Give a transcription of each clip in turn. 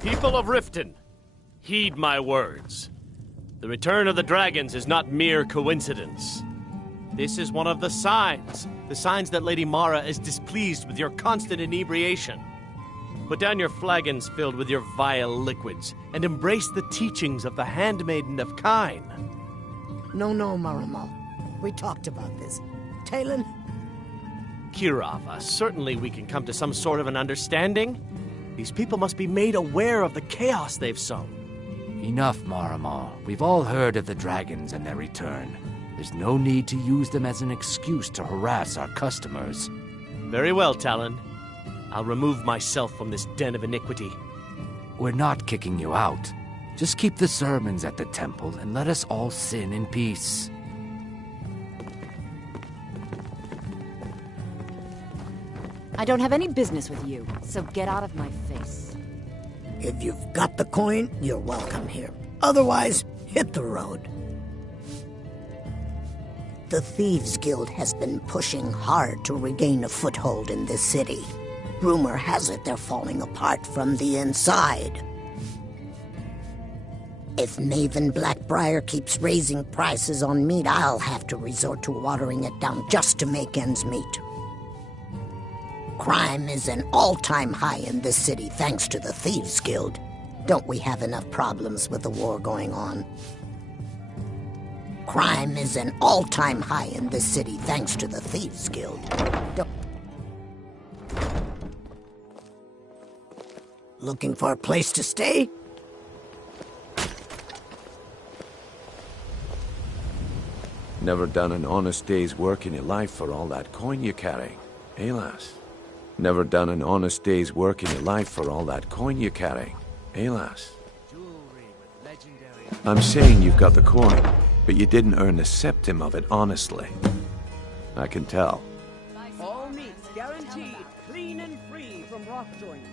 People of Riften, heed my words. The return of the dragons is not mere coincidence. This is one of the signs that Lady Mara is displeased with your constant inebriation. Put down your flagons filled with your vile liquids, and embrace the teachings of the Handmaiden of Kine. No, Marimal. We talked about this. Talon? Kirava, certainly we can come to some sort of an understanding. These people must be made aware of the chaos they've sown. Enough, Marimal. We've all heard of the dragons and their return. There's no need to use them as an excuse to harass our customers. Very well, Talon. I'll remove myself from this den of iniquity. We're not kicking you out. Just keep the sermons at the temple and let us all sin in peace. I don't have any business with you, so get out of my face. If you've got the coin, you're welcome here. Otherwise, hit the road. The Thieves Guild has been pushing hard to regain a foothold in this city. Rumor has it they're falling apart from the inside. If Maven Blackbriar keeps raising prices on meat, I'll have to resort to watering it down just to make ends meet. Crime is an all-time high in this city thanks to the Thieves Guild. Don't we have enough problems with the war going on? Crime is an all-time high in this city thanks to the Thieves Guild. Looking for a place to stay? Never done an honest day's work in your life for all that coin you're carrying, eh, lass? Never done an honest day's work in your life for all that coin you're carrying, eh, lass? I'm saying you've got the coin, but you didn't earn a septim of it honestly. I can tell. All meats guaranteed, clean and free from rock joints.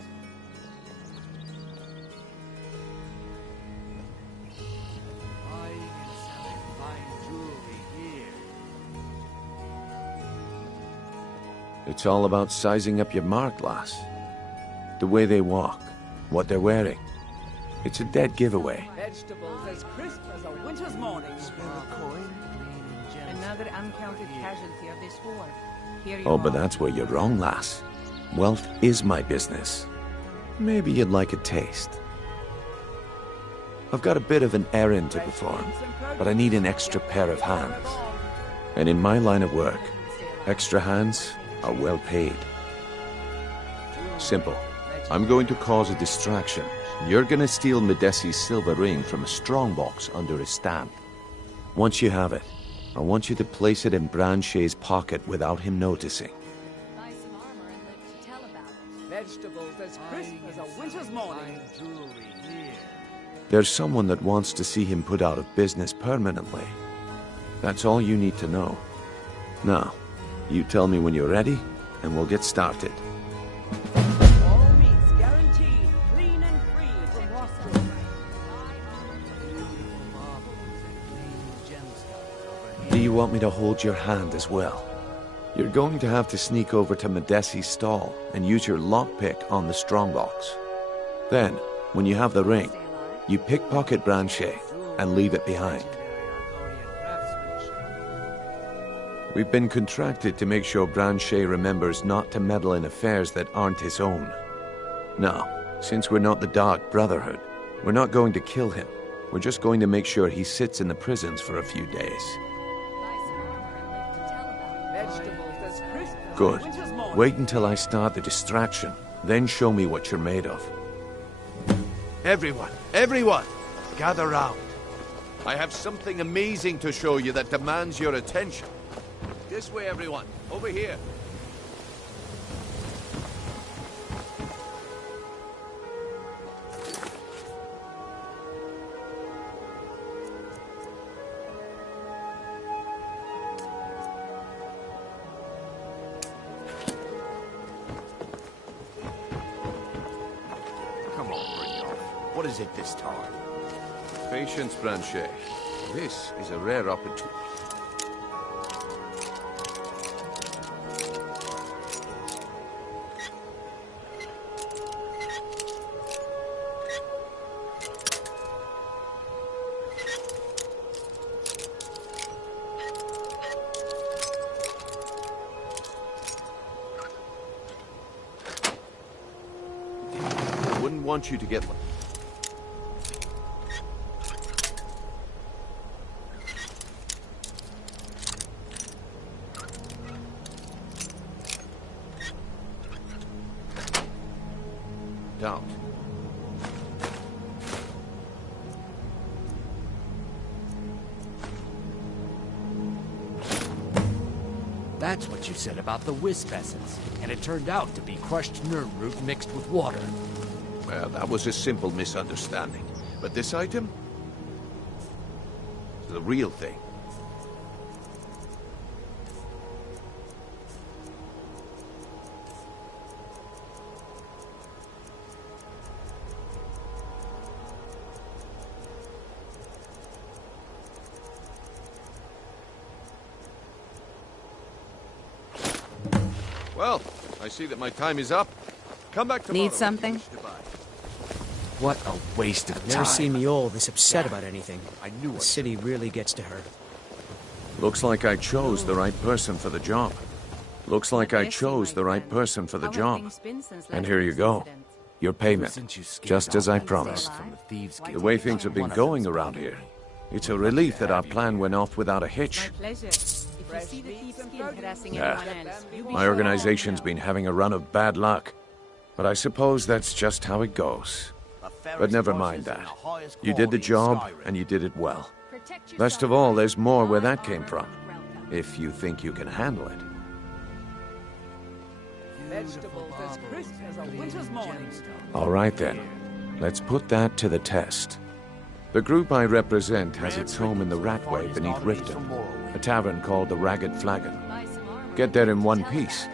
It's all about sizing up your mark, lass. The way they walk, what they're wearing. It's a dead giveaway. Vegetables as crisp as a winter's morning. Spend a coin. Another uncounted casualty of this war. Here you Oh, but are. that's where you're wrong, lass. Wealth is my business. Maybe you'd like a taste. I've got a bit of an errand to perform, but I need an extra pair of hands. And in my line of work, extra hands are well paid. Simple. I'm going to cause a distraction. You're gonna steal Medesi's silver ring from a strongbox under a stamp. Once you have it, I want you to place it in Branche's pocket without him noticing. Buy some armor and live to tell about it. Vegetables as crisp as a winter's morning. There's someone that wants to see him put out of business permanently. That's all you need to know. Now, you tell me when you're ready, and we'll get started. All meats guaranteed, clean and free from rock joints. do you want me to hold your hand as well? You're going to have to sneak over to Medesi's stall and use your lockpick on the strongbox. Then, when you have the ring, you pickpocket Branchet and leave it behind. We've been contracted to make sure Branchet remembers not to meddle in affairs that aren't his own. Now, since we're not the Dark Brotherhood, we're not going to kill him. We're just going to make sure he sits in the prisons for a few days. Good. Wait until I start the distraction, then show me what you're made of. Everyone, gather round. I have something amazing to show you that demands your attention. This way, everyone. Over here. Come on, bring it off. What is it this time? Patience, Branchet. This is a rare opportunity. I wouldn't want you to get... doubt. That's what you said about the wisp essence, and it turned out to be crushed nerve root mixed with water. Well, that was a simple misunderstanding. But this item? The real thing. Well, I see that my time is up. Come back tomorrow. Need something? What a waste of time. Never seen Miol this upset about anything. I knew The it. city really gets to her. Looks like I chose the right person for the job. Looks like I chose the right person for the job. And here you go. Your payment. Since you scared Just as I off promised. from the Thieves' Guild, The way things have been one of going them's around gonna here, be. it's a relief that our plan went off without a hitch. Pleasure. If you see the Thieves' Guild harassing Yeah. anyone else, you be My sure organization's to been having a run of bad luck. But I suppose that's just how it goes. But never mind that. You did the job, and you did it well. Best of all, there's more where that came from. If you think you can handle it. Vegetables as crisp as a winter's morning. All right then. Let's put that to the test. The group I represent has its home in the Ratway beneath Riften, a tavern called the Ragged Flagon. Get there in one piece,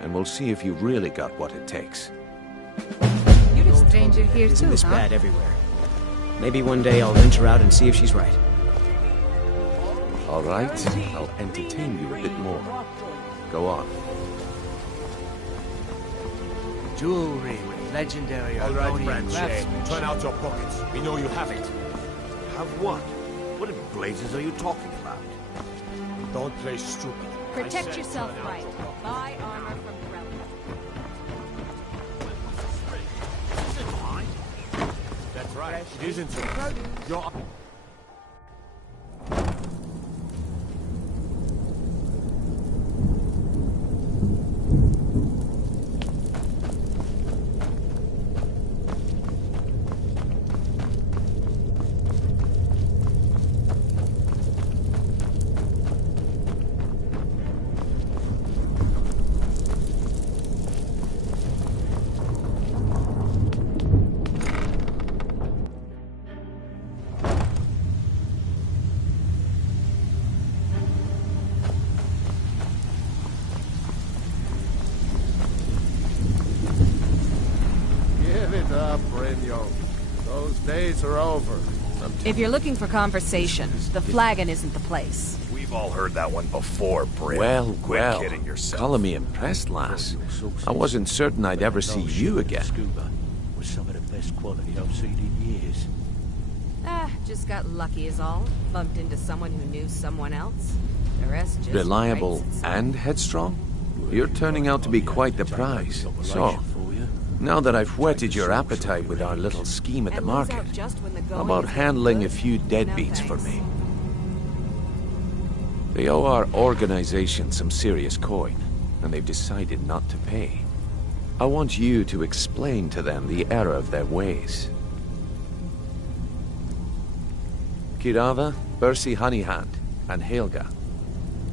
and we'll see if you've really got what it takes. You're a stranger here Isn't too, this huh? bad everywhere? Maybe one day I'll venture out and see if she's right. All right, I'll entertain you a bit more. Go on. Jewelry with legendary All right, Argonian Branchet, craftsmanship. turn out your pockets. We know you have it. Have what? What in blazes are you talking about? Don't play stupid. Protect yourself right. Buy armor from the realm. That's right. It isn't so. You're... Give it up, Brynjo. Those days are over. If you're looking for conversation, the flagon isn't the place. We've all heard that one before, Brit. Well, Quit well. kidding yourself. Calling me impressed, lass. I wasn't certain I'd ever see you again. Was some of the best quality I've seen in years. Just got lucky is all. Bumped into someone who knew someone else. The rest just Reliable writes itself. and headstrong? You're turning out to be quite the prize. So, now that I've whetted your appetite with our little scheme at the And lives market, out just when the how going about is handling a good? few No, deadbeats for thanks. me? They owe our organization some serious coin, and they've decided not to pay. I want you to explain to them the error of their ways. Kirava, Bersi Honeyhand, and Helga.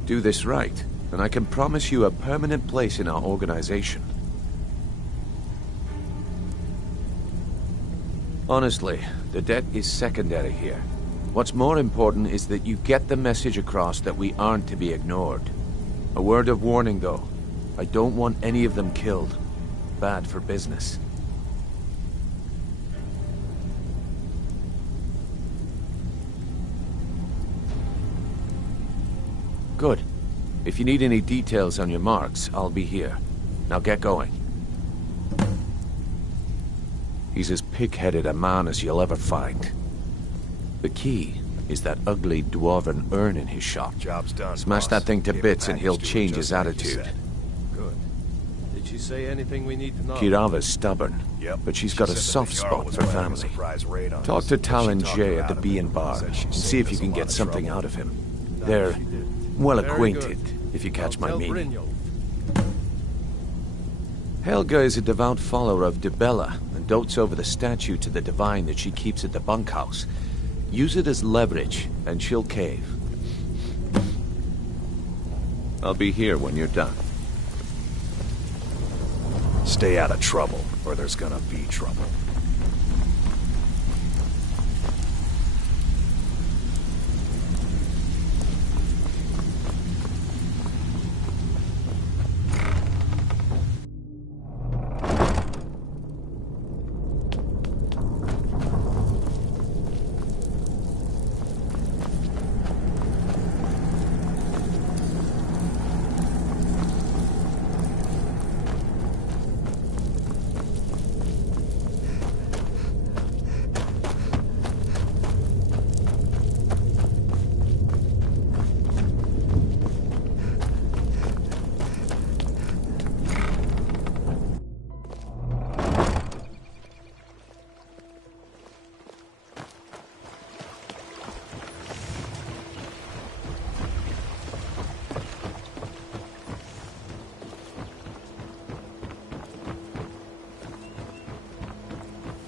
Do this right, and I can promise you a permanent place in our organization. Honestly, the debt is secondary here. What's more important is that you get the message across that we aren't to be ignored. A word of warning, though. I don't want any of them killed. Bad for business. Good. If you need any details on your marks, I'll be here. Now get going. He's as pig-headed a man as you'll ever find. The key is that ugly dwarven urn in his shop. Job's done. Smash boss. that thing to Get bits the and he'll package to change him his just like you attitude. said. Good. Did she say anything we need to know? Kirava's stubborn, Yep. but she's She got a said that soft the Jarl spot was for planning a family. surprise raid on Talk us, to but she Talon talked Jay her at the out of Bee it. and Bar Said she and see saved if you us a can lot get of something trouble. out of him. No, They're she didn't. well Very acquainted, good. if you catch I'll my tell meaning. Brynjolf. Helga is a devout follower of Dibella and dotes over the statue to the divine that she keeps at the bunkhouse. Use it as leverage, and she'll cave. I'll be here when you're done. Stay out of trouble, or there's gonna be trouble.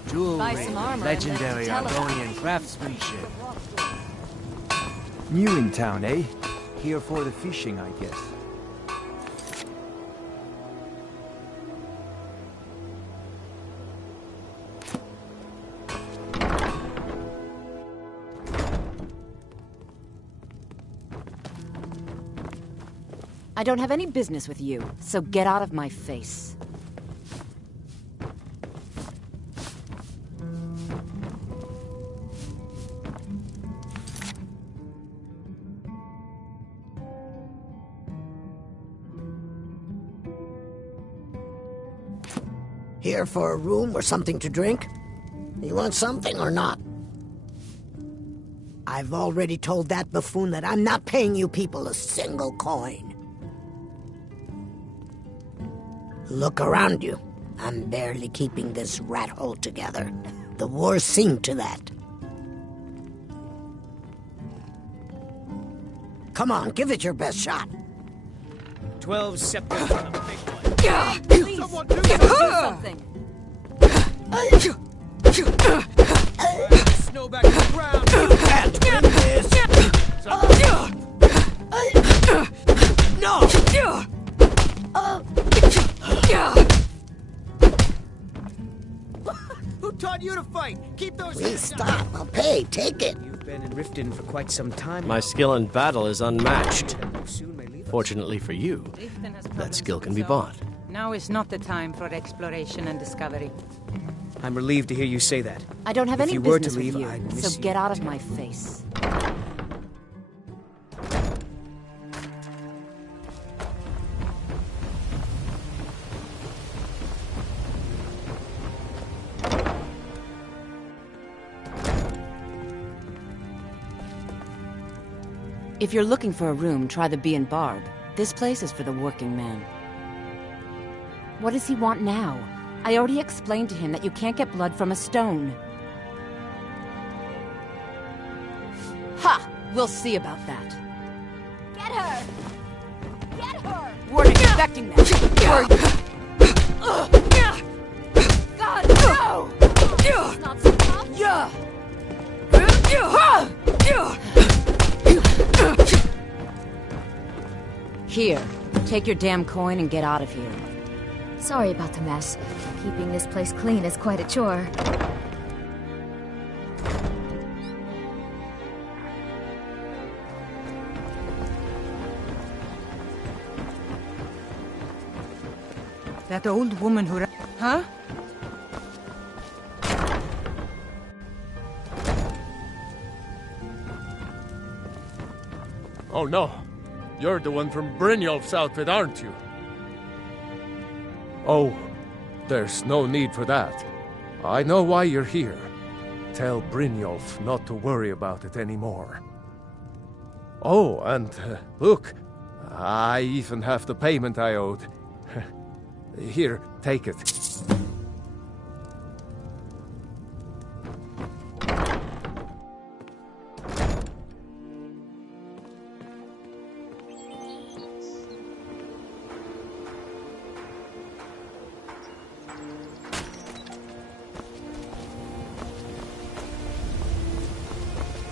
Buy Jewelry, some armor and legendary then tell us. Argonian craftsmanship. New in town, eh? Here for the fishing, I guess. I don't have any business with you, so get out of my face. Here for a room or something to drink? You want something or not? I've already told that buffoon that I'm not paying you people a single coin. Look around you. I'm barely keeping this rat hole together. The war's seen to that. Come on, give it your best shot. 12 scepters on a big one. Please, someone do something. Snow back to the ground. Can't win this! No! Who taught you to fight? Keep those Please hands down. stop. I'll pay. Take it. You've been in Riften for quite some time. My skill in battle is unmatched. You soon may leave us. Fortunately for you, Riften has that problems skill of can be its own. bought. Now is not the time for exploration and discovery. I'm relieved to hear you say that. I don't have If any you were to business leave, with you, I'd miss so you. get out of my face. If you're looking for a room, try the Bee and Barb. This place is for the working man. What does he want now? I already explained to him that you can't get blood from a stone. Ha! We'll see about that. Get her! Get her! Weren't expecting that. Were you? God, no! It's not so tough. Yeah! Here, take your damn coin and get out of here. Sorry about the mess. Keeping this place clean is quite a chore. That old woman who... Huh? Oh no. You're the one from Brynjolf's outfit, aren't you? Oh, there's no need for that. I know why you're here. Tell Brynjolf not to worry about it anymore. Oh, and look, I even have the payment I owed. Here, take it.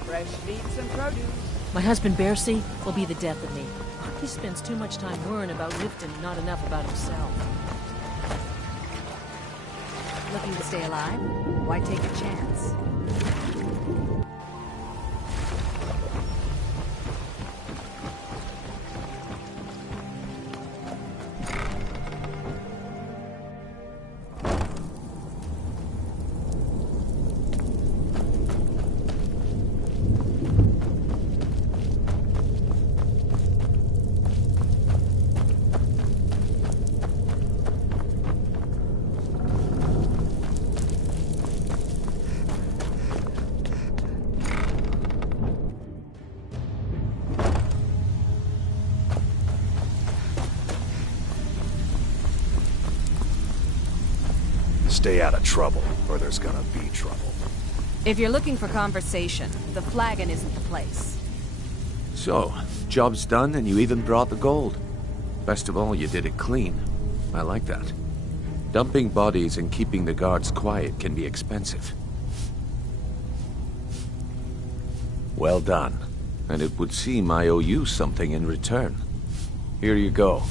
Fresh meats and produce. My husband, Bercy, will be the death of me. He spends too much time worrying about Lifton, not enough about himself. Looking to stay alive? Why take a chance? Stay out of trouble, or there's gonna be trouble. If you're looking for conversation, the flagon isn't the place. So, job's done and you even brought the gold. Best of all, you did it clean. I like that. Dumping bodies and keeping the guards quiet can be expensive. Well done. And it would seem I owe you something in return. Here you go.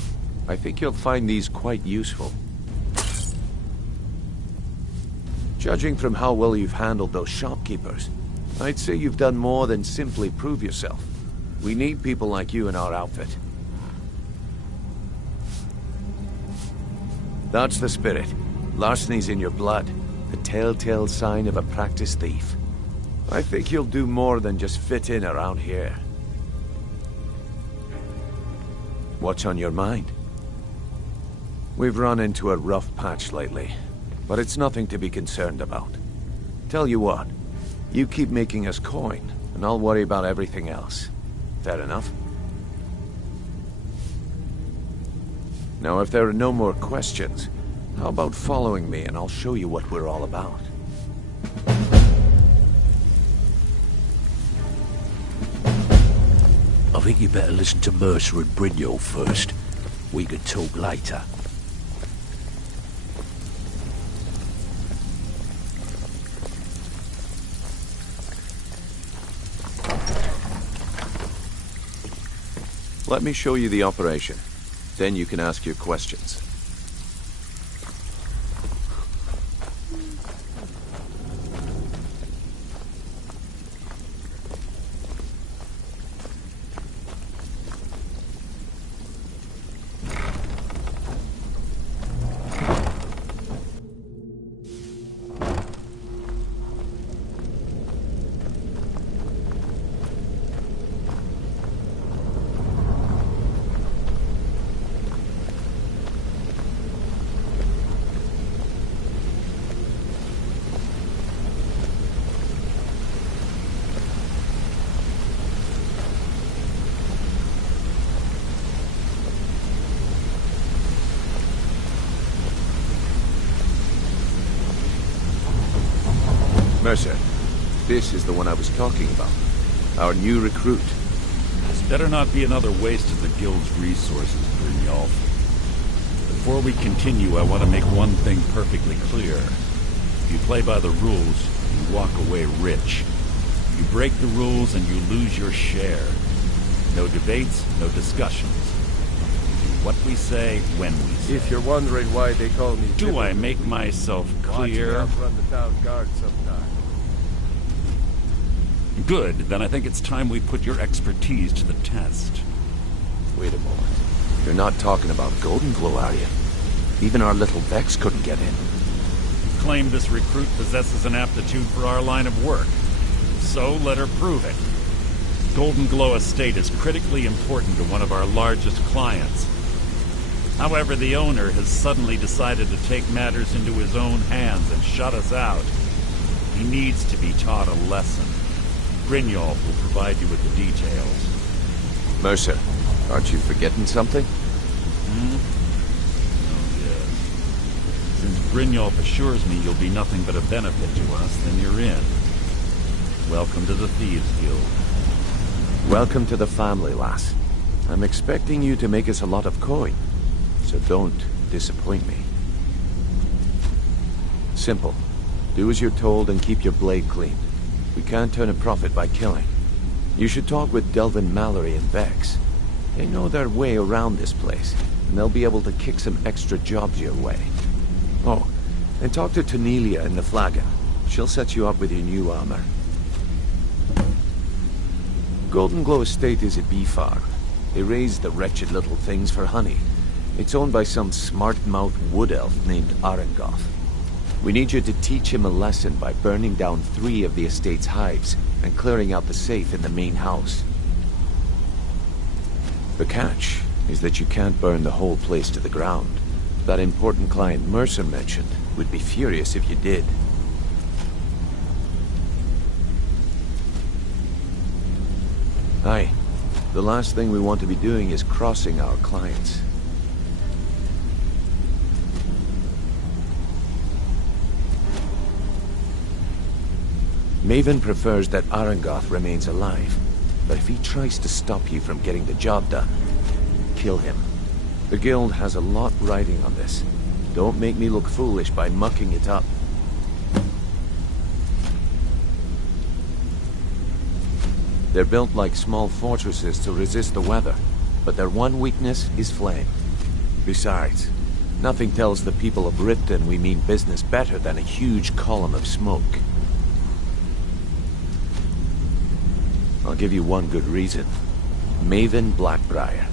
I think you'll find these quite useful. Judging from how well you've handled those shopkeepers, I'd say you've done more than simply prove yourself. We need people like you in our outfit. That's the spirit. Larceny's in your blood, the telltale sign of a practiced thief. I think you'll do more than just fit in around here. What's on your mind? We've run into a rough patch lately, but it's nothing to be concerned about. Tell you what, you keep making us coin, and I'll worry about everything else. Fair enough? Now, if there are no more questions, how about following me and I'll show you what we're all about. I think you better listen to Mercer and Brynjolf first. We can talk later. Let me show you the operation. Then you can ask your questions. Mercer, this is the one I was talking about. Our new recruit. This better not be another waste of the Guild's resources, Brynjolf. Before we continue, I want to make one thing perfectly clear. If you play by the rules, you walk away rich. You break the rules and you lose your share. No debates, no discussions. We do what we say, when we say. If you're wondering why they call me... Do I make myself clear? Watch me outrun the town guard sometime. Good, then I think it's time we put your expertise to the test. Wait a moment. You're not talking about Golden Glow, are you? Even our little Vex couldn't get in. Claim this recruit possesses an aptitude for our line of work. So let her prove it. Golden Glow Estate is critically important to one of our largest clients. However, the owner has suddenly decided to take matters into his own hands and shut us out. He needs to be taught a lesson. Brynjolf will provide you with the details. Mercer, aren't you forgetting something? Oh, yes. Since Brynjolf assures me you'll be nothing but a benefit to us, then you're in. Welcome to the Thieves Guild. Welcome to the family, lass. I'm expecting you to make us a lot of coin, so don't disappoint me. Simple. Do as you're told and keep your blade clean. We can't turn a profit by killing. You should talk with Delvin Mallory and Vex. They know their way around this place, and they'll be able to kick some extra jobs your way. Oh, and talk to Cornelia in the Flagon. She'll set you up with your new armor. Golden Glow Estate is a bee farm. They raise the wretched little things for honey. It's owned by some smart-mouthed wood elf named Arengoth. We need you to teach him a lesson by burning down 3 of the estate's hives and clearing out the safe in the main house. The catch is that you can't burn the whole place to the ground. That important client Mercer mentioned would be furious if you did. Aye. The last thing we want to be doing is crossing our clients. Maven prefers that Arengoth remains alive, but if he tries to stop you from getting the job done, kill him. The Guild has a lot riding on this. Don't make me look foolish by mucking it up. They're built like small fortresses to resist the weather, but their one weakness is flame. Besides, nothing tells the people of Riften we mean business better than a huge column of smoke. I'll give you one good reason. Maven Blackbriar.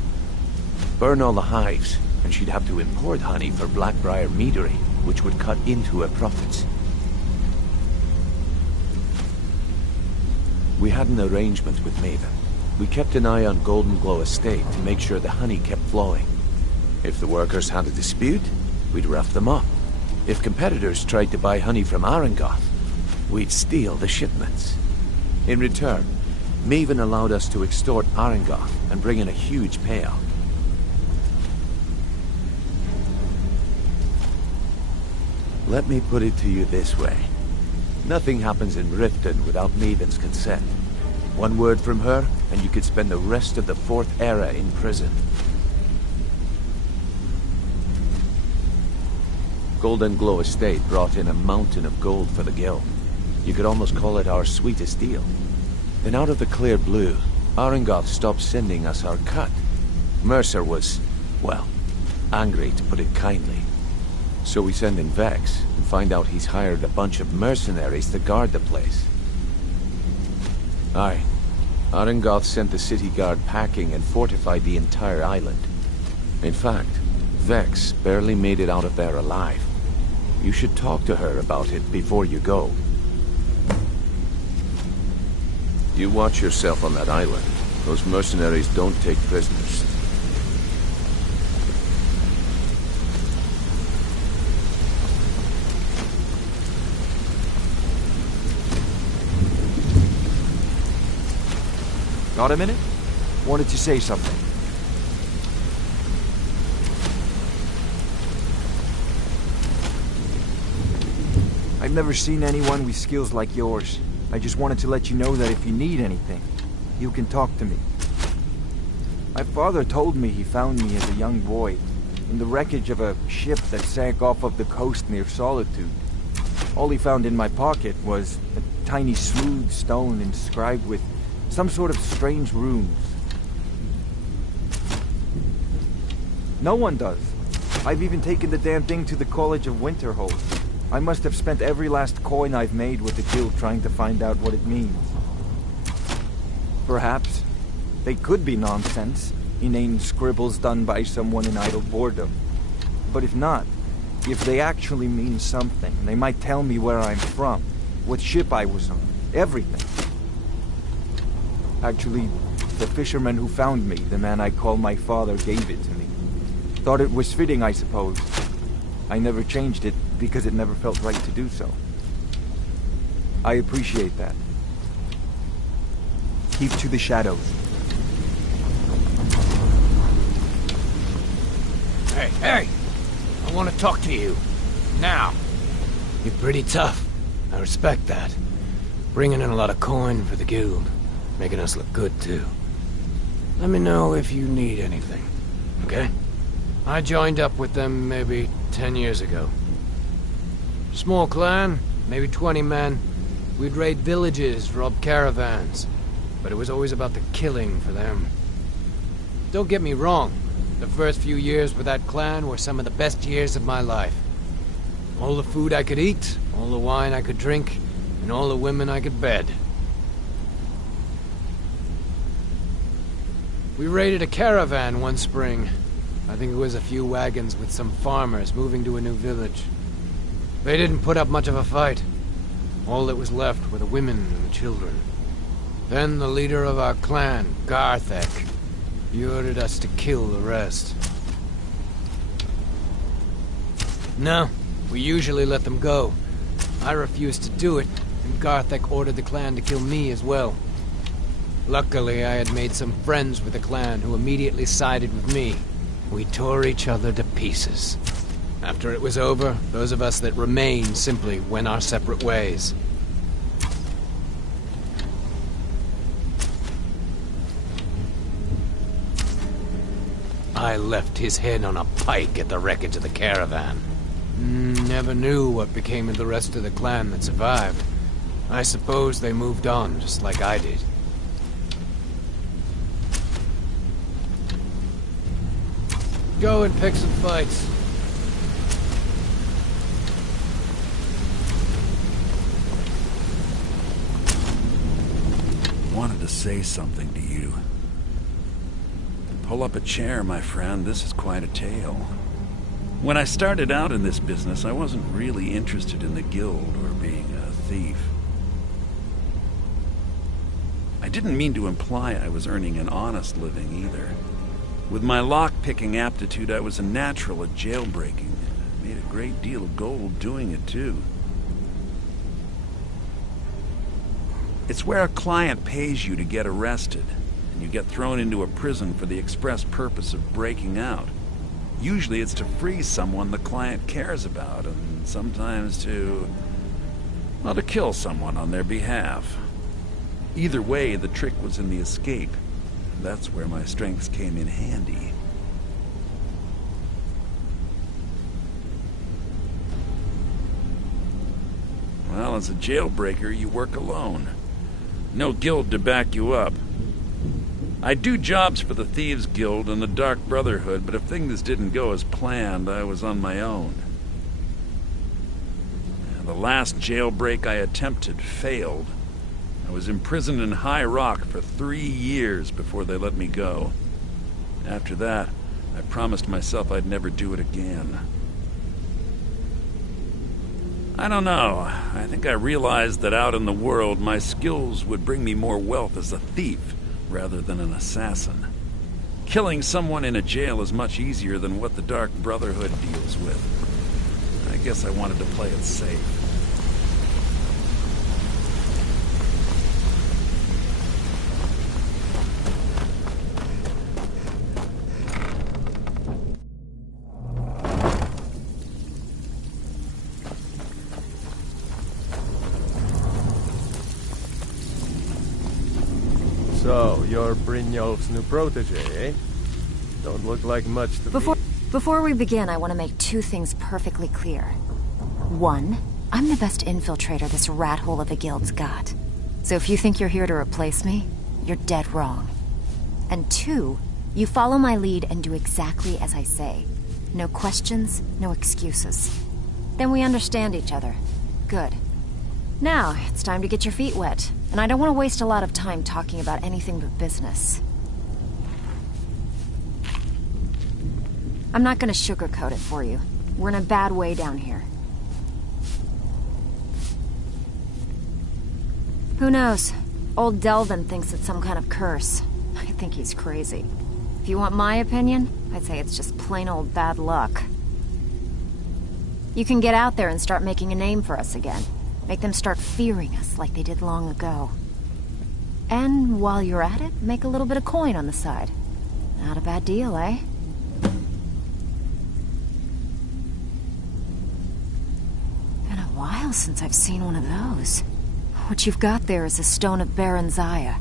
Burn all the hives, and she'd have to import honey for Blackbriar meadery, which would cut into her profits. We had an arrangement with Maven. We kept an eye on Golden Glow Estate to make sure the honey kept flowing. If the workers had a dispute, we'd rough them up. If competitors tried to buy honey from Arengoth, we'd steal the shipments. In return, Maven allowed us to extort Arengoth and bring in a huge payout. Let me put it to you this way. Nothing happens in Riften without Maven's consent. One word from her, and you could spend the rest of the 4th era in prison. Golden Glow Estate brought in a mountain of gold for the Guild. You could almost call it our sweetest deal. Then out of the clear blue, Arengoth stopped sending us our cut. Mercer was, well, angry to put it kindly. So we send in Vex and find out he's hired a bunch of mercenaries to guard the place. Aye. Arengoth sent the city guard packing and fortified the entire island. In fact, Vex barely made it out of there alive. You should talk to her about it before you go. You watch yourself on that island. Those mercenaries don't take prisoners. Got a minute? Wanted to say something. I've never seen anyone with skills like yours. I just wanted to let you know that if you need anything, you can talk to me. My father told me he found me as a young boy in the wreckage of a ship that sank off of the coast near Solitude. All he found in my pocket was a tiny smooth stone inscribed with some sort of strange runes. No one does. I've even taken the damn thing to the College of Winterhold. I must have spent every last coin I've made with the guild trying to find out what it means. Perhaps they could be nonsense, inane scribbles done by someone in idle boredom. But if not, if they actually mean something, they might tell me where I'm from, what ship I was on, everything. Actually, the fisherman who found me, the man I call my father, gave it to me. Thought it was fitting, I suppose. I never changed it because it never felt right to do so. I appreciate that. Keep to the shadows. Hey, hey! I want to talk to you. Now. You're pretty tough. I respect that. Bringing in a lot of coin for the guild. Making us look good, too. Let me know if you need anything, okay? I joined up with them maybe 10 years ago. Small clan, maybe 20 men. We'd raid villages, rob caravans. But it was always about the killing for them. Don't get me wrong. The first few years with that clan were some of the best years of my life. All the food I could eat, all the wine I could drink, and all the women I could bed. We raided a caravan one spring. I think it was a few wagons with some farmers moving to a new village. They didn't put up much of a fight. All that was left were the women and the children. Then the leader of our clan, Garthek, he ordered us to kill the rest. No, we usually let them go. I refused to do it, and Garthek ordered the clan to kill me as well. Luckily, I had made some friends with the clan who immediately sided with me. We tore each other to pieces. After it was over, those of us that remained simply went our separate ways. I left his head on a pike at the wreckage of the caravan. Never knew what became of the rest of the clan that survived. I suppose they moved on, just like I did. Go and pick some fights. Wanted to say something to you. Pull up a chair, my friend. This is quite a tale. When I started out in this business, I wasn't really interested in the guild or being a thief. I didn't mean to imply I was earning an honest living either. With my lock-picking aptitude, I was a natural at jailbreaking. I made a great deal of gold doing it, too. It's where a client pays you to get arrested, and you get thrown into a prison for the express purpose of breaking out. Usually it's to free someone the client cares about, and sometimes to kill someone on their behalf. Either way, the trick was in the escape. That's where my strengths came in handy. Well, as a jailbreaker, you work alone. No guild to back you up. I do jobs for the Thieves Guild and the Dark Brotherhood, but if things didn't go as planned, I was on my own. The last jailbreak I attempted failed. I was imprisoned in High Rock for 3 years before they let me go. After that, I promised myself I'd never do it again. I don't know. I think I realized that out in the world, my skills would bring me more wealth as a thief rather than an assassin. Killing someone in a jail is much easier than what the Dark Brotherhood deals with. I guess I wanted to play it safe. So, you're Brynjolf's new protege, eh? Don't look like much to me. Before we begin, I want to make 2 things perfectly clear. 1, I'm the best infiltrator this rat hole of a guild's got. So if you think you're here to replace me, you're dead wrong. And 2, you follow my lead and do exactly as I say. No questions, no excuses. Then we understand each other. Good. Now, it's time to get your feet wet. And I don't want to waste a lot of time talking about anything but business. I'm not gonna sugarcoat it for you. We're in a bad way down here. Who knows? Old Delvin thinks it's some kind of curse. I think he's crazy. If you want my opinion, I'd say it's just plain old bad luck. You can get out there and start making a name for us again. Make them start fearing us like they did long ago. And while you're at it, make a little bit of coin on the side. Not a bad deal, eh? Been a while since I've seen one of those. What you've got there is a stone of Baron Zaya.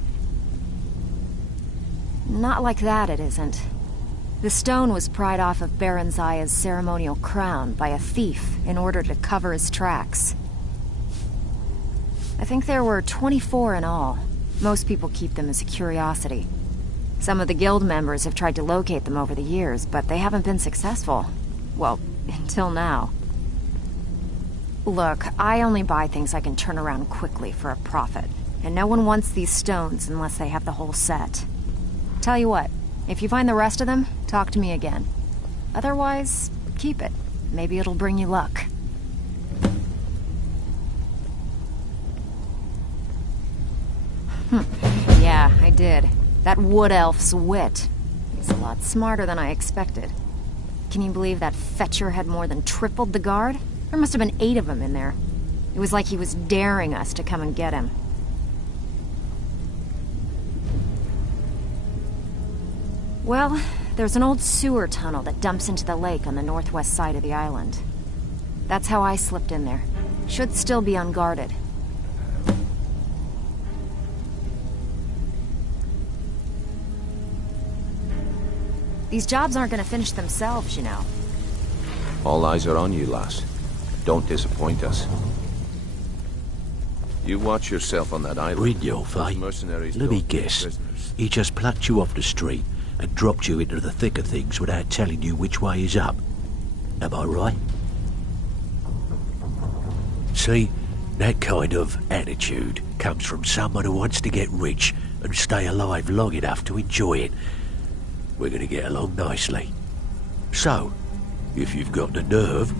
Not like that, it isn't. The stone was pried off of Baron Zaya's ceremonial crown by a thief in order to cover his tracks. I think there were 24 in all. Most people keep them as a curiosity. Some of the guild members have tried to locate them over the years, but they haven't been successful. Well, until now. Look, I only buy things I can turn around quickly for a profit. And no one wants these stones unless they have the whole set. Tell you what, if you find the rest of them, talk to me again. Otherwise, keep it. Maybe it'll bring you luck. Yeah, I did. That wood elf's wit. He's a lot smarter than I expected. Can you believe that fetcher had more than tripled the guard? There must have been 8 of them in there. It was like he was daring us to come and get him. Well, there's an old sewer tunnel that dumps into the lake on the northwest side of the island. That's how I slipped in there. Should still be unguarded. These jobs aren't gonna finish themselves, you know. All eyes are on you, lass. Don't disappoint us. You watch yourself on that island. Brynjolf, eh? Mercenaries Let me don't take guess. prisoners. He just plucked you off the street and dropped you into the thick of things without telling you which way is up. Am I right? See, that kind of attitude comes from someone who wants to get rich and stay alive long enough to enjoy it. We're gonna get along nicely. So, if you've got the nerve,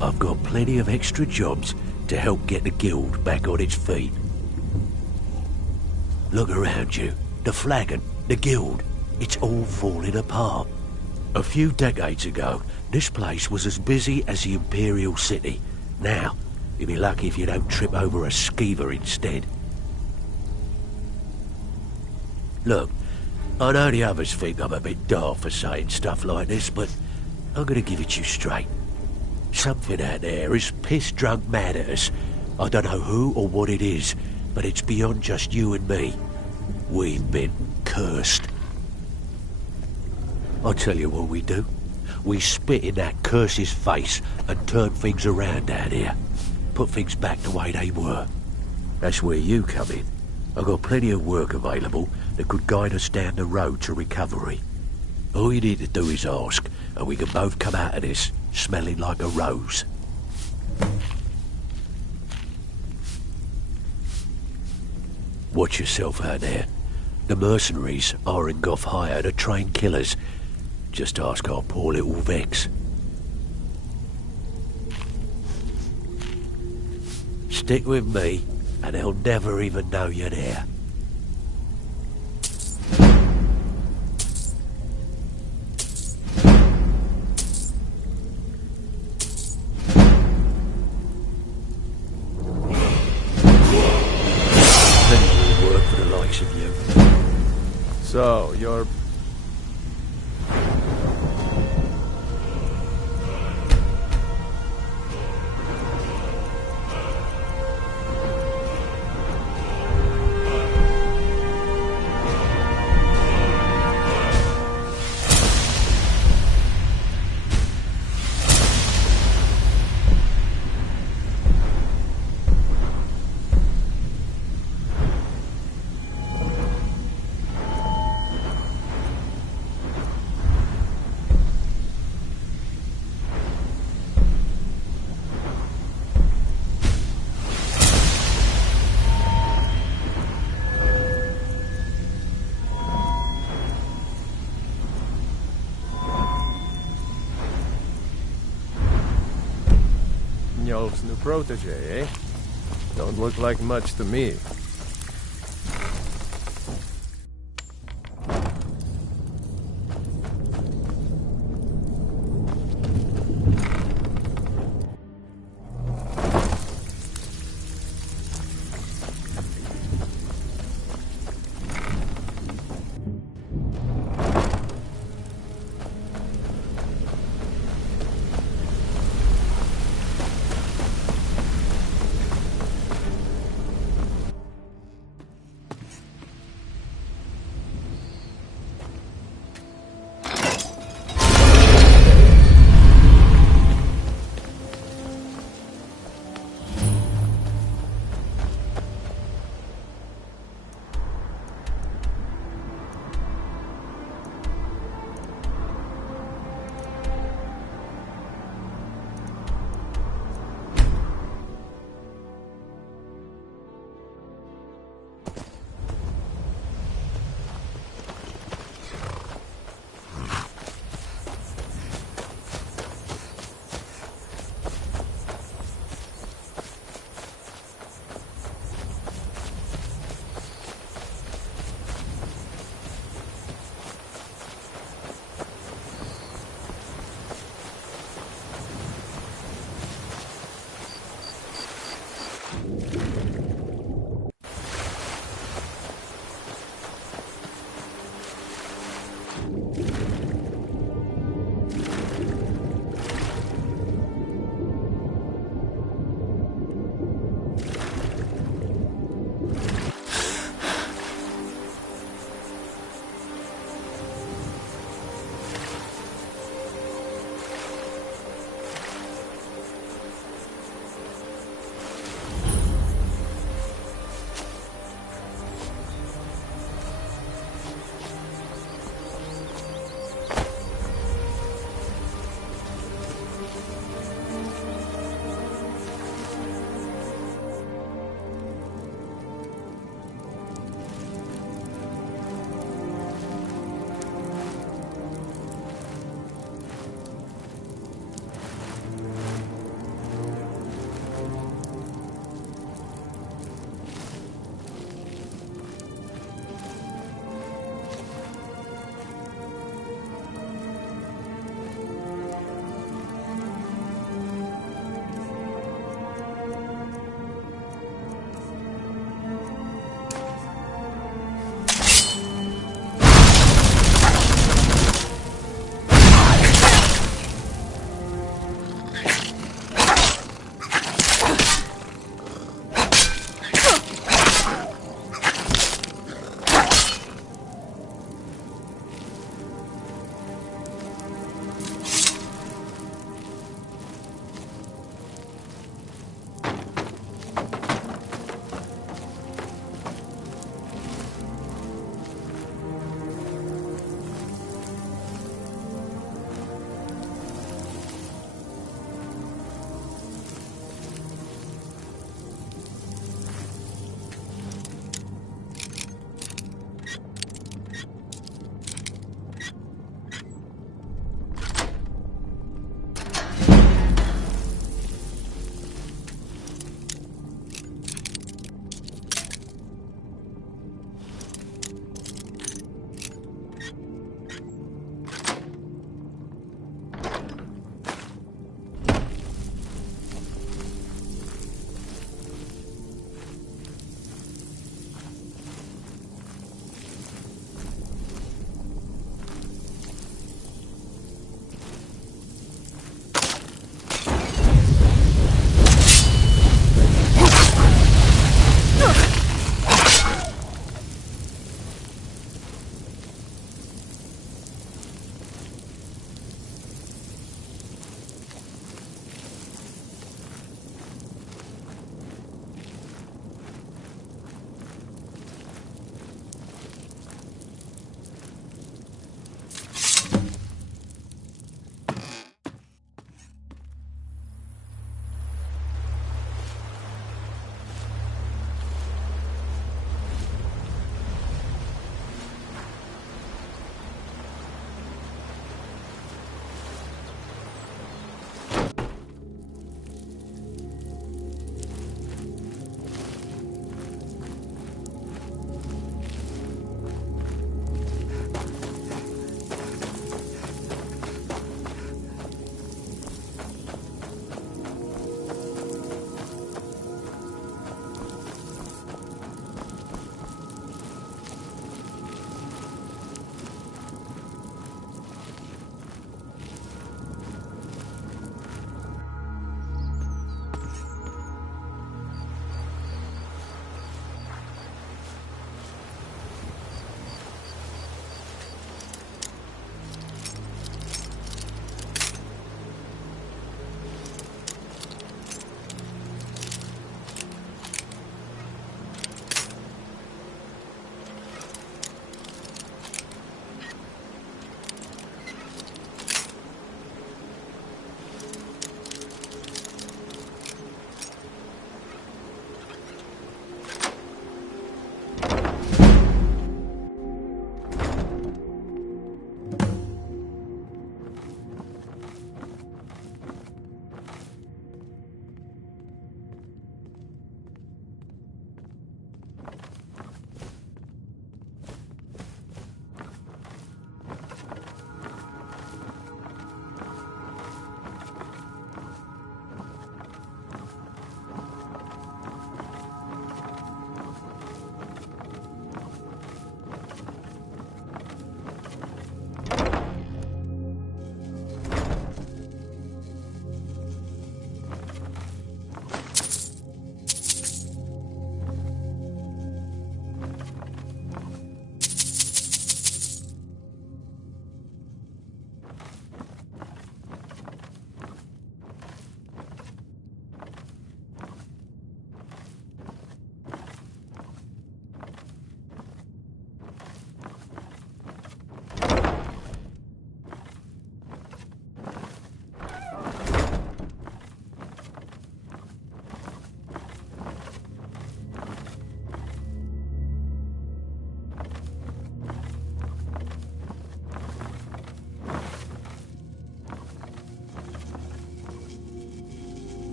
I've got plenty of extra jobs to help get the guild back on its feet. Look around you. The flagon, the guild, it's all falling apart. A few decades ago, this place was as busy as the Imperial City. Now, you'll be lucky if you don't trip over a skeever instead. Look, I know the others think I'm a bit daft for saying stuff like this, but I'm gonna give it to you straight. Something out there is piss-drunk mad at us. I don't know who or what it is, but it's beyond just you and me. We've been cursed. I'll tell you what we do. We spit in that curse's face and turn things around down here. Put things back the way they were. That's where you come in. I've got plenty of work available that could guide us down the road to recovery. All you need to do is ask, and we can both come out of this smelling like a rose. Watch yourself out there. The mercenaries aren't off hire to train killers. Just ask our poor little Vex. Stick with me, and they'll never even know you're there. So, you're... Brynjolf's new protege, eh? Don't look like much to me.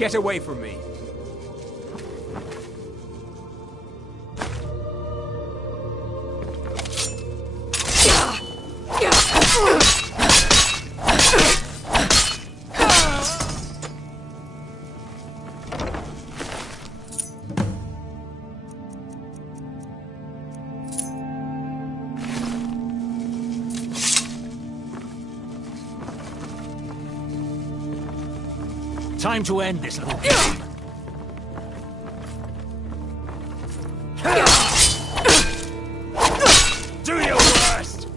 Get away from me! Time to end this little game. Do your worst!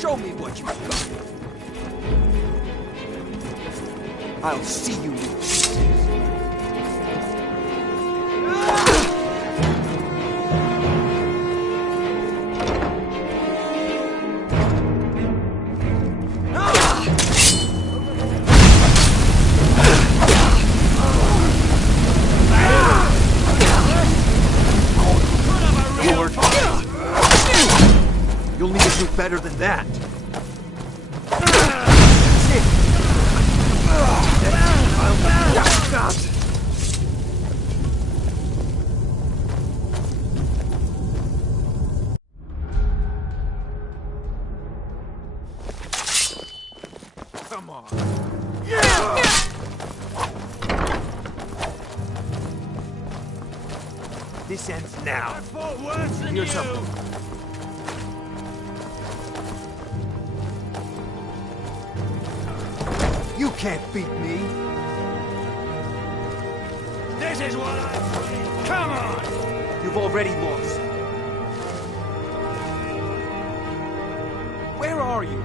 Show me what you've got. I'll see you in pieces. You'll need to do better than that. Come on. This ends now. I fought worse than Here's you. something. You can't beat me. This is what I bring. Come on! You've already lost. Where are you?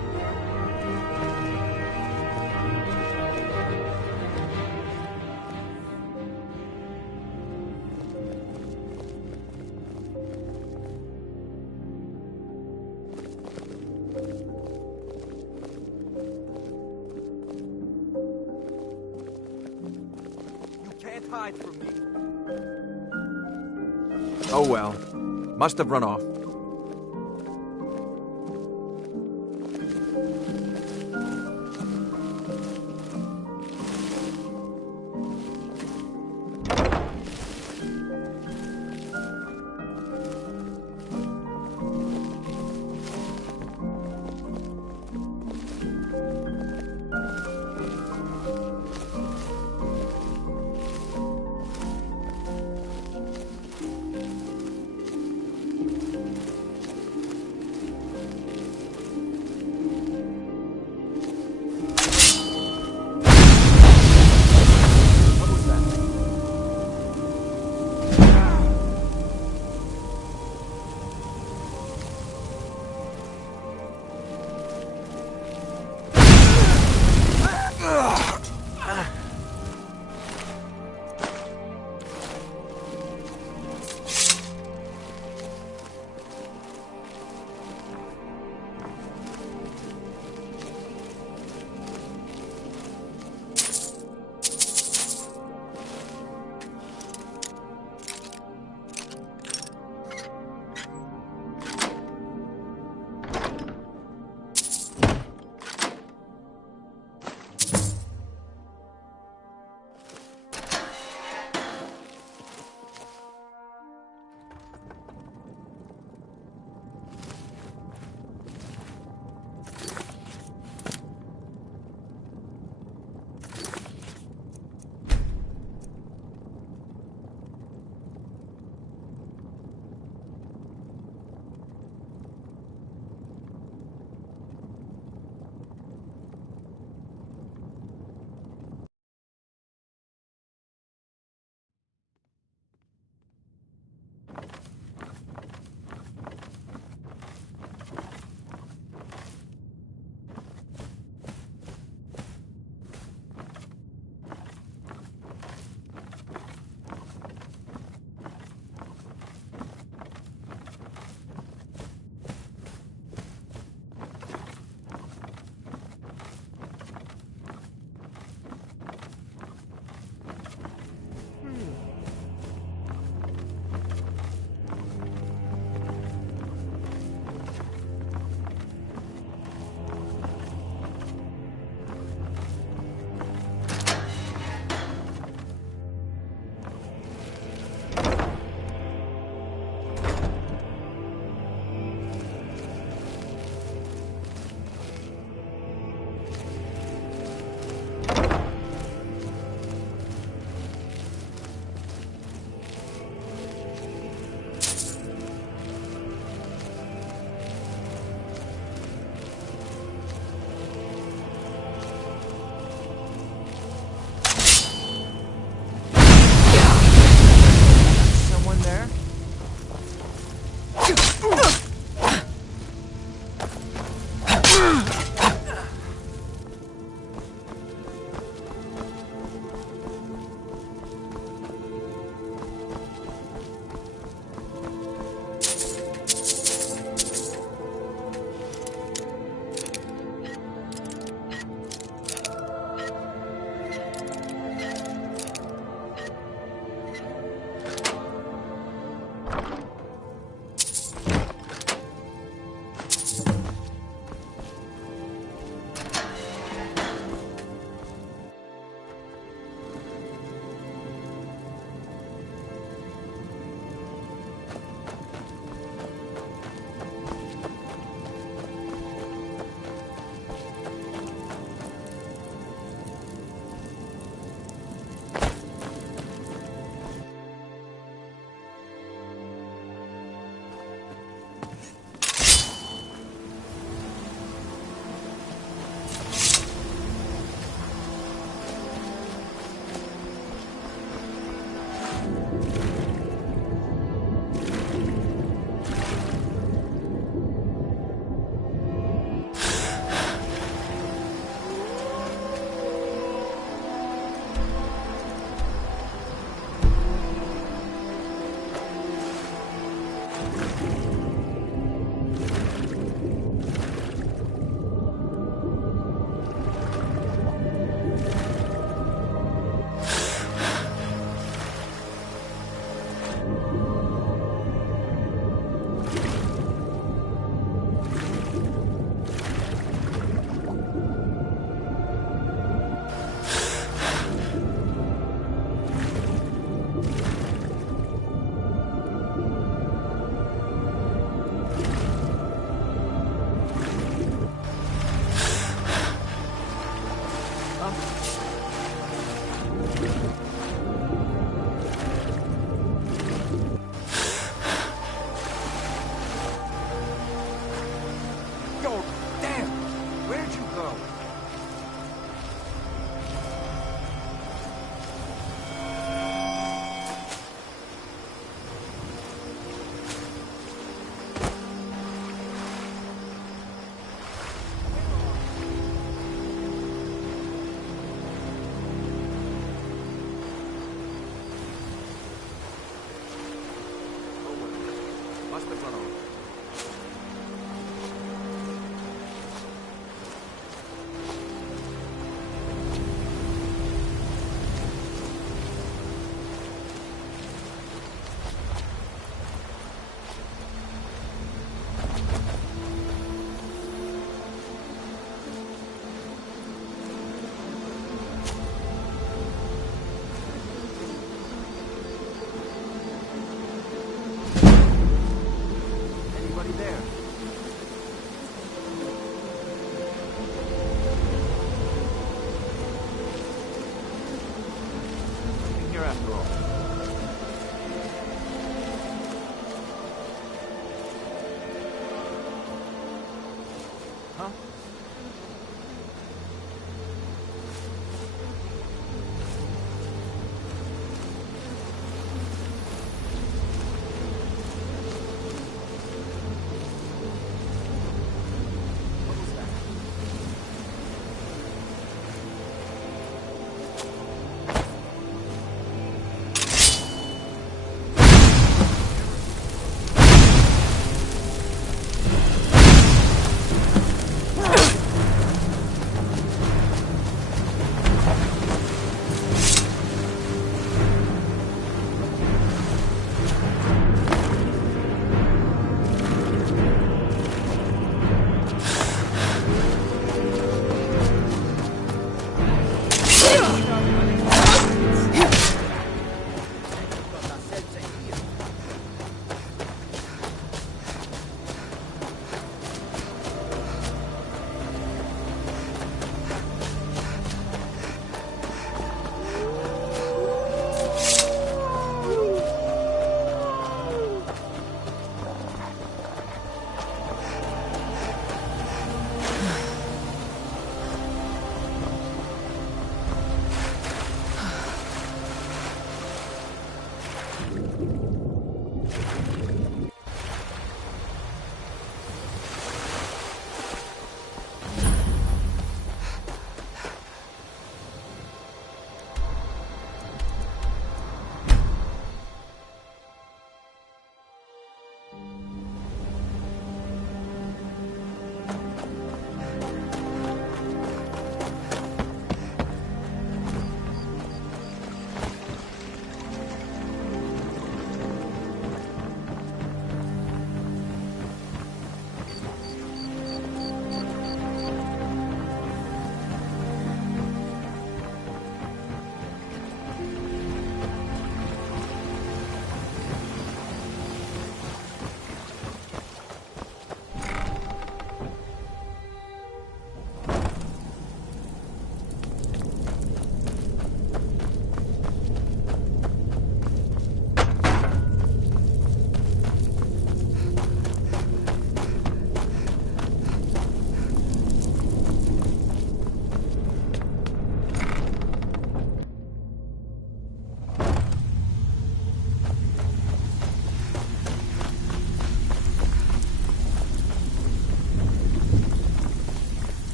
Hide from me. Oh well. Must have run off.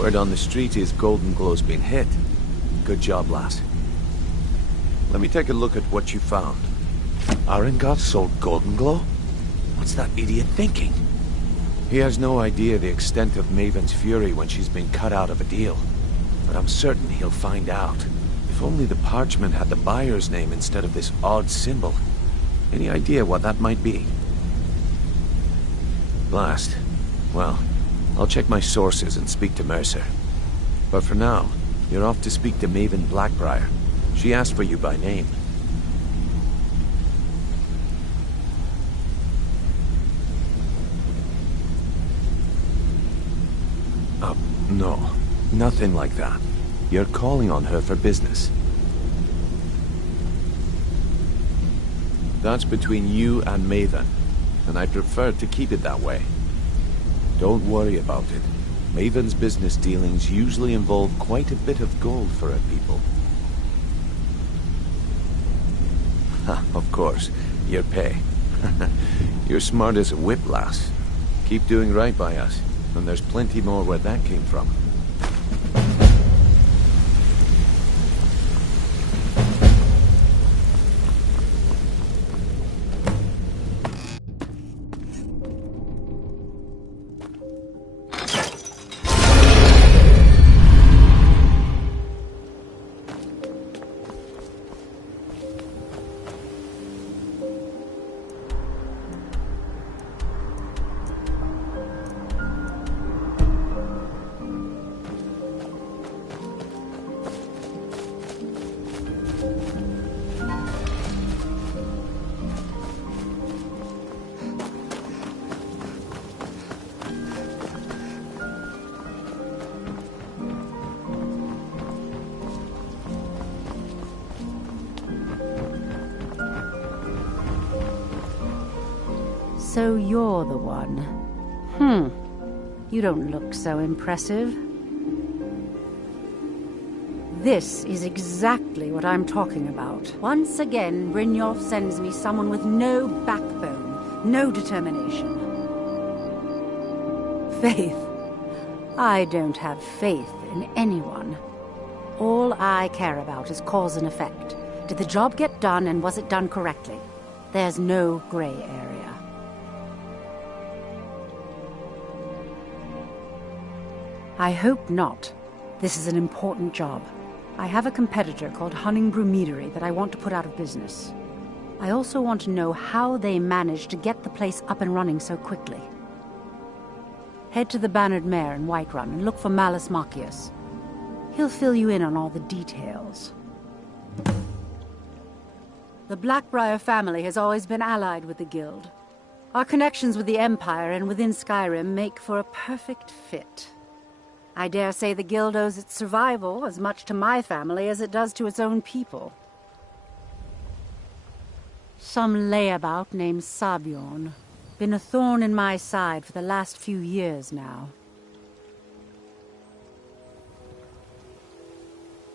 Word on the street is Golden Glow's been hit. Good job, lass. Let me take a look at what you found. Arengot sold Golden Glow? What's that idiot thinking? He has no idea the extent of Maven's fury when she's been cut out of a deal. But I'm certain he'll find out. If only the parchment had the buyer's name instead of this odd symbol. Any idea what that might be? Blast. Well, I'll check my sources and speak to Mercer. But for now, you're off to speak to Maven Blackbriar. She asked for you by name. No, nothing like that. You're calling on her for business. That's between you and Maven, and I prefer to keep it that way. Don't worry about it. Maven's business dealings usually involve quite a bit of gold for her people. Ha, of course, your pay. You're smart as a whip, lass. Keep doing right by us, and there's plenty more where that came from. So you're the one. You don't look so impressive. This is exactly what I'm talking about. Once again, Brynjolf sends me someone with no backbone, no determination. Faith. I don't have faith in anyone. All I care about is cause and effect. Did the job get done, and was it done correctly? There's no gray area. I hope not. This is an important job. I have a competitor called Hunningbrew Meadery that I want to put out of business. I also want to know how they managed to get the place up and running so quickly. Head to the Bannered Mare in Whiterun and look for Malus Machius. He'll fill you in on all the details. The Blackbriar family has always been allied with the Guild. Our connections with the Empire and within Skyrim make for a perfect fit. I dare say the Guild owes its survival as much to my family as it does to its own people. Some layabout named Sabjorn. Been a thorn in my side for the last few years now.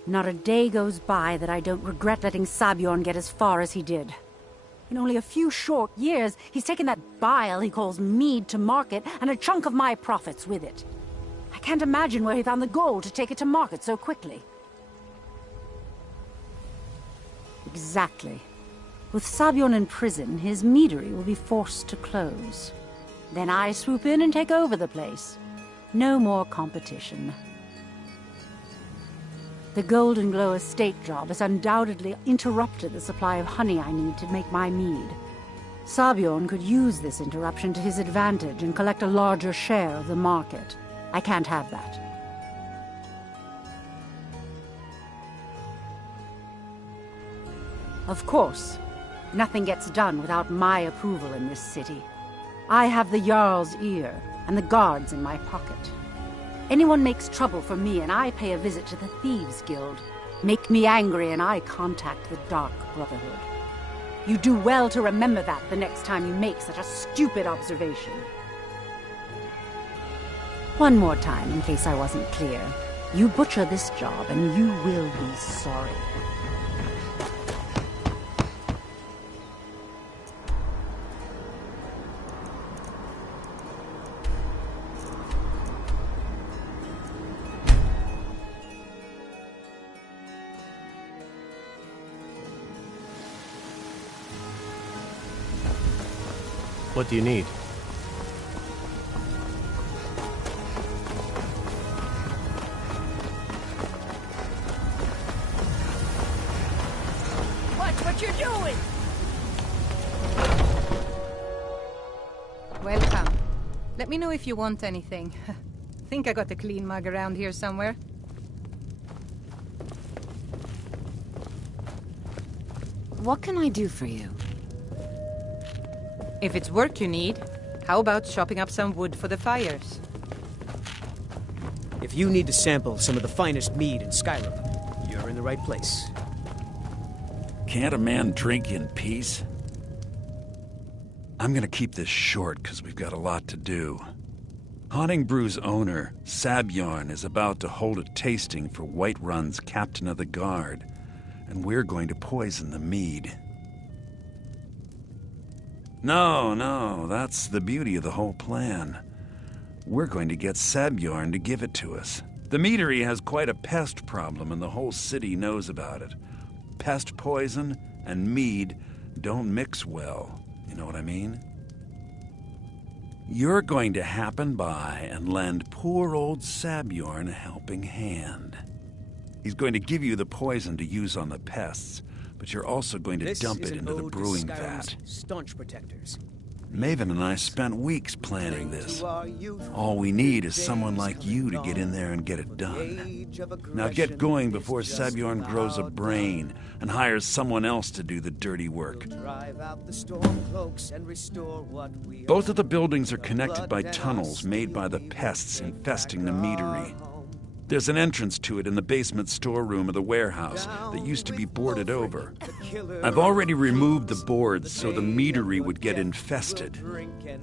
Not a day goes by that I don't regret letting Sabjorn get as far as he did. In only a few short years, he's taken that bile he calls mead to market, and a chunk of my profits with it. I can't imagine where he found the gold to take it to market so quickly. Exactly. With Sabjorn in prison, his meadery will be forced to close. Then I swoop in and take over the place. No more competition. The Golden Glow estate job has undoubtedly interrupted the supply of honey I need to make my mead. Sabjorn could use this interruption to his advantage and collect a larger share of the market. I can't have that. Of course, nothing gets done without my approval in this city. I have the Jarl's ear and the guards in my pocket. Anyone makes trouble for me and I pay a visit to the Thieves' Guild. Make me angry and I contact the Dark Brotherhood. You do well to remember that the next time you make such a stupid observation. One more time, in case I wasn't clear. You butcher this job, and you will be sorry. What do you need? Watch what you're doing! Welcome. Let me know if you want anything. Think I got a clean mug around here somewhere. What can I do for you? If it's work you need, how about chopping up some wood for the fires? If you need to sample some of the finest mead in Skyrim, you're in the right place. Can't a man drink in peace? I'm gonna keep this short because we've got a lot to do. Haunting Brew's owner, Sabjorn, is about to hold a tasting for Whiterun's Captain of the Guard, and we're going to poison the mead. No, that's the beauty of the whole plan. We're going to get Sabjorn to give it to us. The meadery has quite a pest problem, and the whole city knows about it. Pest poison and mead don't mix well. You know what I mean? You're going to happen by and lend poor old Sabjorn a helping hand. He's going to give you the poison to use on the pests, but you're also going to dump it into the brewing vat. Staunch protectors. Maven and I spent weeks planning this. All we need is someone like you to get in there and get it done. Now get going before Sabjorn grows a brain and hires someone else to do the dirty work. Both of the buildings are connected by tunnels made by the pests infesting the meadery. There's an entrance to it in the basement storeroom of the warehouse that used to be boarded over. I've already removed the boards so the meadery would get infested.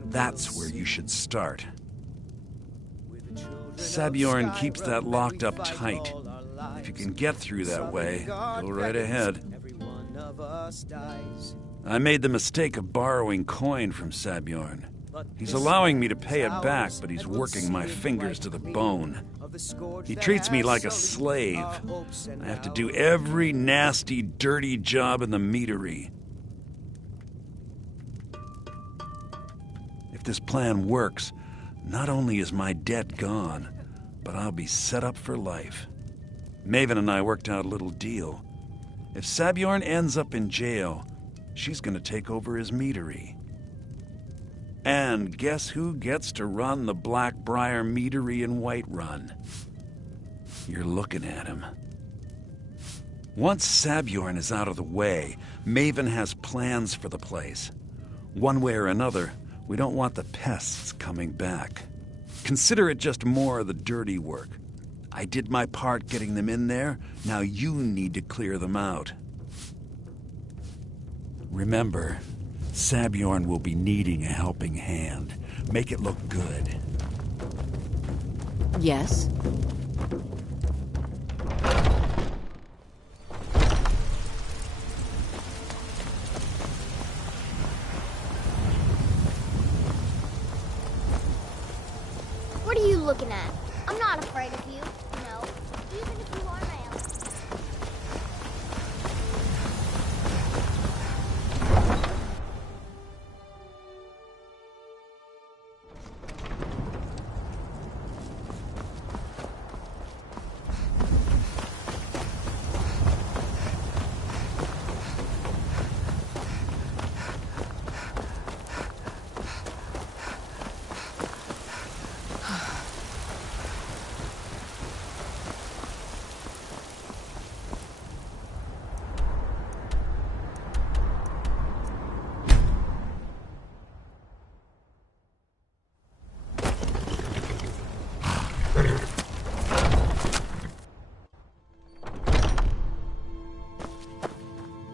That's where you should start. Sabjorn keeps that locked up tight. If you can get through that way, go right ahead. I made the mistake of borrowing coin from Sabjorn. He's allowing me to pay it back, but he's working my fingers to the bone. He treats me like a slave. I have to do every nasty, dirty job in the meadery. If this plan works, not only is my debt gone, but I'll be set up for life. Maven and I worked out a little deal. If Sabjorn ends up in jail, she's going to take over his meadery. And guess who gets to run the Blackbriar Meadery in Whiterun? You're looking at him. Once Sabjorn is out of the way, Maven has plans for the place. One way or another, we don't want the pests coming back. Consider it just more of the dirty work. I did my part getting them in there, now you need to clear them out. Remember, Sabjorn will be needing a helping hand. Make it look good. Yes? What are you looking at? I'm not afraid of you. No. Even if you are male.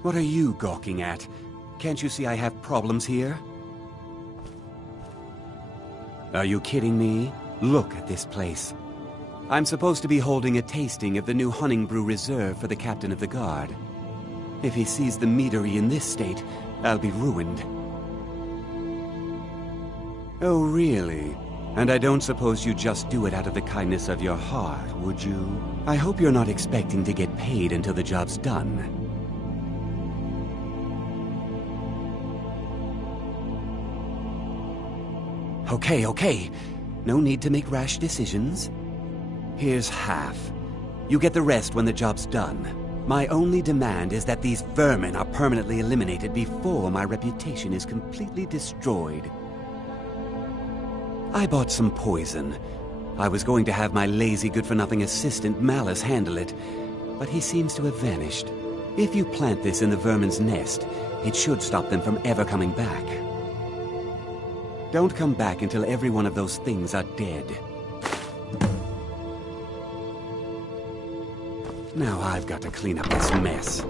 What are you gawking at? Can't you see I have problems here? Are you kidding me? Look at this place. I'm supposed to be holding a tasting of the new Haunting Brew Reserve for the Captain of the Guard. If he sees the meadery in this state, I'll be ruined. Oh, really? And I don't suppose you just do it out of the kindness of your heart, would you? I hope you're not expecting to get paid until the job's done. Okay. No need to make rash decisions. Here's half. You get the rest when the job's done. My only demand is that these vermin are permanently eliminated before my reputation is completely destroyed. I bought some poison. I was going to have my lazy, good-for-nothing assistant Malice handle it, but he seems to have vanished. If you plant this in the vermin's nest, it should stop them from ever coming back. Don't come back until every one of those things are dead. Now I've got to clean up this mess.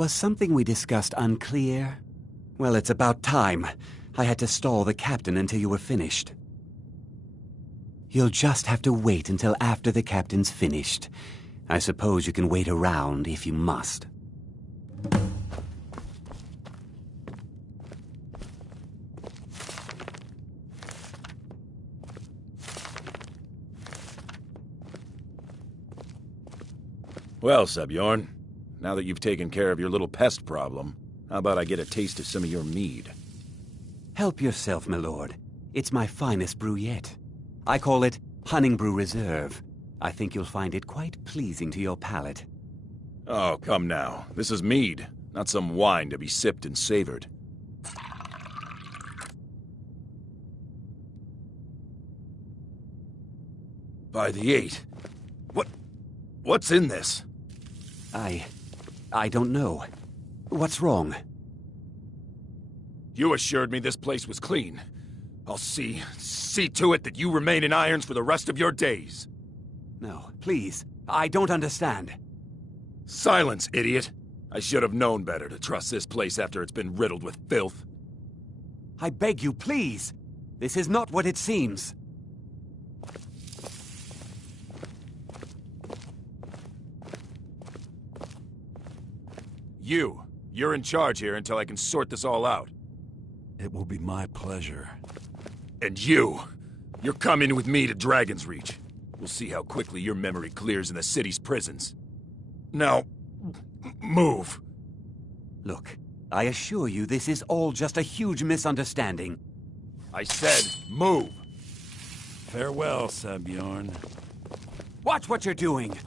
Was something we discussed unclear? Well, it's about time. I had to stall the captain until you were finished. You'll just have to wait until after the captain's finished. I suppose you can wait around if you must. Well, Sebjorn, now that you've taken care of your little pest problem, how about I get a taste of some of your mead? Help yourself, my lord. It's my finest brew yet. I call it Honningbrew Reserve. I think you'll find it quite pleasing to your palate. Oh, come now. This is mead, not some wine to be sipped and savored. By the 8. What's in this? I don't know. What's wrong? You assured me this place was clean. I'll see to it that you remain in irons for the rest of your days. No, please. I don't understand. Silence, idiot. I should have known better to trust this place after it's been riddled with filth. I beg you, please. This is not what it seems. You're in charge here until I can sort this all out. It will be my pleasure. And you're coming with me to Dragon's Reach. We'll see how quickly your memory clears in the city's prisons. Now, move. Look, I assure you this is all just a huge misunderstanding. I said, move. Farewell, Sebjorn. Watch what you're doing!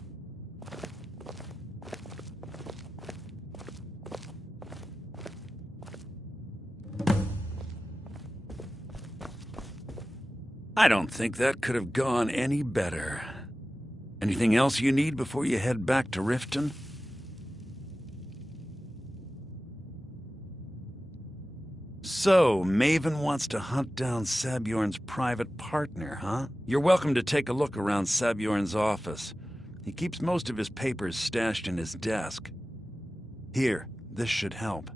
I don't think that could have gone any better. Anything else you need before you head back to Riften? So, Maven wants to hunt down Sabjorn's private partner, huh? You're welcome to take a look around Sabjorn's office. He keeps most of his papers stashed in his desk. Here, this should help.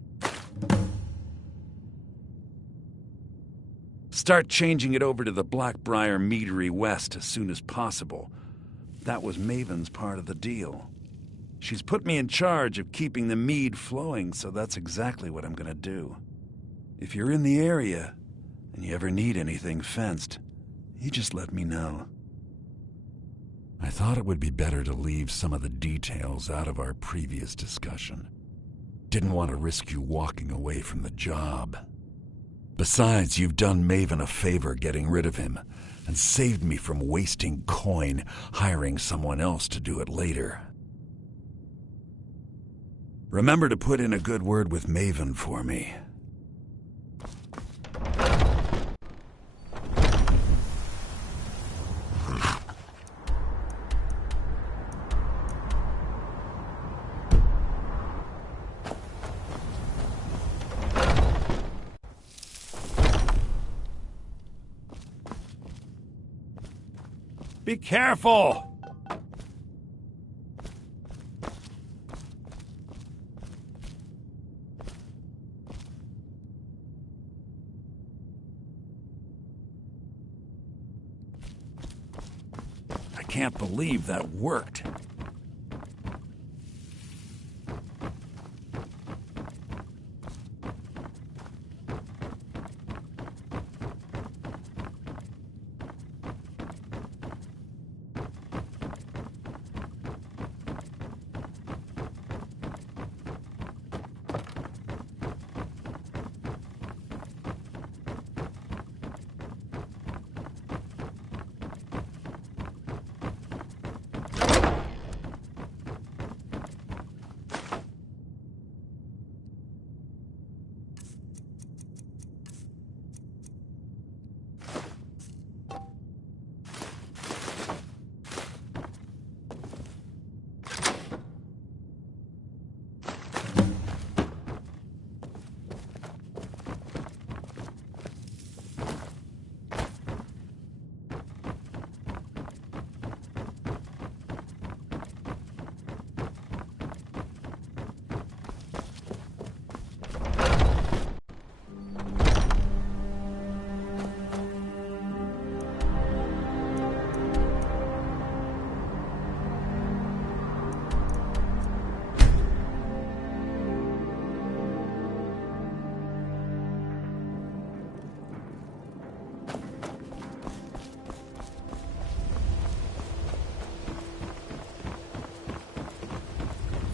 Start changing it over to the Blackbriar Meadery West as soon as possible. That was Maven's part of the deal. She's put me in charge of keeping the mead flowing, so that's exactly what I'm gonna do. If you're in the area, and you ever need anything fenced, you just let me know. I thought it would be better to leave some of the details out of our previous discussion. Didn't want to risk you walking away from the job. Besides, you've done Maven a favor getting rid of him, and saved me from wasting coin hiring someone else to do it later. Remember to put in a good word with Maven for me. Be careful! I can't believe that worked.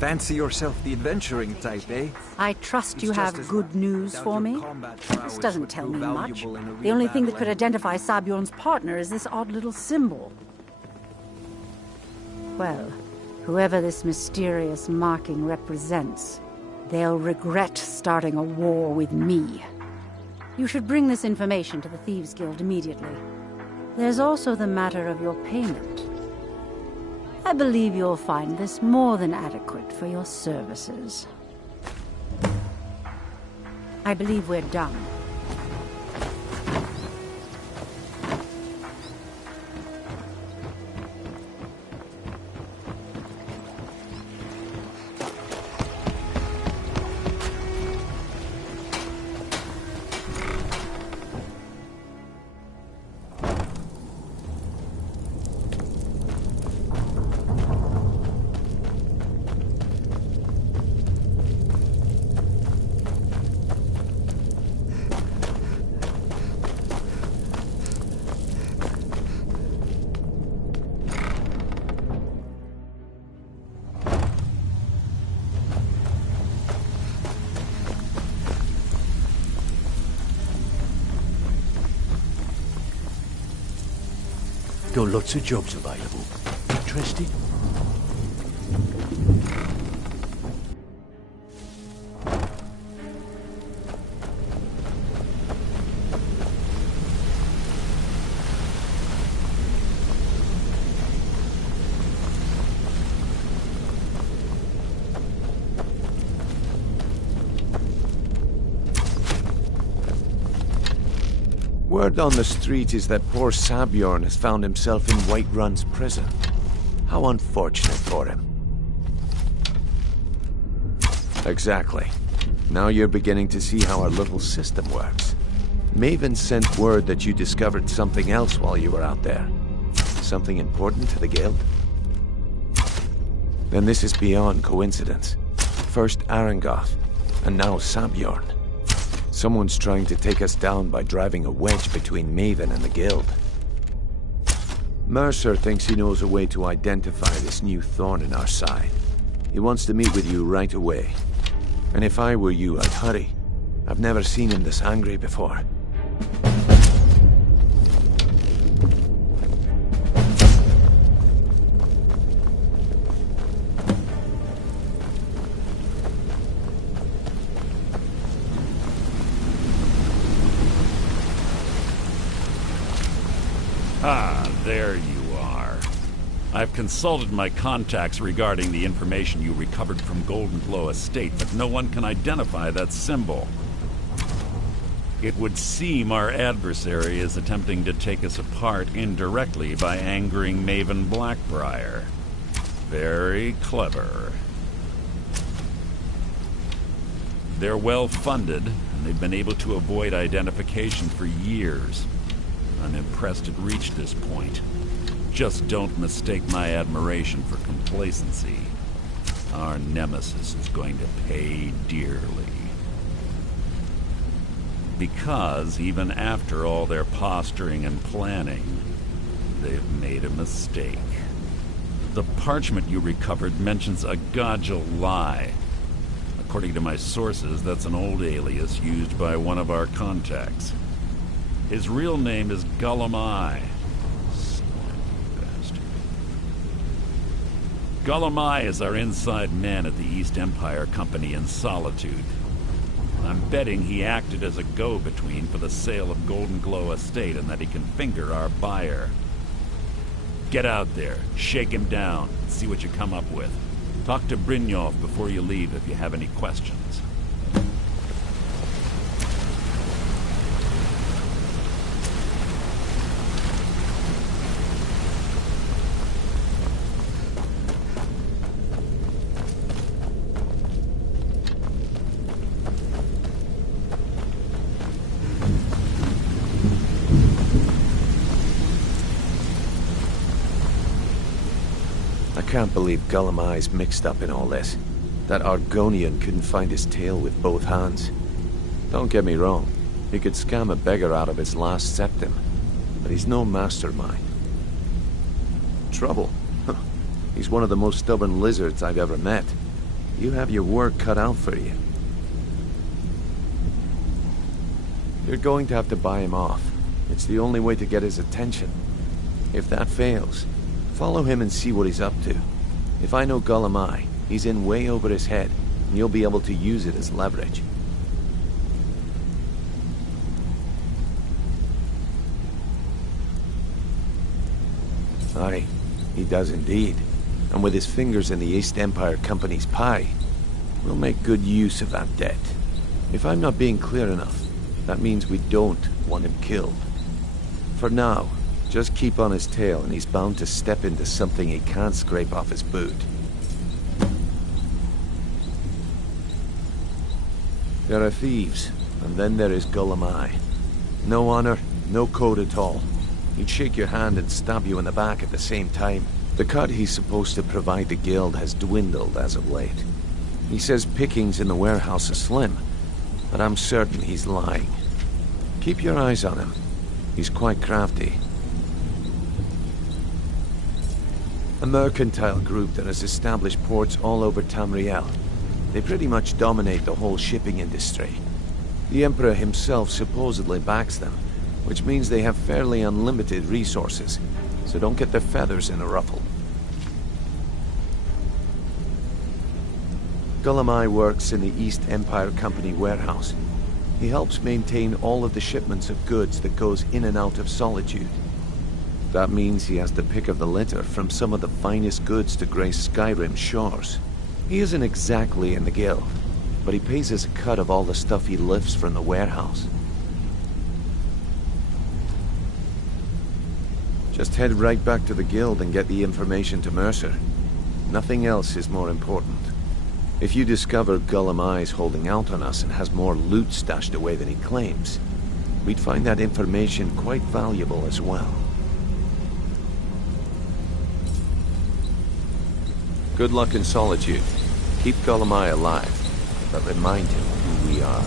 Fancy yourself the adventuring type, eh? I trust you It's just have as good news for me. This doesn't tell me much. The only thing that could identify Sabjorn's partner is this odd little symbol. Well, whoever this mysterious marking represents, they'll regret starting a war with me. You should bring this information to the Thieves' Guild immediately. There's also the matter of your payment. I believe you'll find this more than adequate for your services. I believe we're done. Got lots of jobs available. Interested? Word on the street is that poor Sabjorn has found himself in Whiterun's prison. How unfortunate for him. Exactly. Now you're beginning to see how our little system works. Maven sent word that you discovered something else while you were out there. Something important to the guild? Then this is beyond coincidence. First Arangoth, and now Sabjorn. Someone's trying to take us down by driving a wedge between Maven and the guild. Mercer thinks he knows a way to identify this new thorn in our side. He wants to meet with you right away. And if I were you, I'd hurry. I've never seen him this angry before. Ah, there you are. I've consulted my contacts regarding the information you recovered from Golden Glow Estate, but no one can identify that symbol. It would seem our adversary is attempting to take us apart indirectly by angering Maven Blackbriar. Very clever. They're well funded, and they've been able to avoid identification for years. I'm impressed it reached this point. Just don't mistake my admiration for complacency. Our nemesis is going to pay dearly. Because even after all their posturing and planning, they've made a mistake. The parchment you recovered mentions a Godjal lie. According to my sources, that's an old alias used by one of our contacts. His real name is Gullum-Eye. Bastard. Gullum-Eye is our inside man at the East Empire Company in Solitude. I'm betting he acted as a go-between for the sale of Golden Glow Estate and that he can finger our buyer. Get out there, shake him down, and see what you come up with. Talk to Brynjolf before you leave if you have any questions. I can't believe Gullum-Eye's mixed up in all this. That Argonian couldn't find his tail with both hands. Don't get me wrong, he could scam a beggar out of his last septim, but he's no mastermind. Trouble? He's one of the most stubborn lizards I've ever met. You have your work cut out for you. You're going to have to buy him off. It's the only way to get his attention. If that fails, follow him and see what he's up to. If I know Gulamai, he's in way over his head, and you'll be able to use it as leverage. Aye, he does indeed. And with his fingers in the East Empire Company's pie, we'll make good use of that debt. If I'm not being clear enough, that means we don't want him killed. For now, just keep on his tail and he's bound to step into something he can't scrape off his boot. There are thieves, and then there is Gulamai. No honor, no code at all. He'd shake your hand and stab you in the back at the same time. The cut he's supposed to provide the guild has dwindled as of late. He says pickings in the warehouse are slim, but I'm certain he's lying. Keep your eyes on him. He's quite crafty. A mercantile group that has established ports all over Tamriel. They pretty much dominate the whole shipping industry. The Emperor himself supposedly backs them, which means they have fairly unlimited resources, so don't get their feathers in a ruffle. Gulamai works in the East Empire Company warehouse. He helps maintain all of the shipments of goods that goes in and out of Solitude. That means he has the pick of the litter from some of the finest goods to grace Skyrim's shores. He isn't exactly in the guild, but he pays us a cut of all the stuff he lifts from the warehouse. Just head right back to the guild and get the information to Mercer. Nothing else is more important. If you discover Gulamai's holding out on us and has more loot stashed away than he claims, we'd find that information quite valuable as well. Good luck in Solitude. Keep Gulamai alive, but remind him who we are.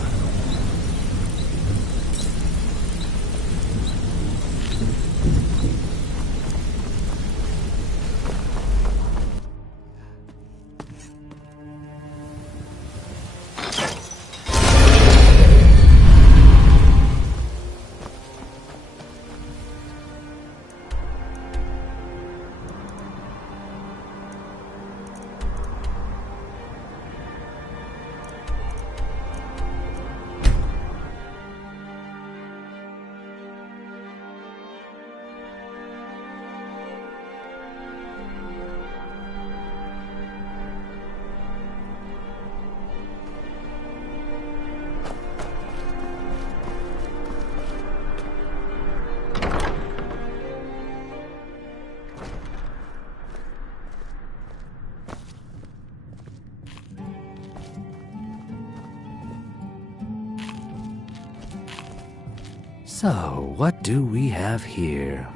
So, what do we have here?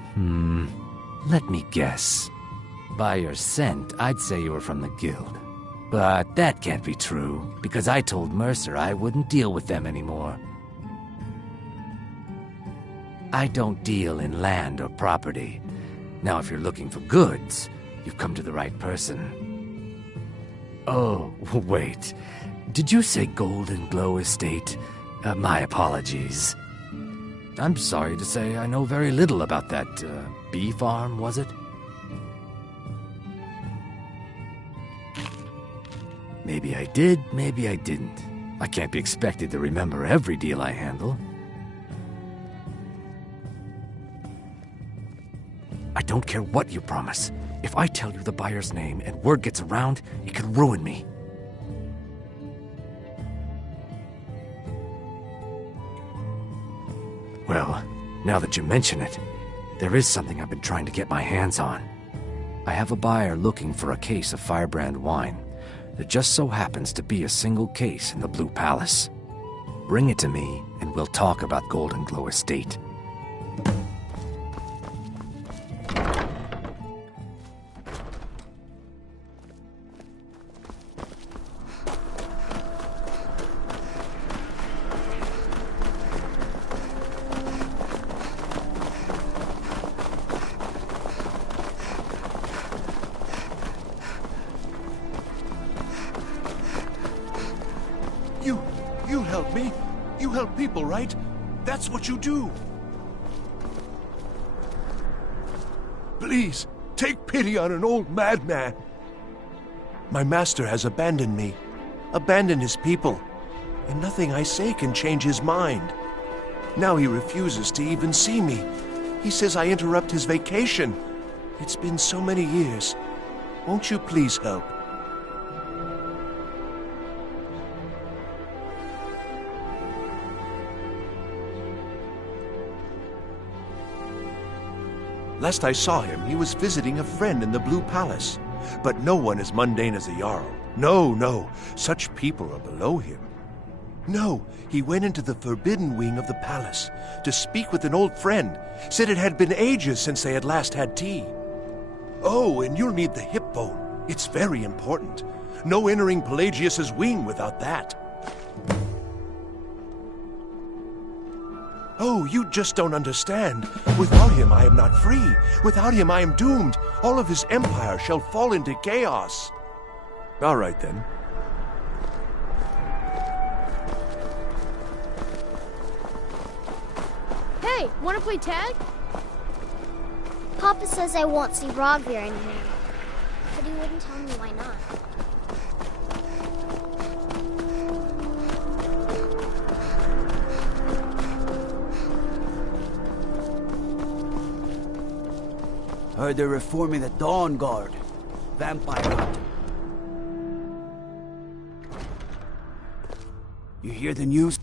Let me guess. By your scent, I'd say you were from the guild. But that can't be true, because I told Mercer I wouldn't deal with them anymore. I don't deal in land or property. Now, if you're looking for goods, you've come to the right person. Oh, wait. Did you say Golden Glow Estate? My apologies. I'm sorry to say I know very little about that, bee farm, was it? Maybe I did, maybe I didn't. I can't be expected to remember every deal I handle. I don't care what you promise. If I tell you the buyer's name and word gets around, it could ruin me. Well, now that you mention it, there is something I've been trying to get my hands on. I have a buyer looking for a case of Firebrand wine. There just so happens to be a single case in the Blue Palace. Bring it to me, and we'll talk about Golden Glow Estate. You help me. You help people, right? That's what you do. Please, take pity on an old madman. My master has abandoned me, abandoned his people, and nothing I say can change his mind. Now he refuses to even see me. He says I interrupt his vacation. It's been so many years. Won't you please help? Last I saw him, he was visiting a friend in the Blue Palace. But no one as mundane as a Jarl. No, no. Such people are below him. No, he went into the forbidden wing of the palace to speak with an old friend. Said it had been ages since they had last had tea. Oh, and you'll need the hip bone. It's very important. No entering Pelagius's wing without that. Oh, you just don't understand. Without him, I am not free. Without him, I am doomed. All of his empire shall fall into chaos. All right, then. Hey, wanna play tag? Papa says I won't see Rogvir anymore, but he wouldn't tell me why not. Heard they're reforming the Dawn Guard. Vampire hunt. You hear the news?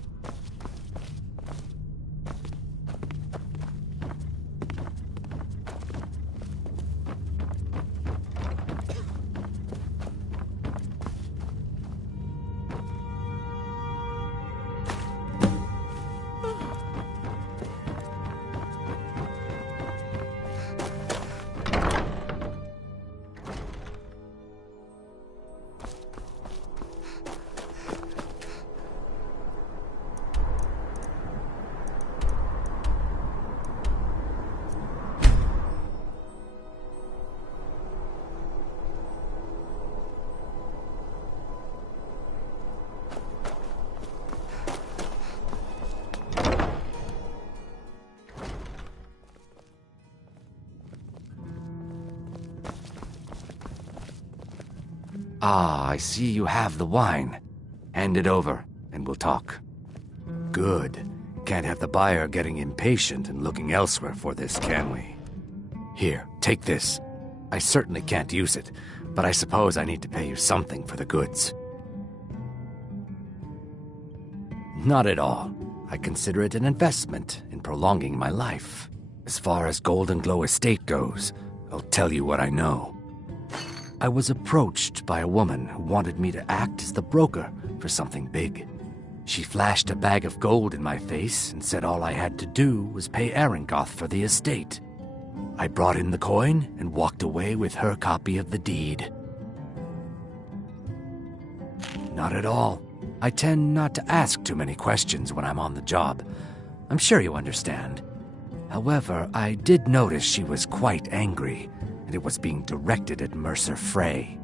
Ah, I see you have the wine. Hand it over, and we'll talk. Good. Can't have the buyer getting impatient and looking elsewhere for this, can we? Here, take this. I certainly can't use it, but I suppose I need to pay you something for the goods. Not at all. I consider it an investment in prolonging my life. As far as Golden Glow Estate goes, I'll tell you what I know. I was approached by a woman who wanted me to act as the broker for something big. She flashed a bag of gold in my face and said all I had to do was pay Arangoth for the estate. I brought in the coin and walked away with her copy of the deed. Not at all. I tend not to ask too many questions when I'm on the job. I'm sure you understand. However, I did notice she was quite angry, and it was being directed at Mercer Frey.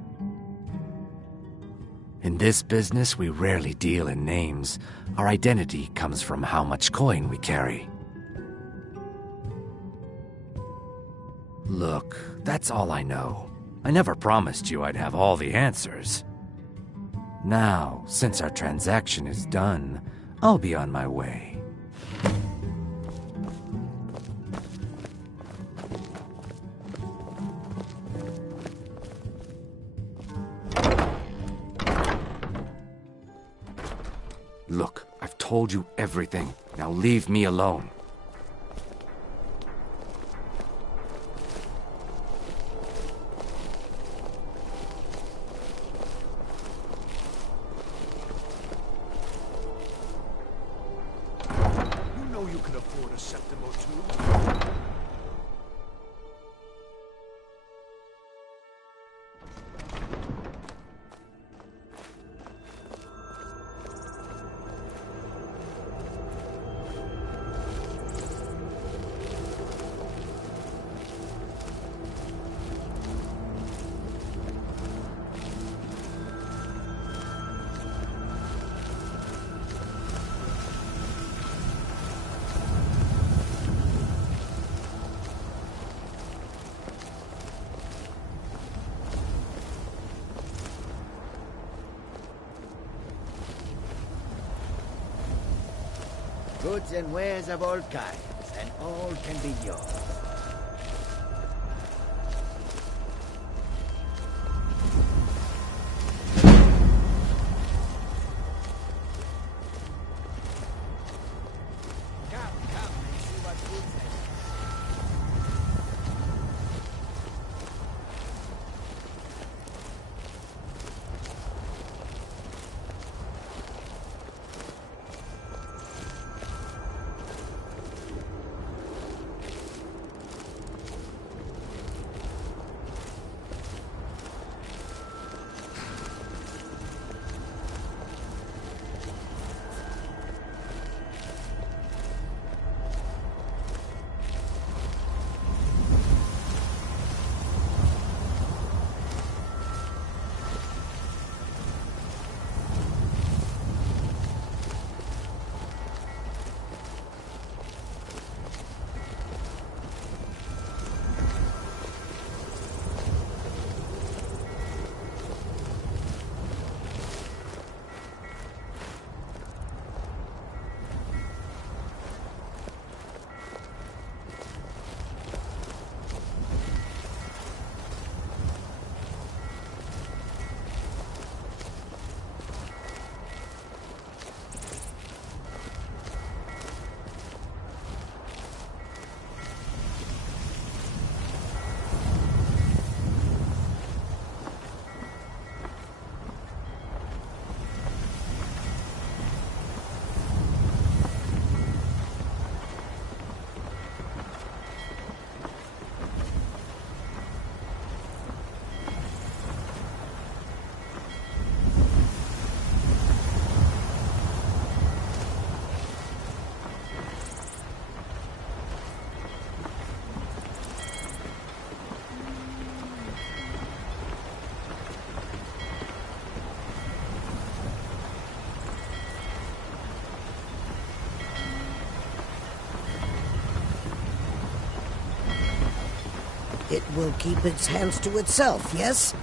In this business, we rarely deal in names. Our identity comes from how much coin we carry. Look, that's all I know. I never promised you I'd have all the answers. Now, since our transaction is done, I'll be on my way. Look, I've told you everything. Now leave me alone. You know you can afford a septim or two. Goods and wares of all kinds, and all can be yours. It will keep its hands to itself, yes?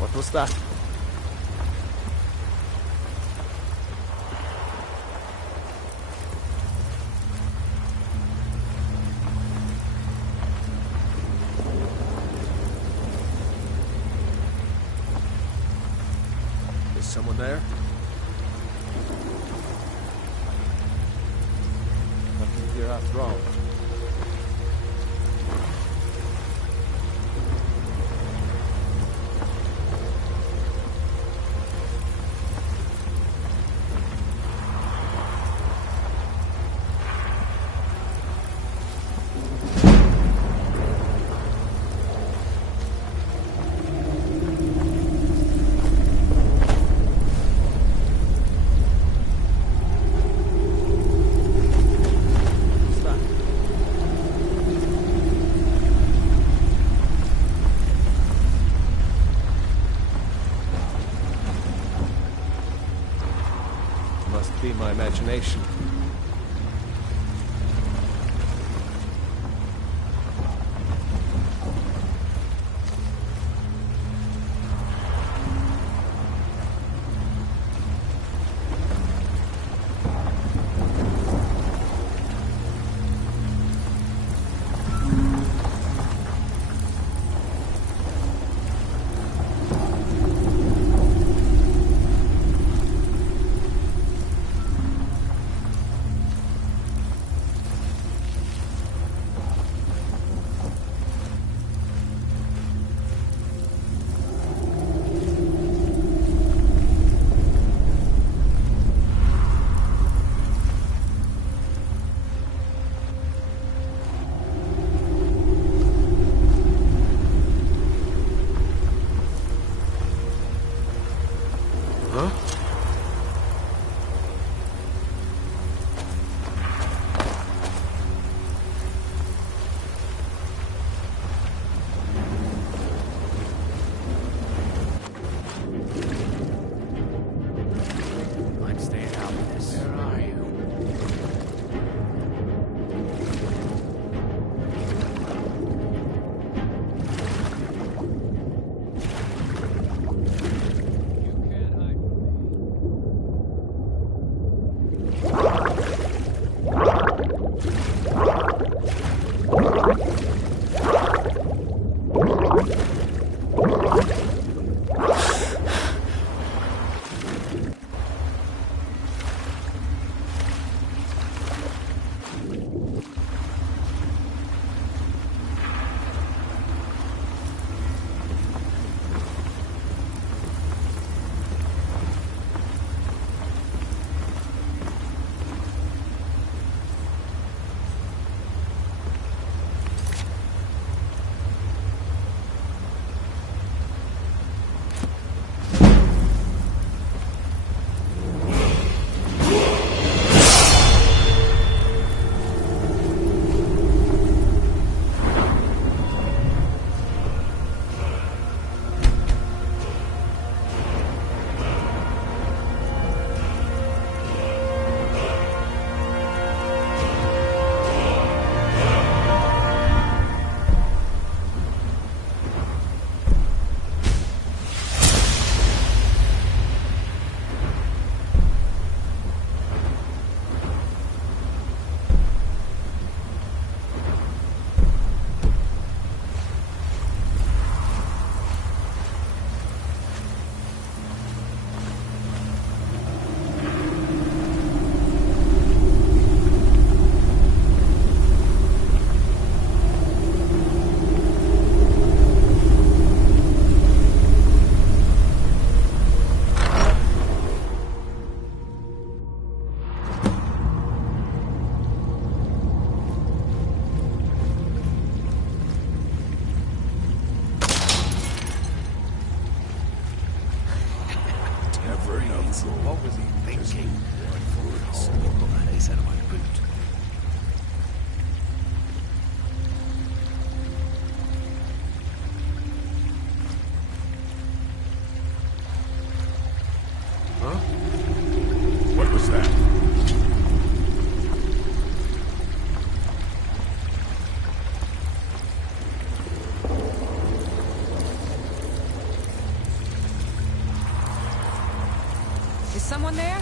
What was that? Is someone there? Nothing here after all. be my imagination. What was he thinking? Hij is helemaal goed. Huh? What was that? Is someone there?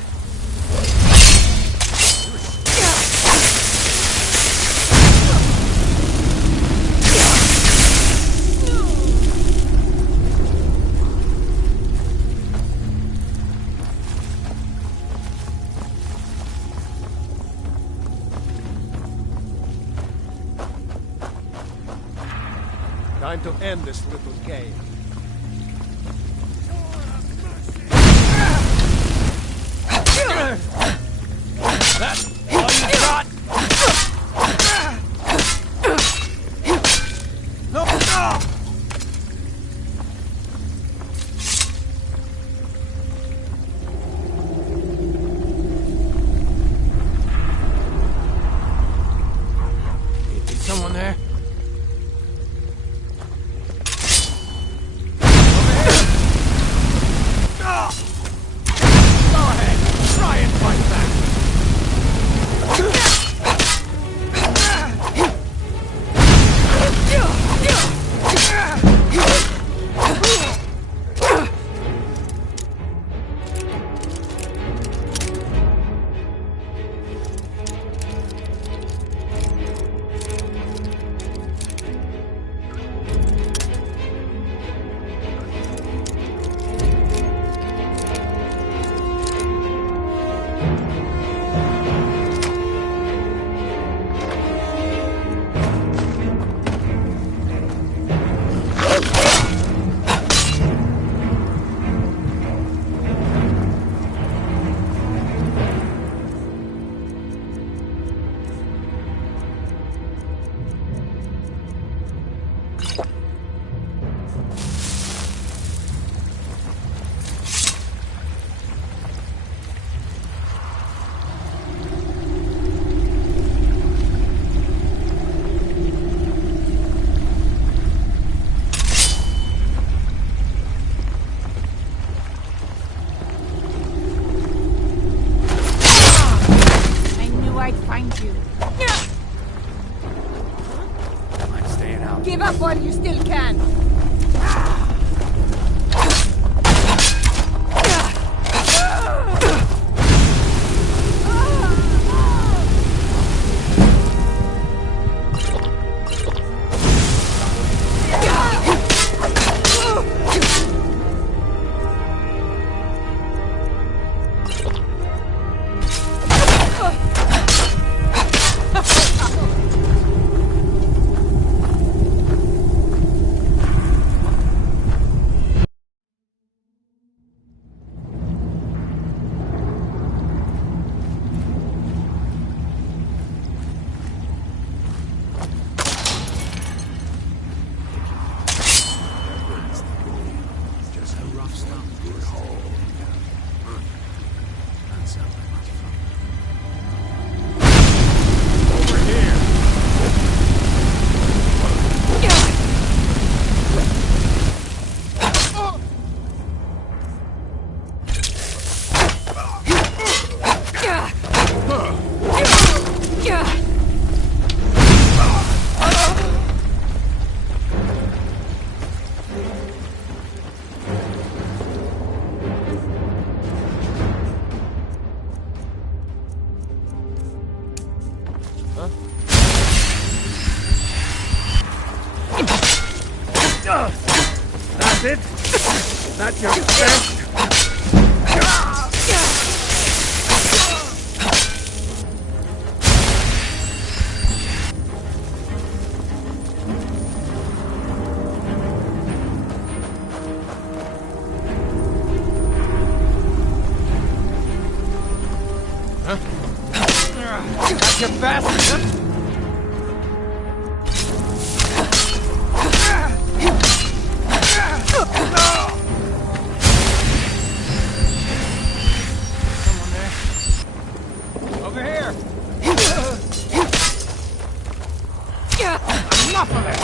Time to end this little game. That's all you got? No! No! Is someone there? can! That's it? That's your best? Huh? That's your best? Over here! Enough of it!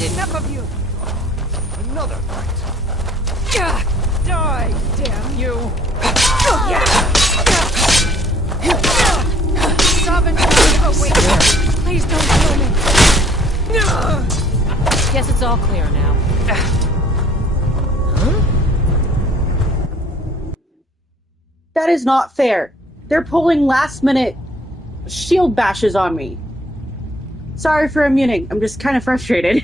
Enough of you! Another fight! Die, damn you! Sovereign, oh wait! Please don't kill me! Guess it's all clear now. That is not fair. They're pulling last-minute shield bashes on me. Sorry for immuning. I'm just kind of frustrated.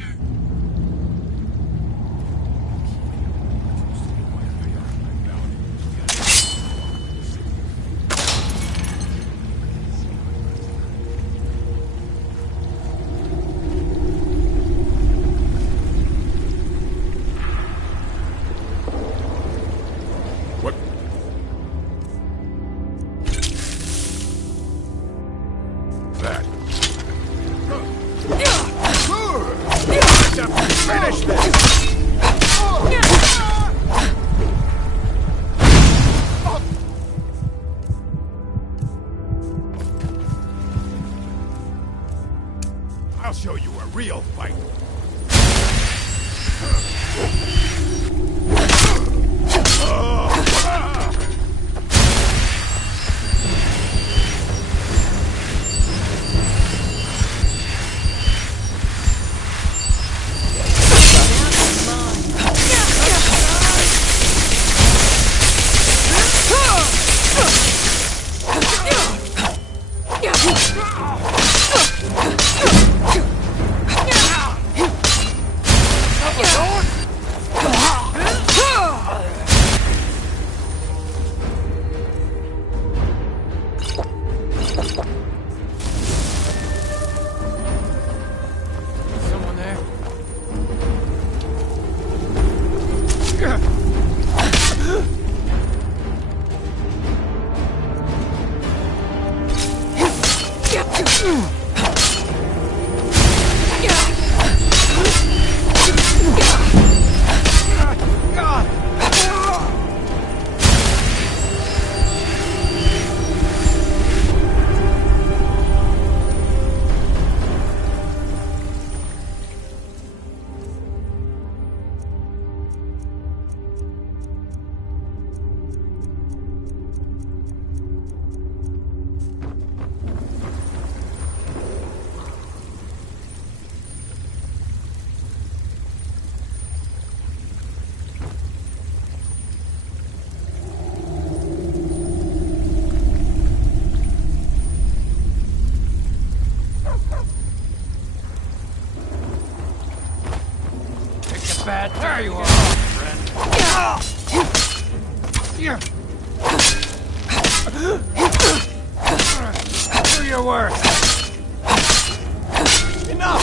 Finish this! I'll show you a real fight. There you are, friend. Do your worst. Enough!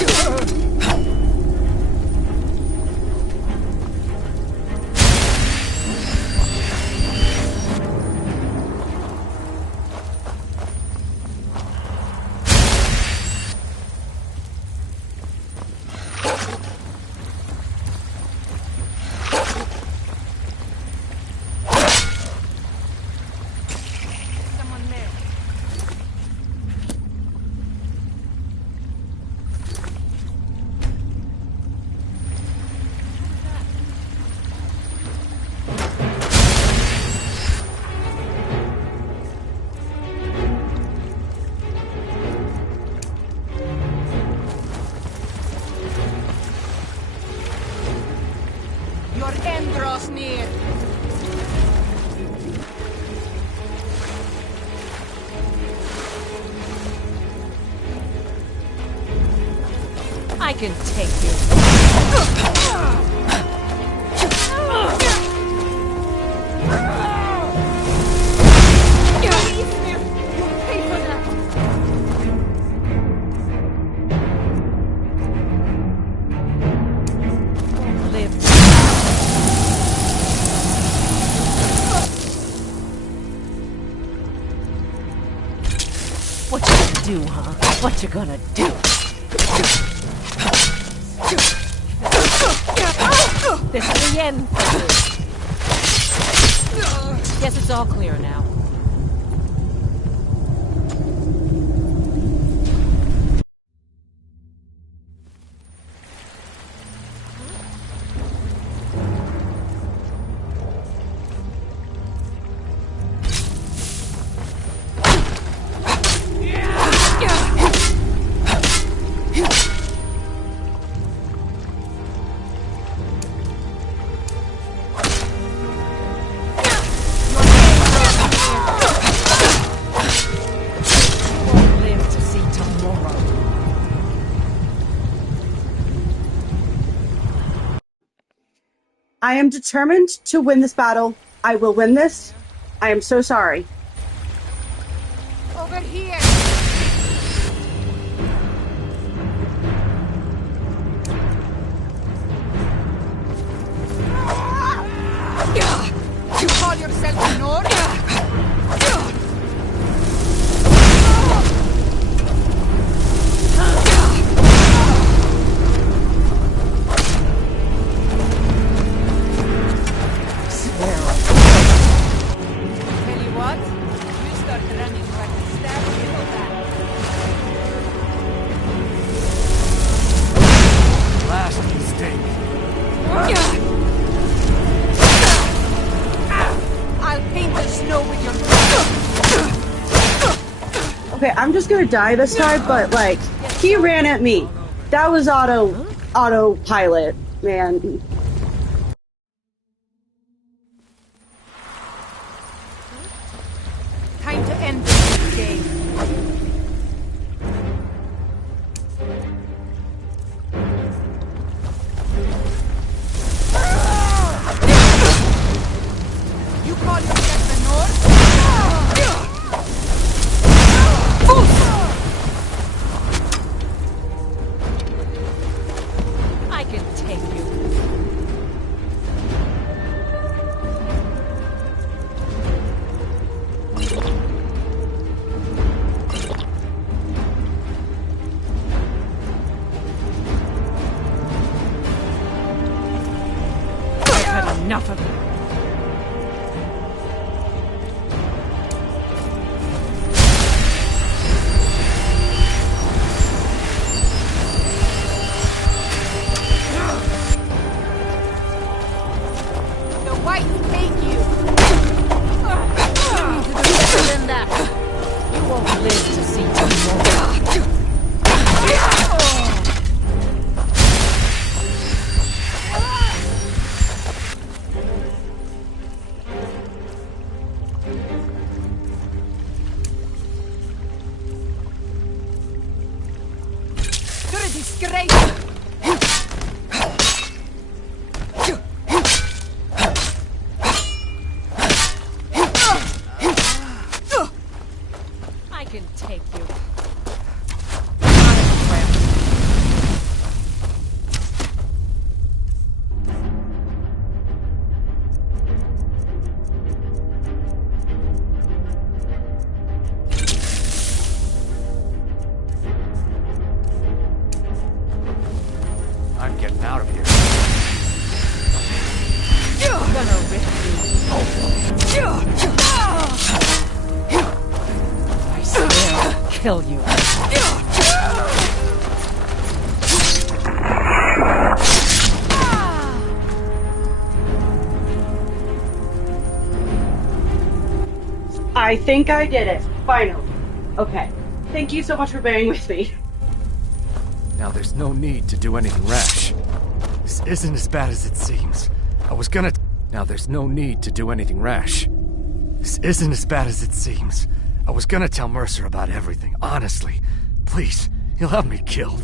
I can take you. What you gonna do, huh? What you gonna do? This is the end. Guess it's all clear now. I am determined to win this battle. I will win this. I am so sorry. Over here! You call yourself a Nord? Okay, I'm just gonna die this time, but like, he ran at me. That was autopilot, man. Time to end this game. You call yourself the North? I can take you. I've had enough of it. You're a disgrace! kill you. I think I did it. Finally. Okay. Thank you so much for bearing with me. Now there's no need to do anything rash. This isn't as bad as it seems. I was gonna... Now there's no need to do anything rash. This isn't as bad as it seems. I was gonna tell Mercer about everything, honestly. Please, he'll have me killed.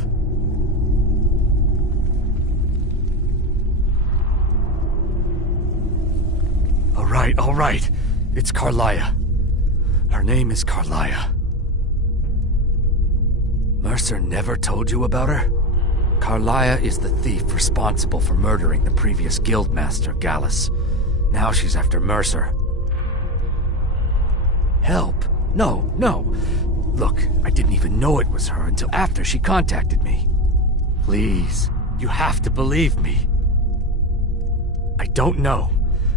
All right. It's Carlia. Her name is Carlia. Mercer never told you about her? Carlia is the thief responsible for murdering the previous guildmaster, Gallus. Now she's after Mercer. Help? No. Look, I didn't even know it was her until after she contacted me. Please, you have to believe me. I don't know.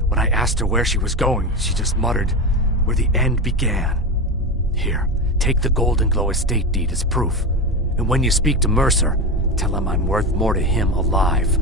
When I asked her where she was going, she just muttered, "Where the end began." Here, take the Golden Glow estate deed as proof. And when you speak to Mercer, tell him I'm worth more to him alive.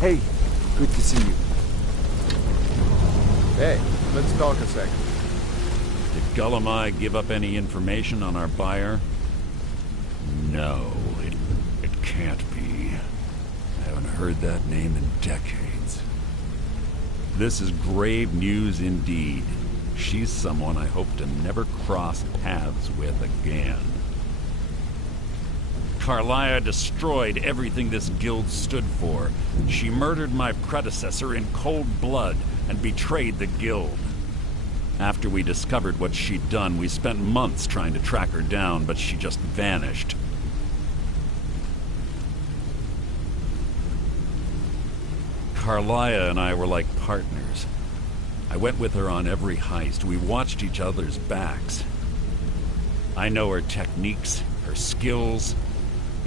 Hey, good to see you. Hey, let's talk a second. Did Gullamai give up any information on our buyer? No, it can't be. I haven't heard that name in decades. This is grave news indeed. She's someone I hope to never cross paths with again. Carlia destroyed everything this guild stood for. She murdered my predecessor in cold blood and betrayed the guild. After we discovered what she'd done, we spent months trying to track her down, but she just vanished. Carlia and I were like partners. I went with her on every heist. We watched each other's backs. I know her techniques, her skills.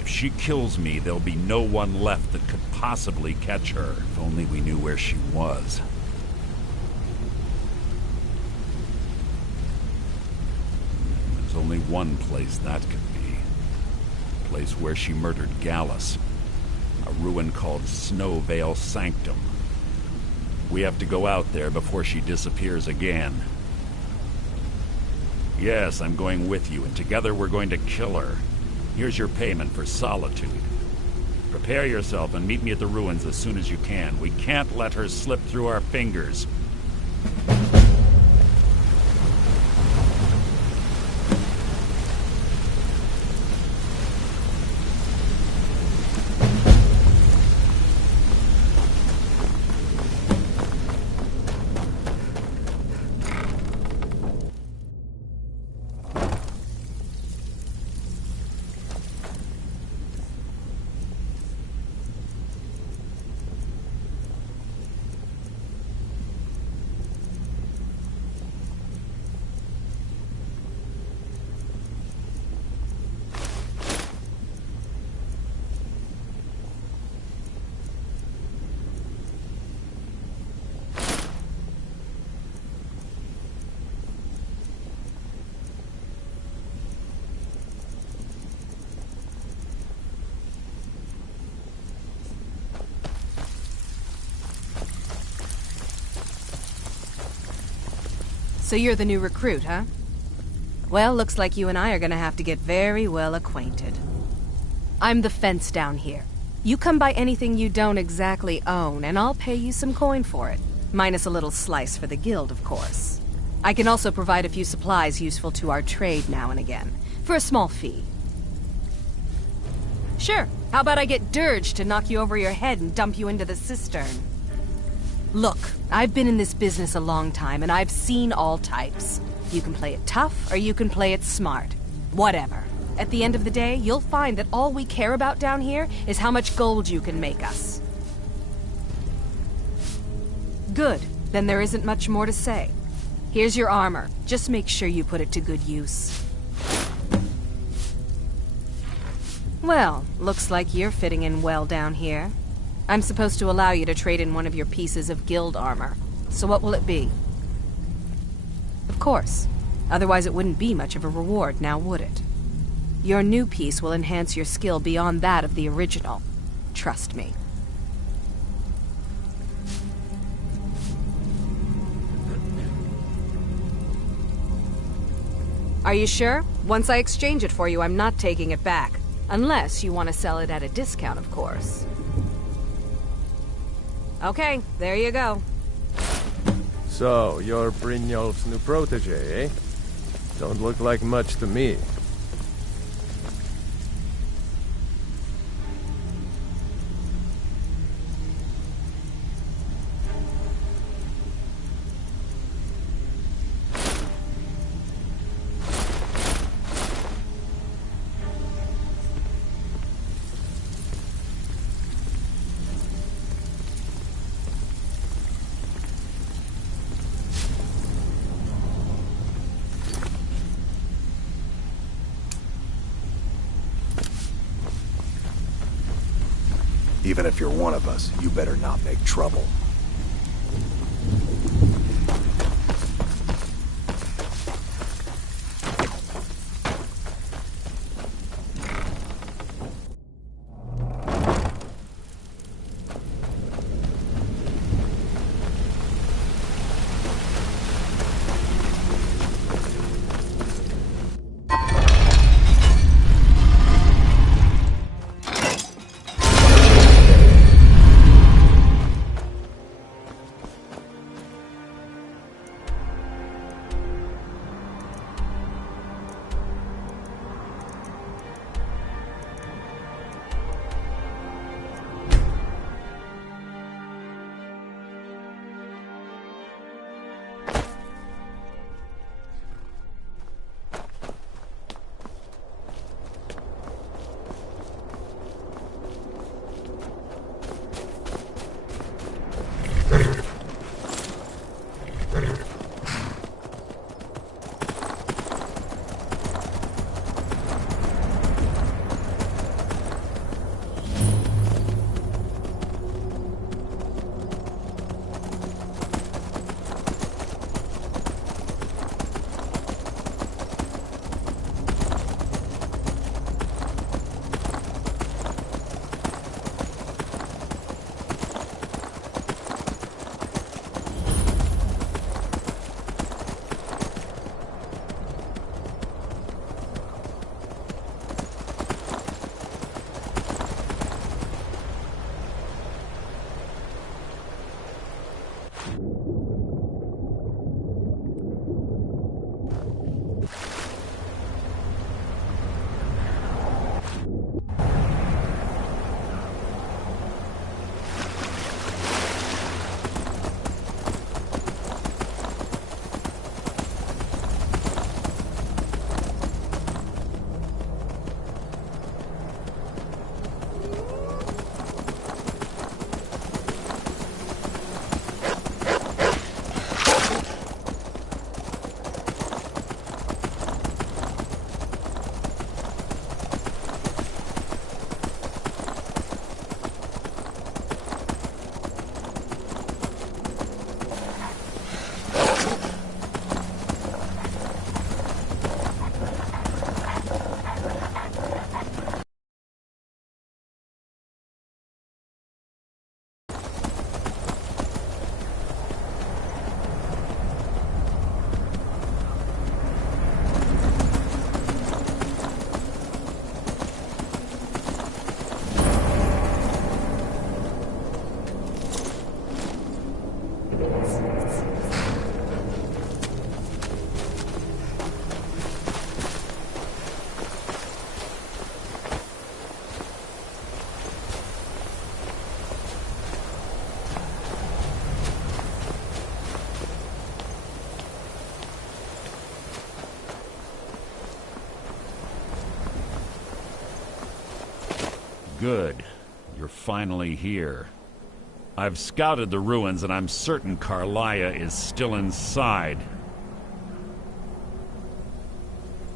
If she kills me, there'll be no one left that could possibly catch her. If only we knew where she was. There's only one place that could be. A place where she murdered Gallus. A ruin called Snowvale Sanctum. We have to go out there before she disappears again. Yes, I'm going with you, and together we're going to kill her. Here's your payment for solitude. Prepare yourself and meet me at the ruins as soon as you can. We can't let her slip through our fingers. So you're the new recruit, huh? Well, looks like you and I are gonna have to get very well acquainted. I'm the fence down here. You come by anything you don't exactly own, and I'll pay you some coin for it. Minus a little slice for the guild, of course. I can also provide a few supplies useful to our trade now and again, for a small fee. Sure, how about I get Dirge to knock you over your head and dump you into the cistern? Look, I've been in this business a long time, and I've seen all types. You can play it tough, or you can play it smart. Whatever. At the end of the day, you'll find that all we care about down here is how much gold you can make us. Good. Then there isn't much more to say. Here's your armor. Just make sure you put it to good use. Well, looks like you're fitting in well down here. I'm supposed to allow you to trade in one of your pieces of guild armor. So what will it be? Of course. Otherwise it wouldn't be much of a reward, now would it? Your new piece will enhance your skill beyond that of the original. Trust me. Are you sure? Once I exchange it for you, I'm not taking it back. Unless you want to sell it at a discount, of course. Okay, there you go. So, you're Brynjolf's new protege, eh? Don't look like much to me. Even if you're one of us, you better not make trouble. Good. You're finally here. I've scouted the ruins and I'm certain Carlia is still inside.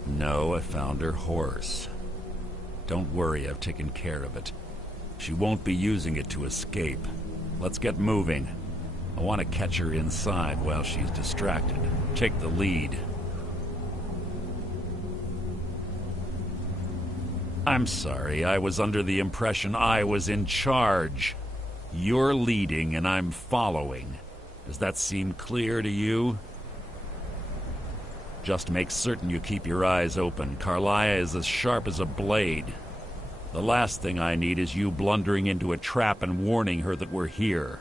No, I found her horse. Don't worry, I've taken care of it. She won't be using it to escape. Let's get moving. I want to catch her inside while she's distracted. Take the lead. I'm sorry, I was under the impression I was in charge. You're leading and I'm following. Does that seem clear to you? Just make certain you keep your eyes open. Carlia is as sharp as a blade. The last thing I need is you blundering into a trap and warning her that we're here.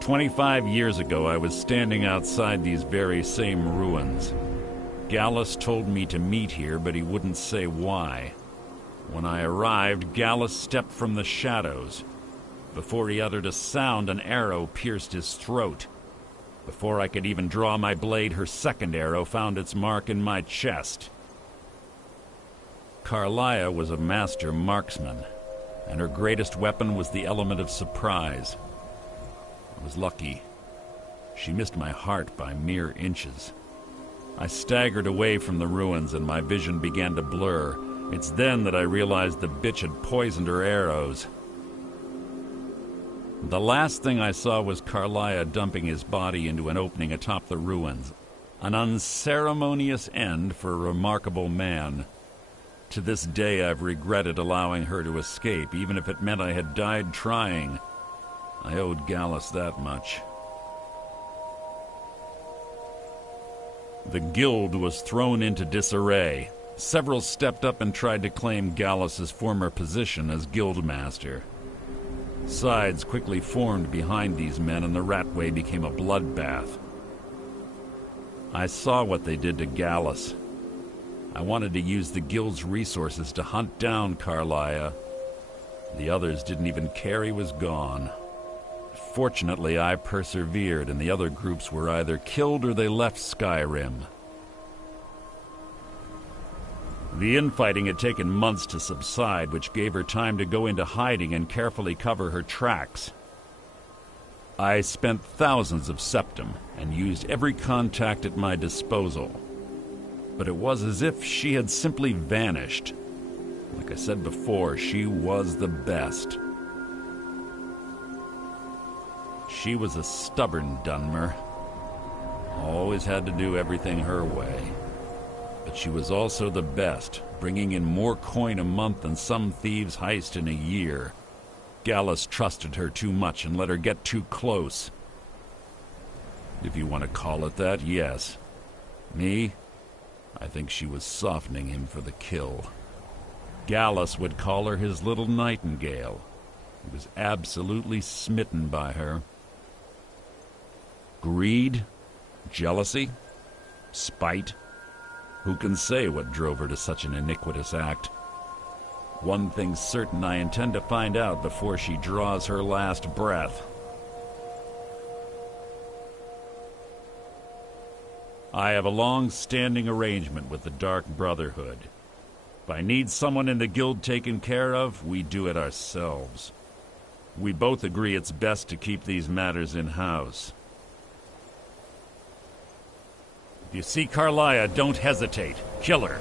"25 years ago, I was standing outside these very same ruins. Gallus told me to meet here, but he wouldn't say why. When I arrived, Gallus stepped from the shadows. Before he uttered a sound, an arrow pierced his throat. Before I could even draw my blade, her second arrow found its mark in my chest. Carlia was a master marksman, and her greatest weapon was the element of surprise. I was lucky. She missed my heart by mere inches. I staggered away from the ruins and my vision began to blur. It's then that I realized the bitch had poisoned her arrows. The last thing I saw was Carlia dumping his body into an opening atop the ruins. An unceremonious end for a remarkable man. To this day I've regretted allowing her to escape, even if it meant I had died trying. I owed Gallus that much. The guild was thrown into disarray. Several stepped up and tried to claim Gallus's former position as guildmaster. Sides quickly formed behind these men and the Ratway became a bloodbath. I saw what they did to Gallus. I wanted to use the guild's resources to hunt down Carlia. The others didn't even care he was gone. Fortunately, I persevered, and the other groups were either killed or they left Skyrim. The infighting had taken months to subside, which gave her time to go into hiding and carefully cover her tracks. I spent thousands of septum and used every contact at my disposal. But it was as if she had simply vanished. Like I said before, she was the best. She was a stubborn Dunmer. Always had to do everything her way. But she was also the best, bringing in more coin a month than some thieves heist in a year. Gallus trusted her too much and let her get too close. If you want to call it that, yes. Me? I think she was softening him for the kill. Gallus would call her his little nightingale. He was absolutely smitten by her. Greed? Jealousy? Spite? Who can say what drove her to such an iniquitous act? One thing's certain, I intend to find out before she draws her last breath. I have a long-standing arrangement with the Dark Brotherhood. If I need someone in the guild taken care of, we do it ourselves. We both agree it's best to keep these matters in-house. If you see Carlia, don't hesitate. Kill her.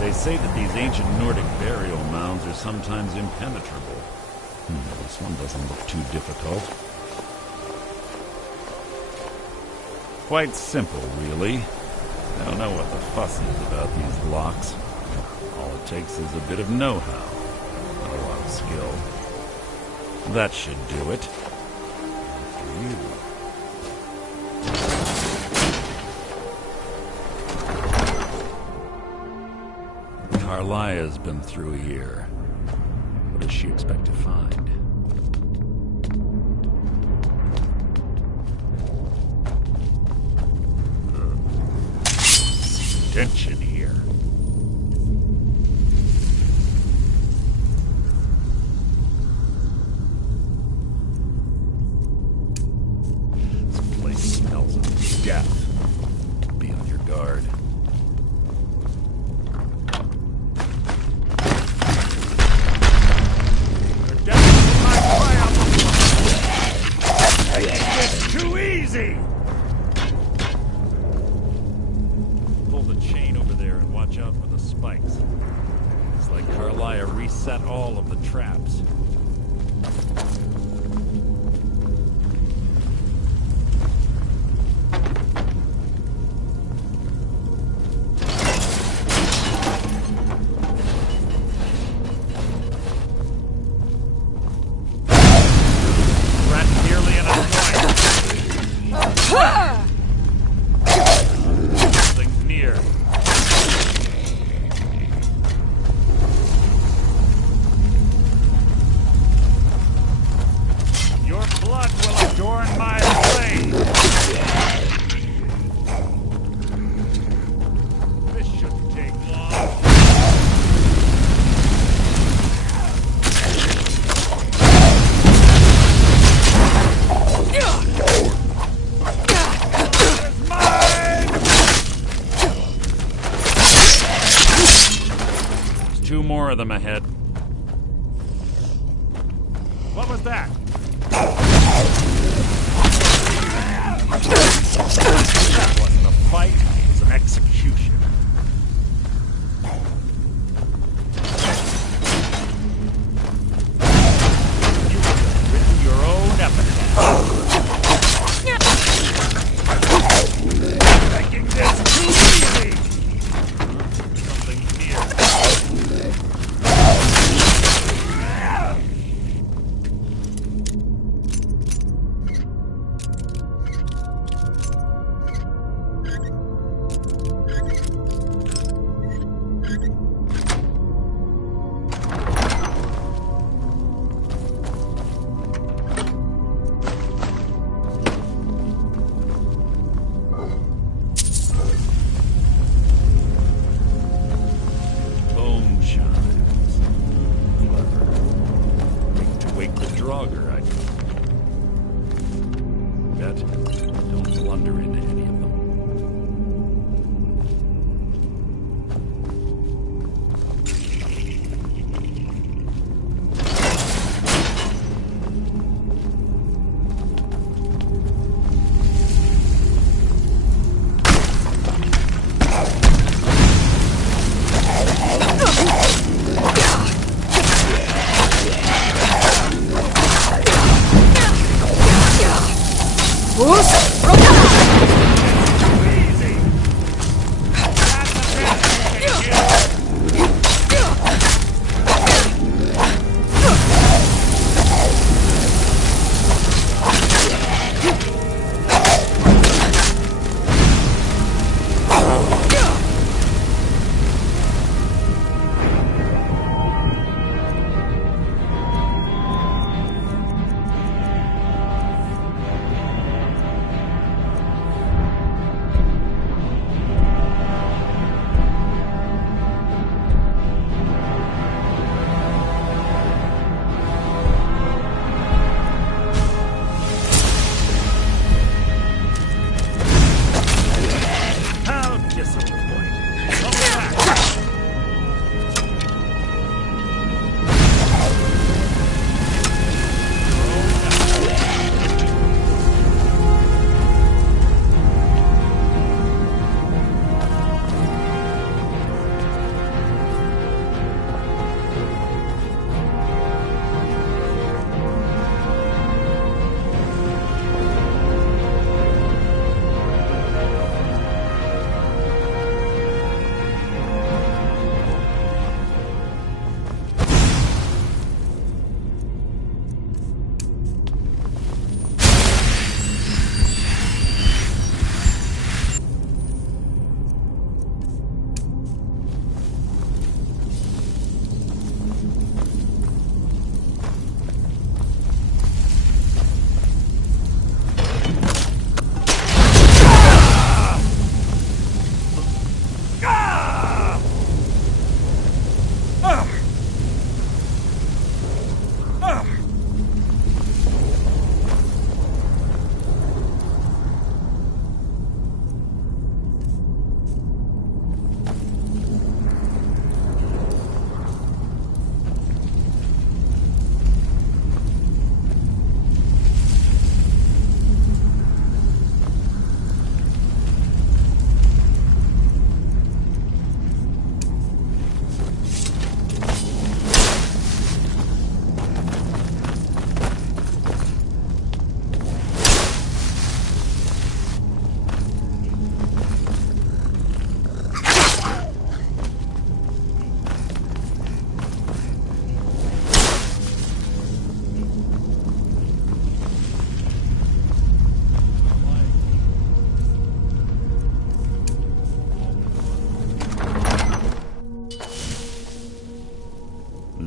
They say that these ancient Nordic burial mounds are sometimes impenetrable. This one doesn't look too difficult. Quite simple, really. I don't know what the fuss is about these locks. All it takes is a bit of know-how, not a lot of skill. That should do it. After you. Carlia's been through here. What does she expect to find? Stench in here. This place smells of death. Be on your guard. It's too easy! Pull the chain over there and watch out for the spikes. It's like Carlia reset all of the traps. Something's near. Your blood will adorn my blade. This shouldn't take long. Two more of them ahead. What was that? That wasn't a fight, it was an execution. You have written your own epitaph. Making this too easy! Something near.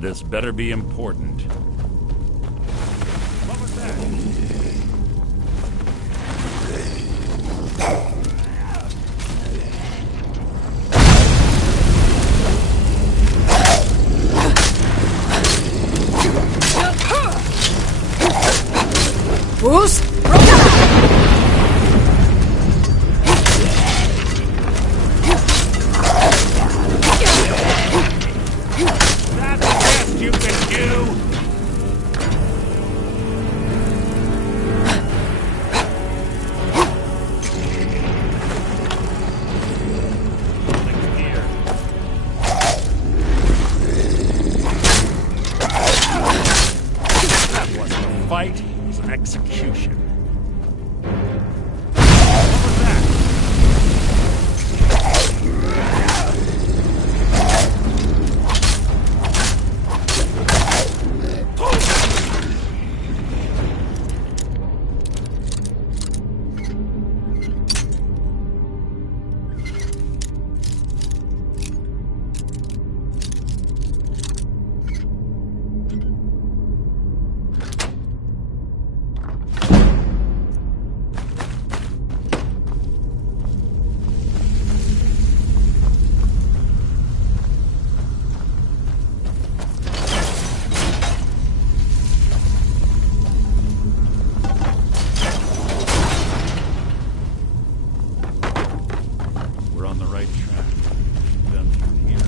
This better be important. What was that? Boost! That's the best you can do! That wasn't a fight, it was an execution. We're on the right track. Done from here.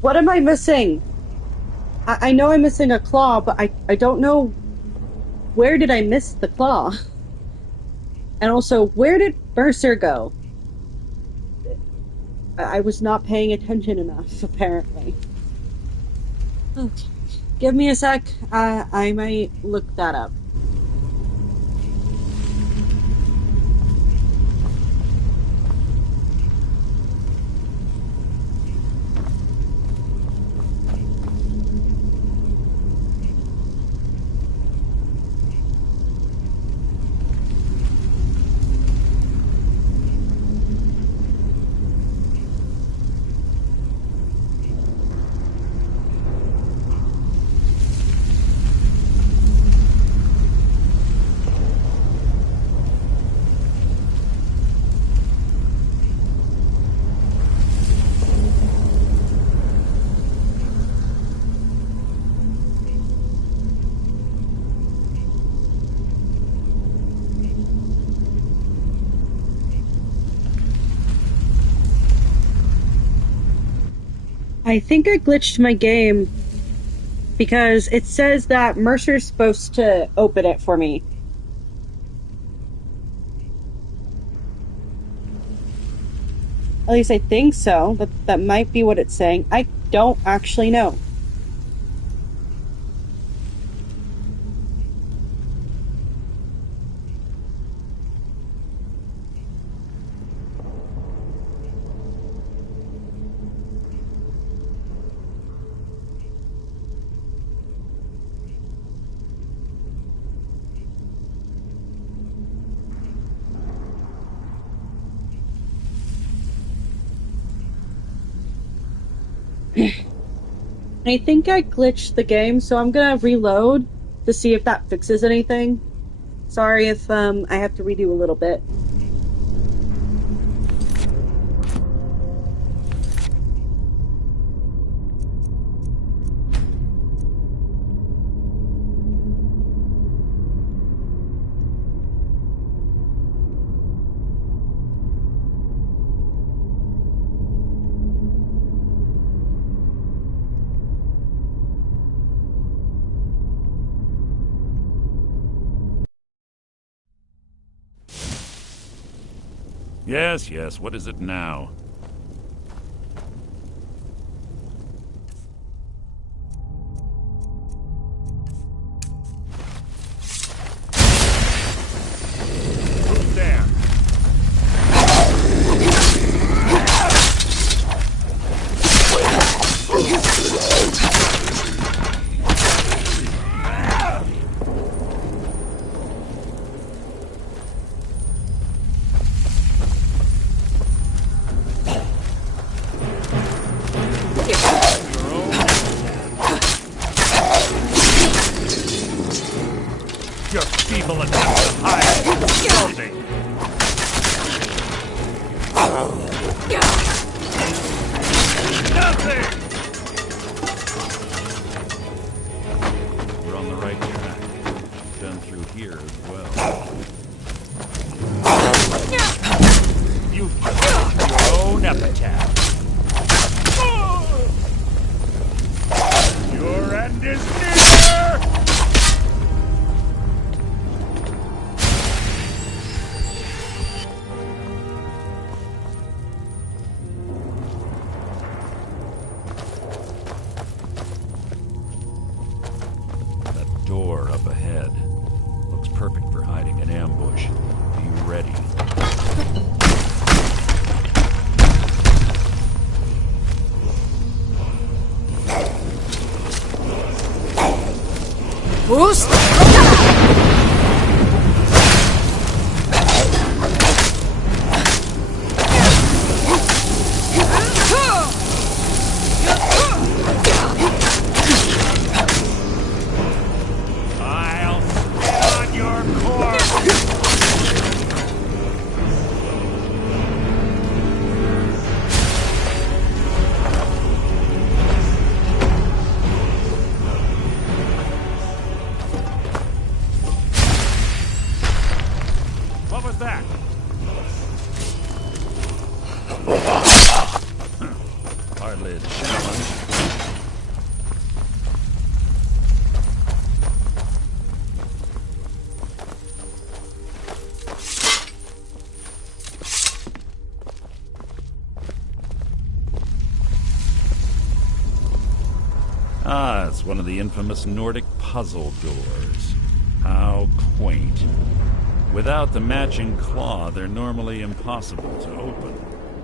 What am I missing? I know I'm missing a claw, but I don't know where did I miss the claw? And also, where did Mercer go? I was not paying attention enough, apparently. Okay. Give me a sec. I might look that up. I think I glitched my game because it says that Mercer's supposed to open it for me. At least I think so. That might be what it's saying. I don't actually know. I think I glitched the game, so I'm gonna reload to see if that fixes anything. Sorry if I have to redo a little bit. Yes, yes, what is it now? Who's there? Your feeble attempt to hide is me. Nothing! We're on the right track. Done through here as well. You've killed your own epitaph. Your end is near! That door up ahead looks perfect for hiding an ambush. Be ready. Boost! I'll spit on your corpse! challenge. Ah, it's one of the infamous Nordic puzzle doors. How quaint. Without the matching claw, they're normally impossible to open.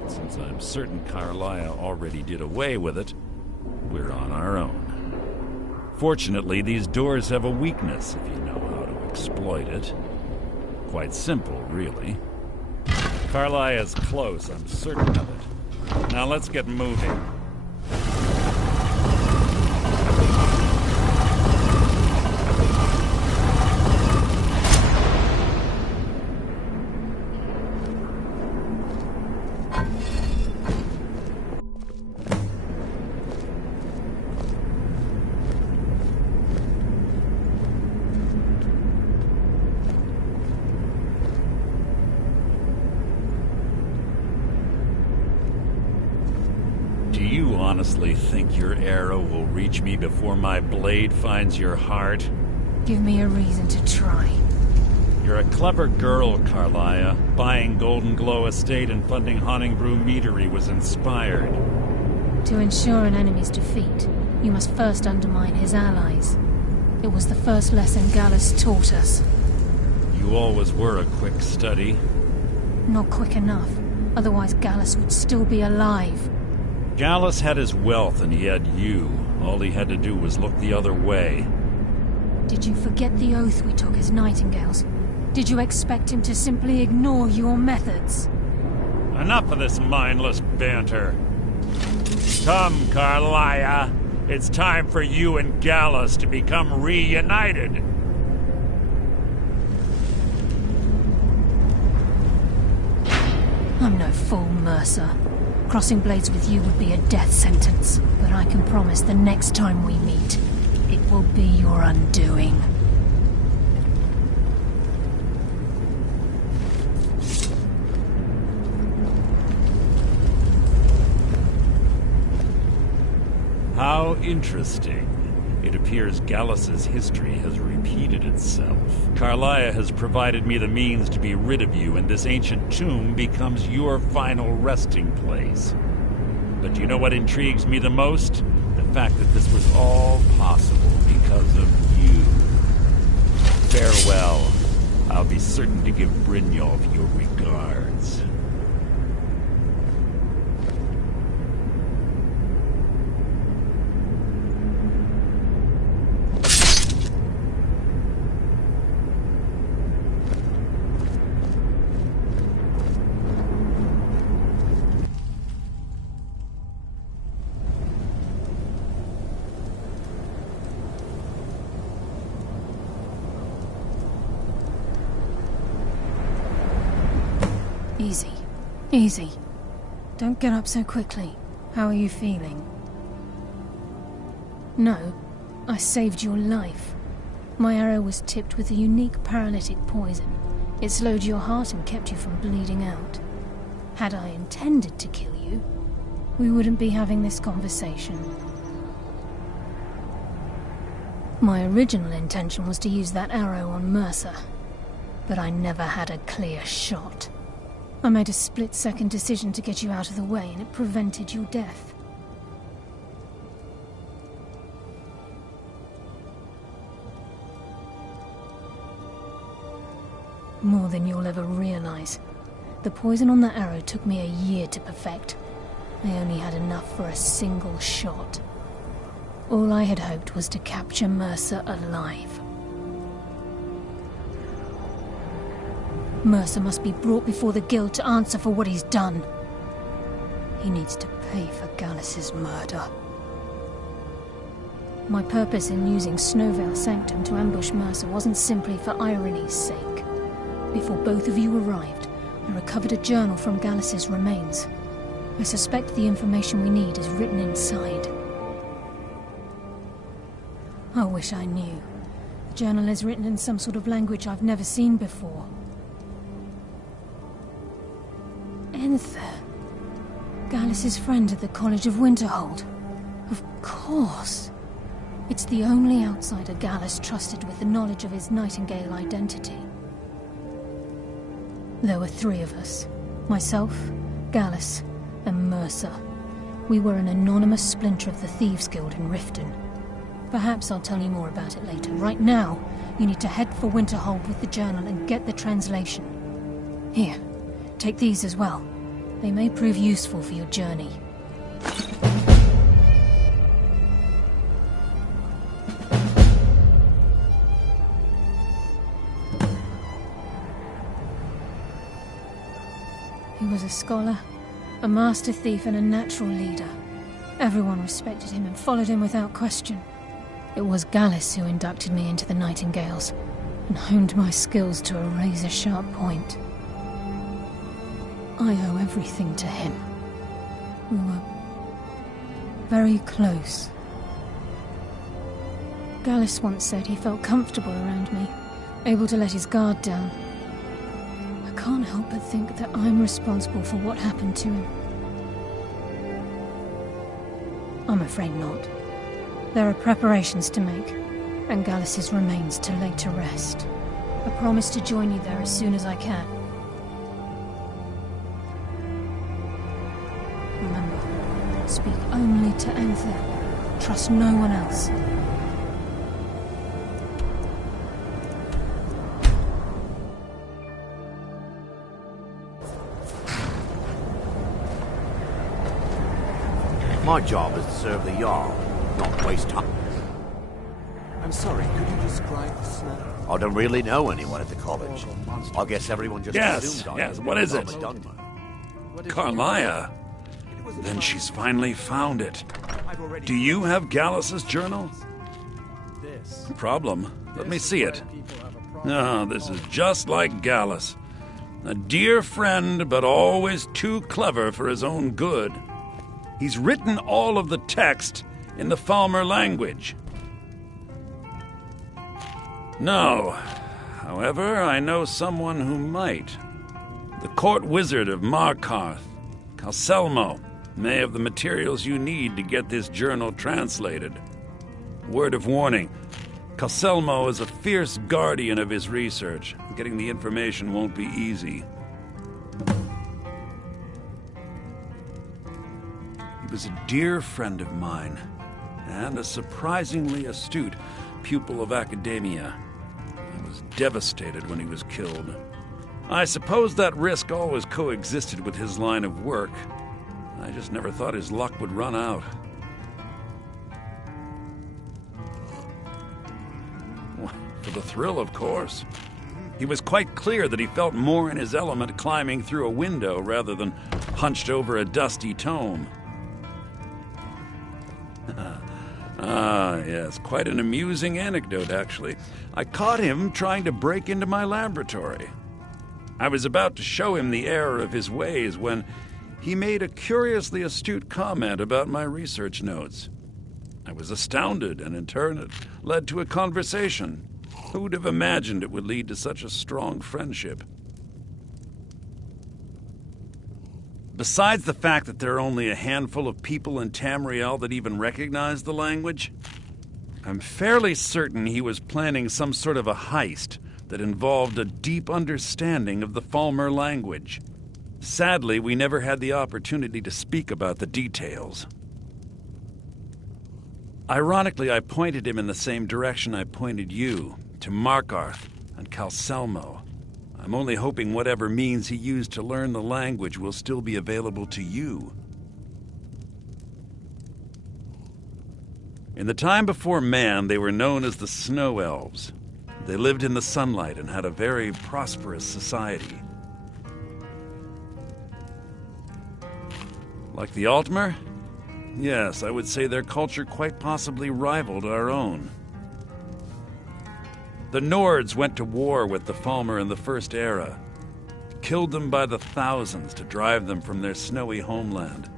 Since I'm certain Carlia already did away with it, we're on our own. Fortunately, these doors have a weakness if you know how to exploit it. Quite simple, really. Carlia is close, I'm certain of it. Now let's get moving. Do you honestly think your arrow will reach me before my blade finds your heart? Give me a reason to try. You're a clever girl, Carlia. Buying Golden Glow Estate and funding Honningbrew Meadery was inspired. To ensure an enemy's defeat, you must first undermine his allies. It was the first lesson Gallus taught us. You always were a quick study. Not quick enough. Otherwise Gallus would still be alive. Gallus had his wealth and he had you. All he had to do was look the other way. Did you forget the oath we took as Nightingales? Did you expect him to simply ignore your methods? Enough of this mindless banter. Come, Carlia. It's time for you and Gallus to become reunited. I'm no fool, Mercer. Crossing blades with you would be a death sentence, but I can promise the next time we meet, it will be your undoing. How interesting. It appears Gallus's history has repeated itself. Carlia has provided me the means to be rid of you, and this ancient tomb becomes your final resting place. But do you know what intrigues me the most? The fact that this was all possible because of you. Farewell. I'll be certain to give Brynjolf your regards. Easy. Easy. Don't get up so quickly. How are you feeling? No, I saved your life. My arrow was tipped with a unique paralytic poison. It slowed your heart and kept you from bleeding out. Had I intended to kill you, we wouldn't be having this conversation. My original intention was to use that arrow on Mercer, but I never had a clear shot. I made a split-second decision to get you out of the way, and it prevented your death. More than you'll ever realize. The poison on that arrow took me a year to perfect. I only had enough for a single shot. All I had hoped was to capture Mercer alive. Mercer must be brought before the Guild to answer for what he's done. He needs to pay for Gallus's murder. My purpose in using Snowvale Sanctum to ambush Mercer wasn't simply for irony's sake. Before both of you arrived, I recovered a journal from Gallus's remains. I suspect the information we need is written inside. I wish I knew. The journal is written in some sort of language I've never seen before. Enther. Gallus's friend at the College of Winterhold. Of course. It's the only outsider Gallus trusted with the knowledge of his Nightingale identity. There were 3 of us. Myself, Gallus, and Mercer. We were an anonymous splinter of the Thieves Guild in Riften. Perhaps I'll tell you more about it later. Right now, you need to head for Winterhold with the journal and get the translation. Here, take these as well. They may prove useful for your journey. He was a scholar, a master thief, and a natural leader. Everyone respected him and followed him without question. It was Gallus who inducted me into the Nightingales and honed my skills to a razor-sharp point. I owe everything to him. We were very close. Gallus once said he felt comfortable around me, able to let his guard down. I can't help but think that I'm responsible for what happened to him. I'm afraid not. There are preparations to make, and Gallus's remains to lay to rest. I promise to join you there as soon as I can. Remember, speak only to Anther. Trust no one else. My job is to serve the Jarl, not waste time. I'm sorry, could you describe the smell? I don't really know anyone at the college. I guess everyone just assumed I Yes, knew. what is it? Dungman. Carlia? Then she's finally found it. Do you have Gallus's journal? Problem? Let me see it. Ah, this is just like Gallus. A dear friend, but always too clever for his own good. He's written all of the text in the Falmer language. No. However, I know someone who might. The court wizard of Markarth, Calselmo, may have the materials you need to get this journal translated. Word of warning, Calselmo is a fierce guardian of his research. Getting the information won't be easy. He was a dear friend of mine, and a surprisingly astute pupil of academia. I was devastated when he was killed. I suppose that risk always coexisted with his line of work. I just never thought his luck would run out. For the thrill, of course. He was quite clear that he felt more in his element climbing through a window rather than hunched over a dusty tome. Yes, quite an amusing anecdote, actually. I caught him trying to break into my laboratory. I was about to show him the error of his ways when he made a curiously astute comment about my research notes. I was astounded, and in turn it led to a conversation. Who'd have imagined it would lead to such a strong friendship? Besides the fact that there are only a handful of people in Tamriel that even recognize the language, I'm fairly certain he was planning some sort of a heist that involved a deep understanding of the Falmer language. Sadly, we never had the opportunity to speak about the details. Ironically, I pointed him in the same direction I pointed you, to Markarth and Calselmo. I'm only hoping whatever means he used to learn the language will still be available to you. In the time before man, they were known as the Snow Elves. They lived in the sunlight and had a very prosperous society. Like the Altmer? Yes, I would say their culture quite possibly rivaled our own. The Nords went to war with the Falmer in the First Era, killed them by the thousands to drive them from their snowy homeland.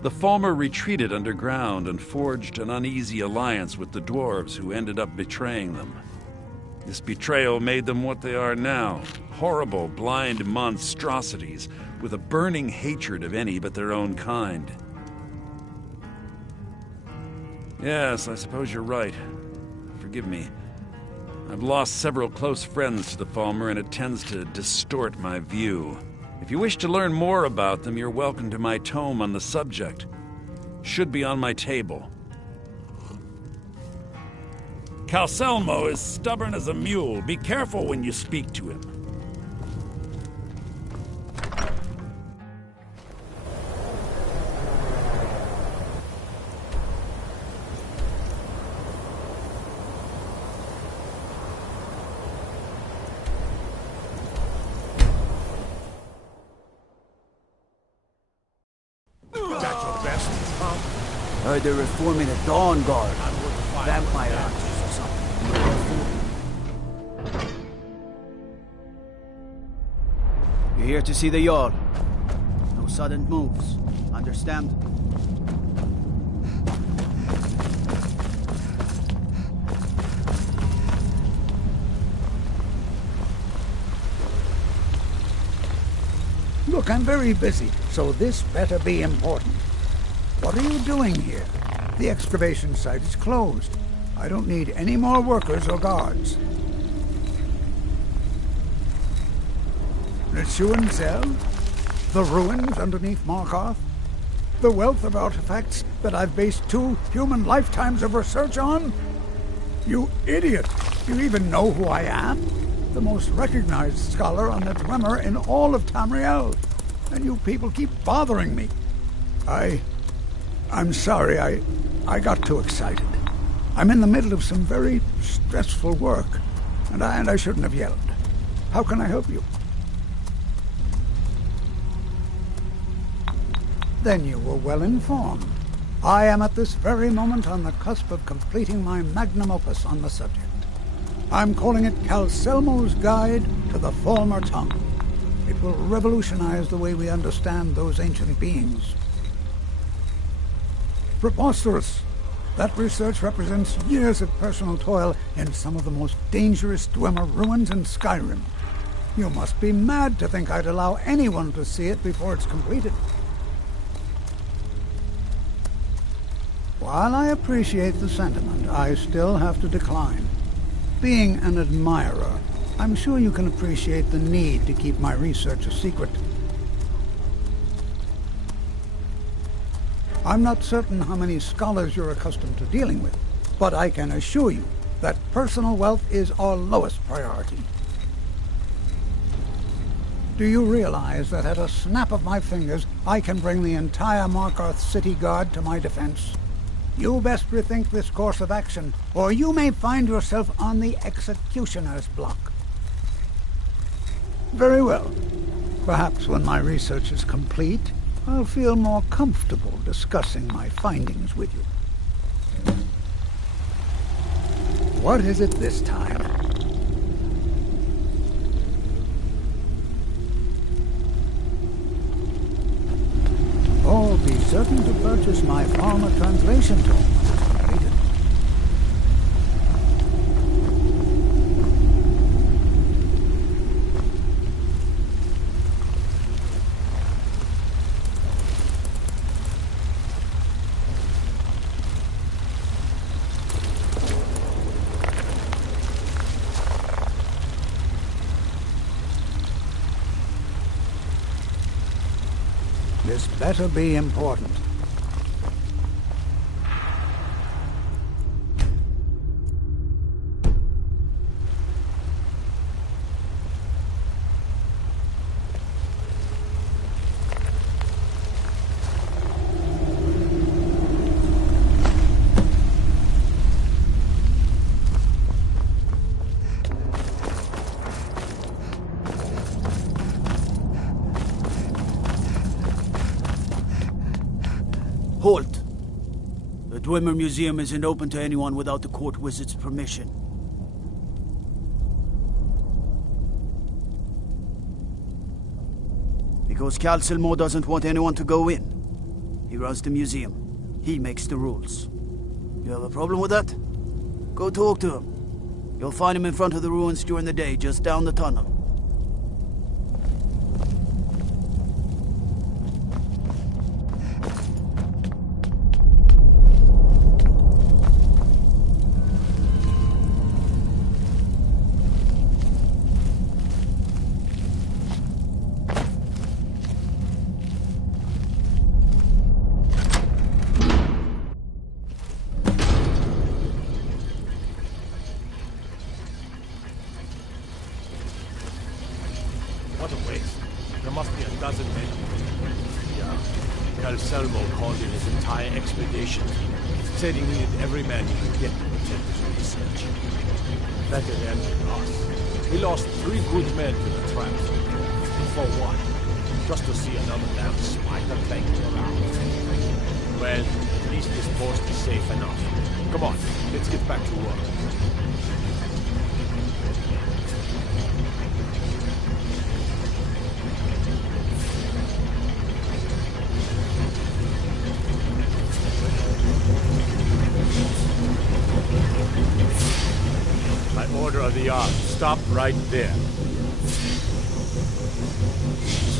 The Falmer retreated underground and forged an uneasy alliance with the dwarves who ended up betraying them. This betrayal made them what they are now, horrible, blind monstrosities with a burning hatred of any but their own kind. Yes, I suppose you're right. Forgive me. I've lost several close friends to the Falmer, and it tends to distort my view. If you wish to learn more about them, you're welcome to my tome on the subject. Should be on my table. Calselmo is stubborn as a mule. Be careful when you speak to him. Heard they're reforming the Dawn Guard. Vampire hunters or something. You're here to see the Jarl. No sudden moves. Understand? Look, I'm very busy, so this better be important. What are you doing here? The excavation site is closed. I don't need any more workers or guards. Zel? The ruins underneath Markarth? The wealth of artifacts that I've based 2 human lifetimes of research on? You idiot! You even know who I am? The most recognized scholar on the Dwemer in all of Tamriel. And you people keep bothering me. I'm sorry, I got too excited. I'm in the middle of some very stressful work, and I shouldn't have yelled. How can I help you? Then you were well informed. I am at this very moment on the cusp of completing my magnum opus on the subject. I'm calling it Calselmo's Guide to the Falmer Tongue. It will revolutionize the way we understand those ancient beings. Preposterous! That research represents years of personal toil in some of the most dangerous Dwemer ruins in Skyrim. You must be mad to think I'd allow anyone to see it before it's completed. While I appreciate the sentiment, I still have to decline. Being an admirer, I'm sure you can appreciate the need to keep my research a secret. I'm not certain how many scholars you're accustomed to dealing with, but I can assure you that personal wealth is our lowest priority. Do you realize that at a snap of my fingers, I can bring the entire Markarth City Guard to my defense? You best rethink this course of action, or you may find yourself on the executioner's block. Very well. Perhaps when my research is complete, I'll feel more comfortable discussing my findings with you. What is it this time? Oh, be certain to purchase my Falmer translation tome. Read it. This better be important. Halt! The Dwemer Museum isn't open to anyone without the court wizard's permission. Because Calselmo doesn't want anyone to go in. He runs the museum. He makes the rules. You have a problem with that? Go talk to him. You'll find him in front of the ruins during the day, just down the tunnel. dozen men. Yeah. Calselmo called in his entire expedition. Said he needed every man he could get to protect his research. Better than us. He lost 3 good men to the traps. For what? Just to see another damn spider banging around. Well, at least this post is safe enough. Come on, let's get back to work. By order of the Ark, stop right there.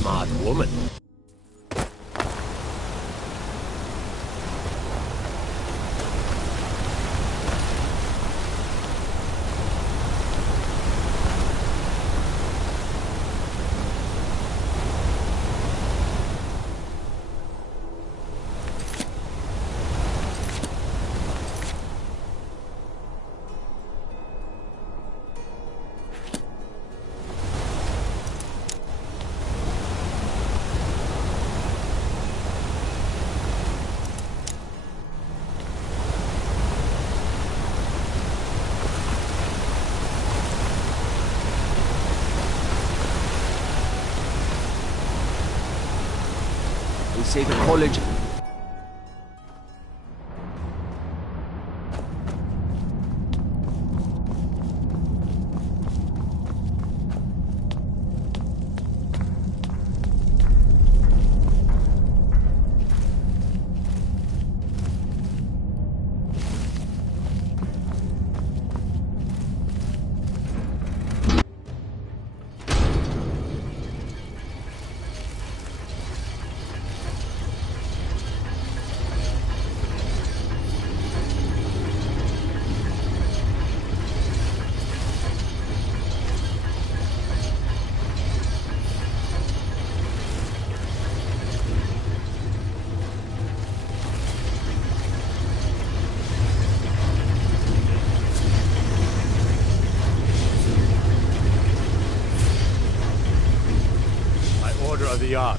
Smart woman. They say the college... Of the Ark.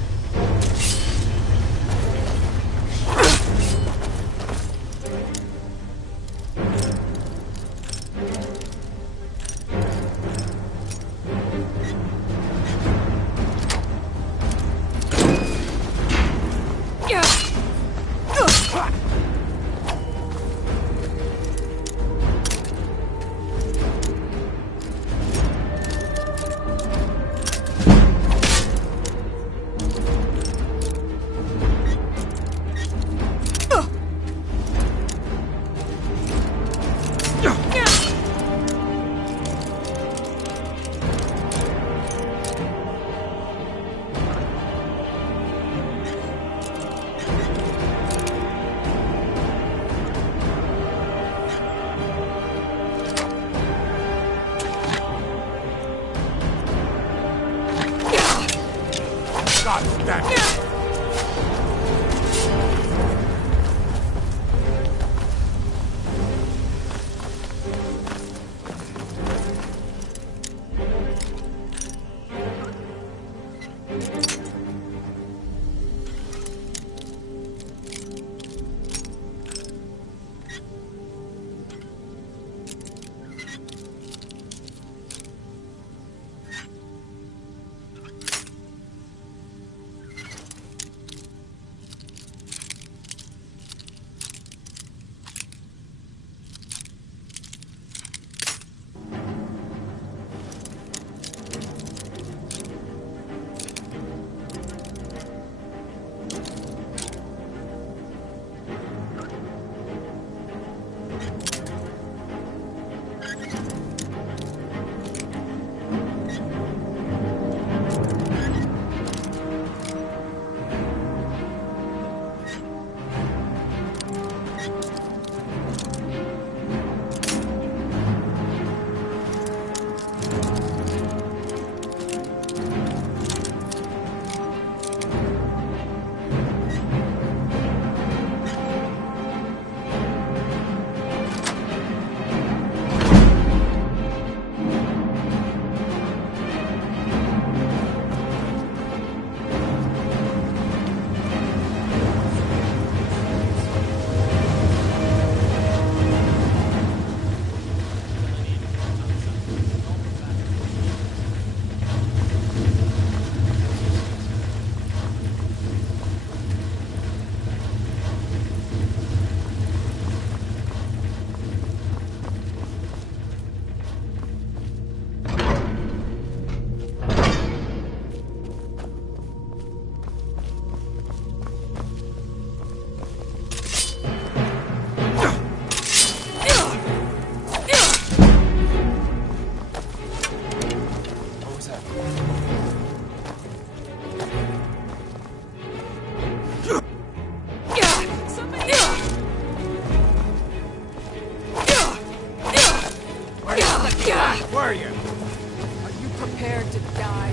were you? Are you prepared to die?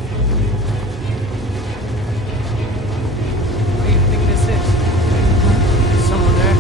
What do you think this is? Someone there?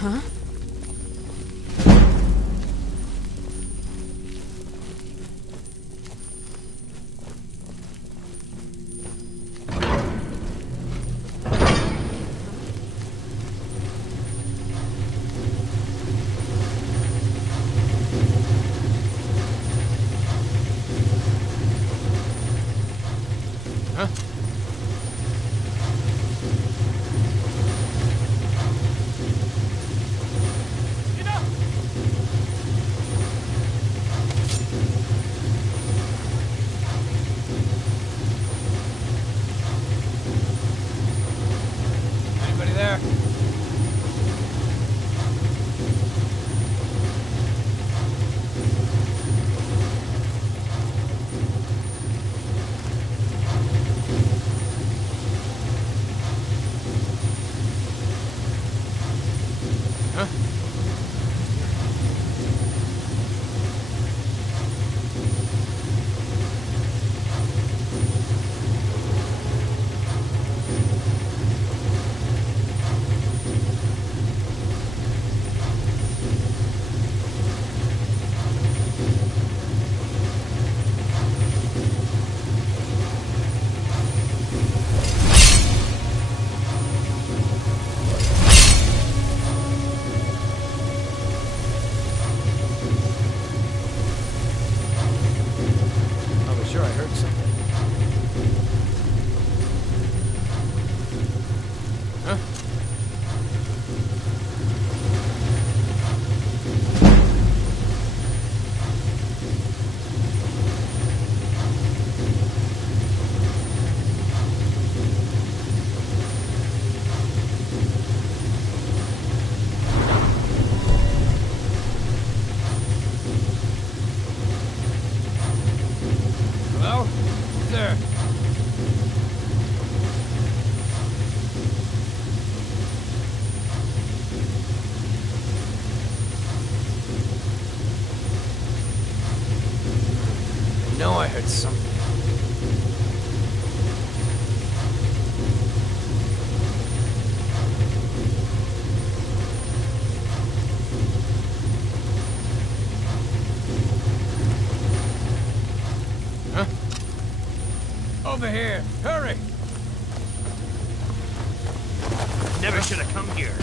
Huh? Huh? Anybody there? Huh? I was sure I heard something. Huh? Hello? Who's there? I know I heard something. Huh? Over here! Hurry! Never should have come here.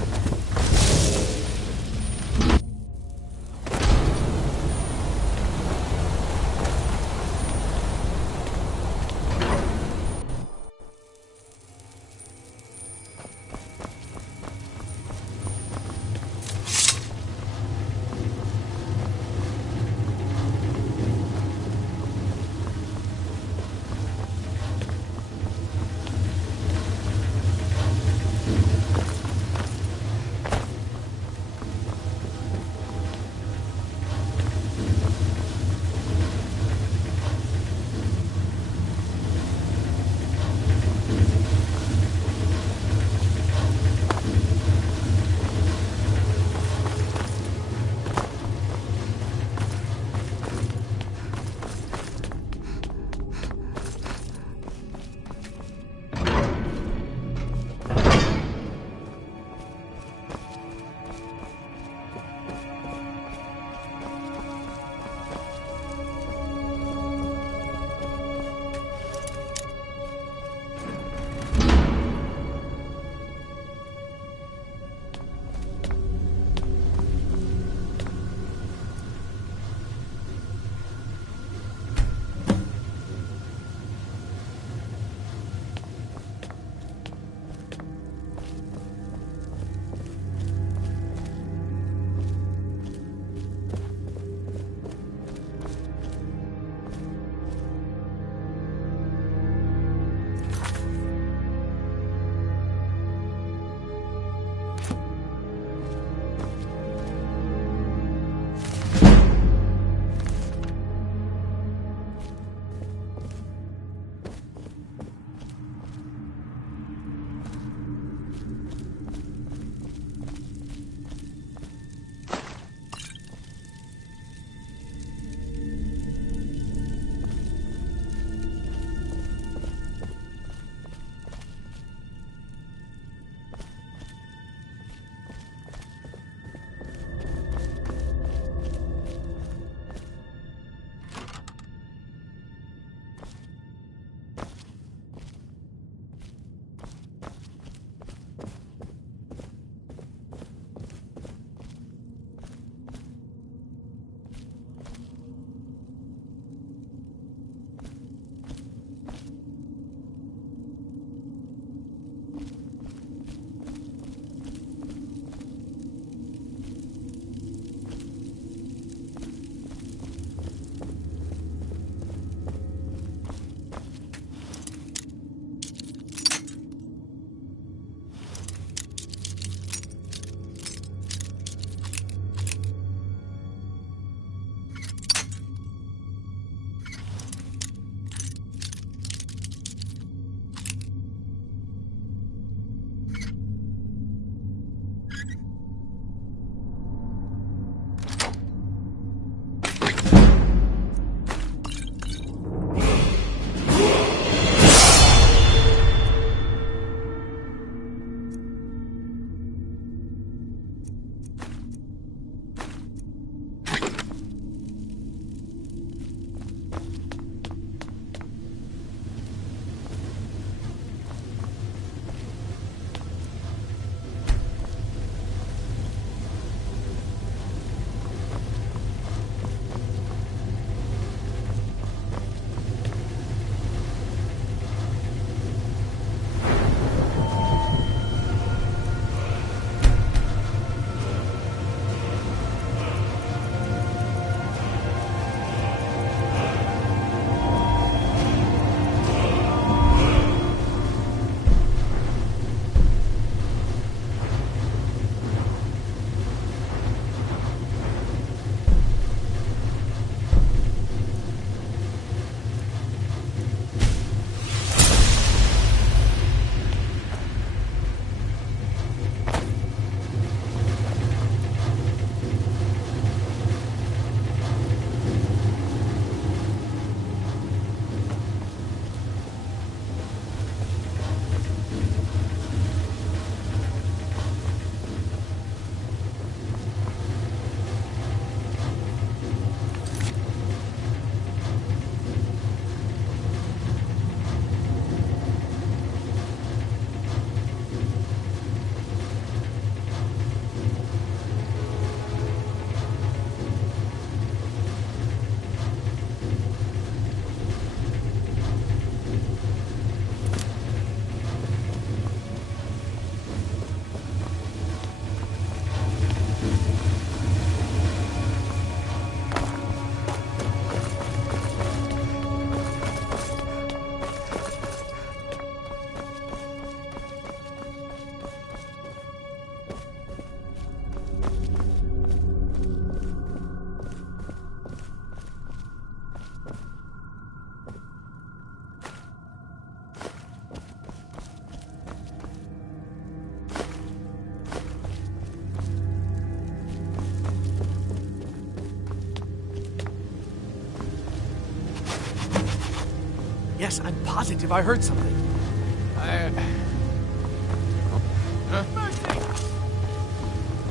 Yes, I'm positive I heard something.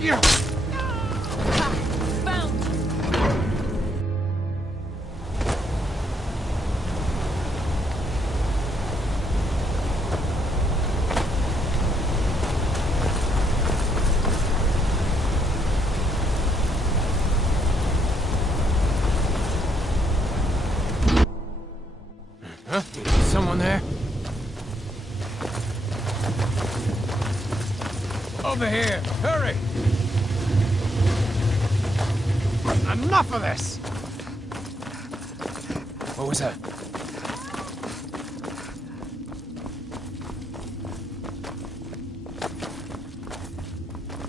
Yeah. Found. Huh? Someone there? Over here! Hurry! Enough of this! What was that?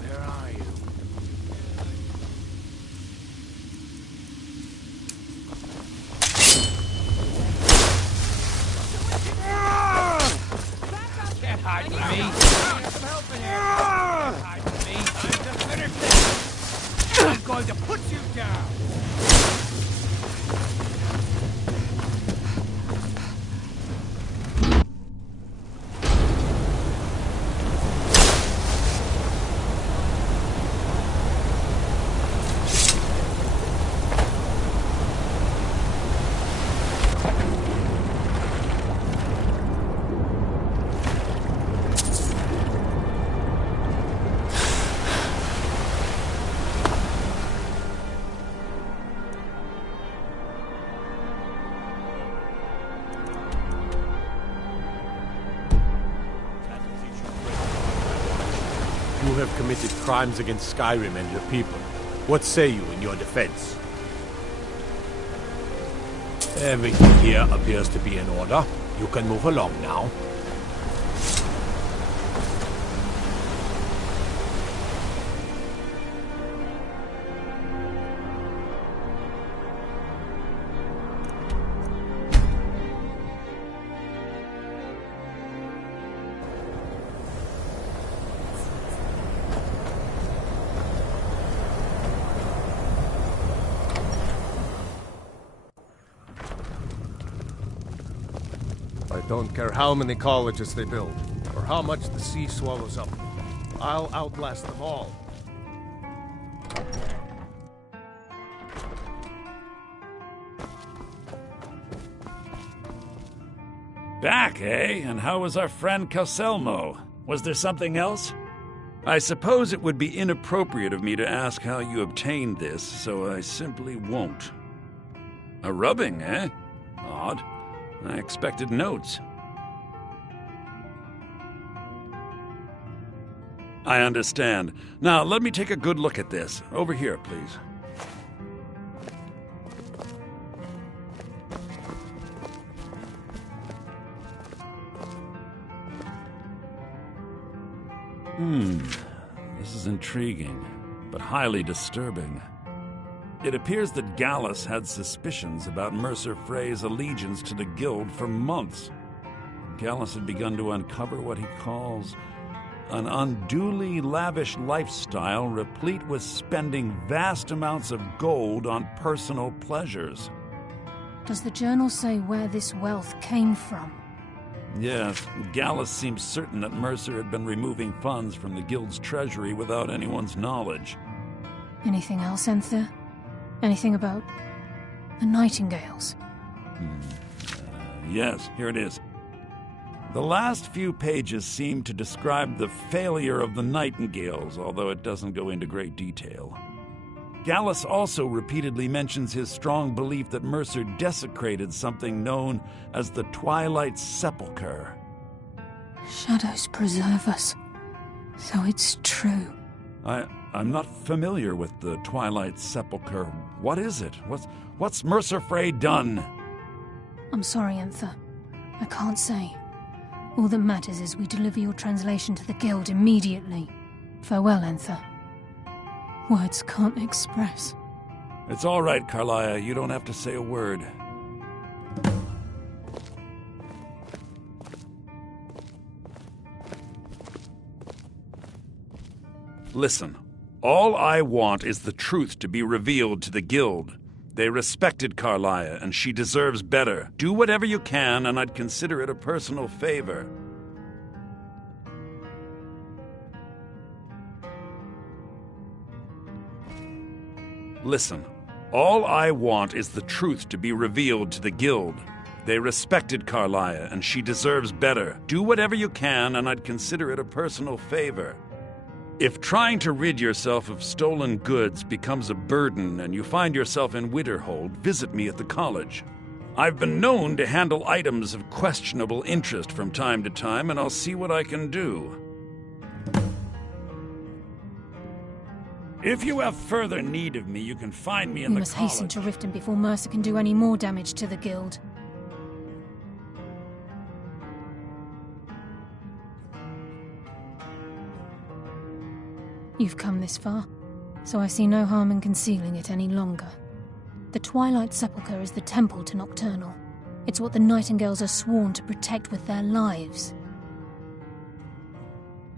Where are you? Can't hide from me! Some help in here! Can't hide from me! I'm the finish this! I'm going to put you down! You have committed crimes against Skyrim and your people. What say you in your defense? Everything here appears to be in order. You can move along now. I don't care how many colleges they build, or how much the sea swallows up. I'll outlast them all. Back, eh? And how was our friend Calselmo? Was there something else? I suppose it would be inappropriate of me to ask how you obtained this, so I simply won't. A rubbing, eh? Odd. I expected notes. I understand. Now, let me take a good look at this. Over here, please. This is intriguing, but highly disturbing. It appears that Gallus had suspicions about Mercer Frey's allegiance to the Guild for months. Gallus had begun to uncover what he calls an unduly lavish lifestyle replete with spending vast amounts of gold on personal pleasures. Does the journal say where this wealth came from? Yes, Gallus seems certain that Mercer had been removing funds from the Guild's treasury without anyone's knowledge. Anything else, Enther? Anything about the Nightingales? Yes, here it is. The last few pages seem to describe the failure of the Nightingales, although it doesn't go into great detail. Gallus also repeatedly mentions his strong belief that Mercer desecrated something known as the Twilight Sepulchre. Shadows preserve us. So it's true. I'm not familiar with the Twilight Sepulchre. What is it? What's Mercer Frey done? I'm sorry, Enther. I can't say. All that matters is we deliver your translation to the Guild immediately. Farewell, Enther. Words can't express. It's all right, Carlia. You don't have to say a word. Listen, all I want is the truth to be revealed to the Guild. They respected Carlia, and she deserves better. Do whatever you can, and I'd consider it a personal favor. Listen, all I want is the truth to be revealed to the Guild. They respected Carlia, and she deserves better. Do whatever you can, and I'd consider it a personal favor. If trying to rid yourself of stolen goods becomes a burden and you find yourself in Winterhold, visit me at the college. I've been known to handle items of questionable interest from time to time, and I'll see what I can do. If you have further need of me, you can find me in We the must college. hasten to Riften before Mercer can do any more damage to the Guild. You've come this far, so I see no harm in concealing it any longer. The Twilight Sepulchre is the temple to Nocturnal. It's what the Nightingales are sworn to protect with their lives.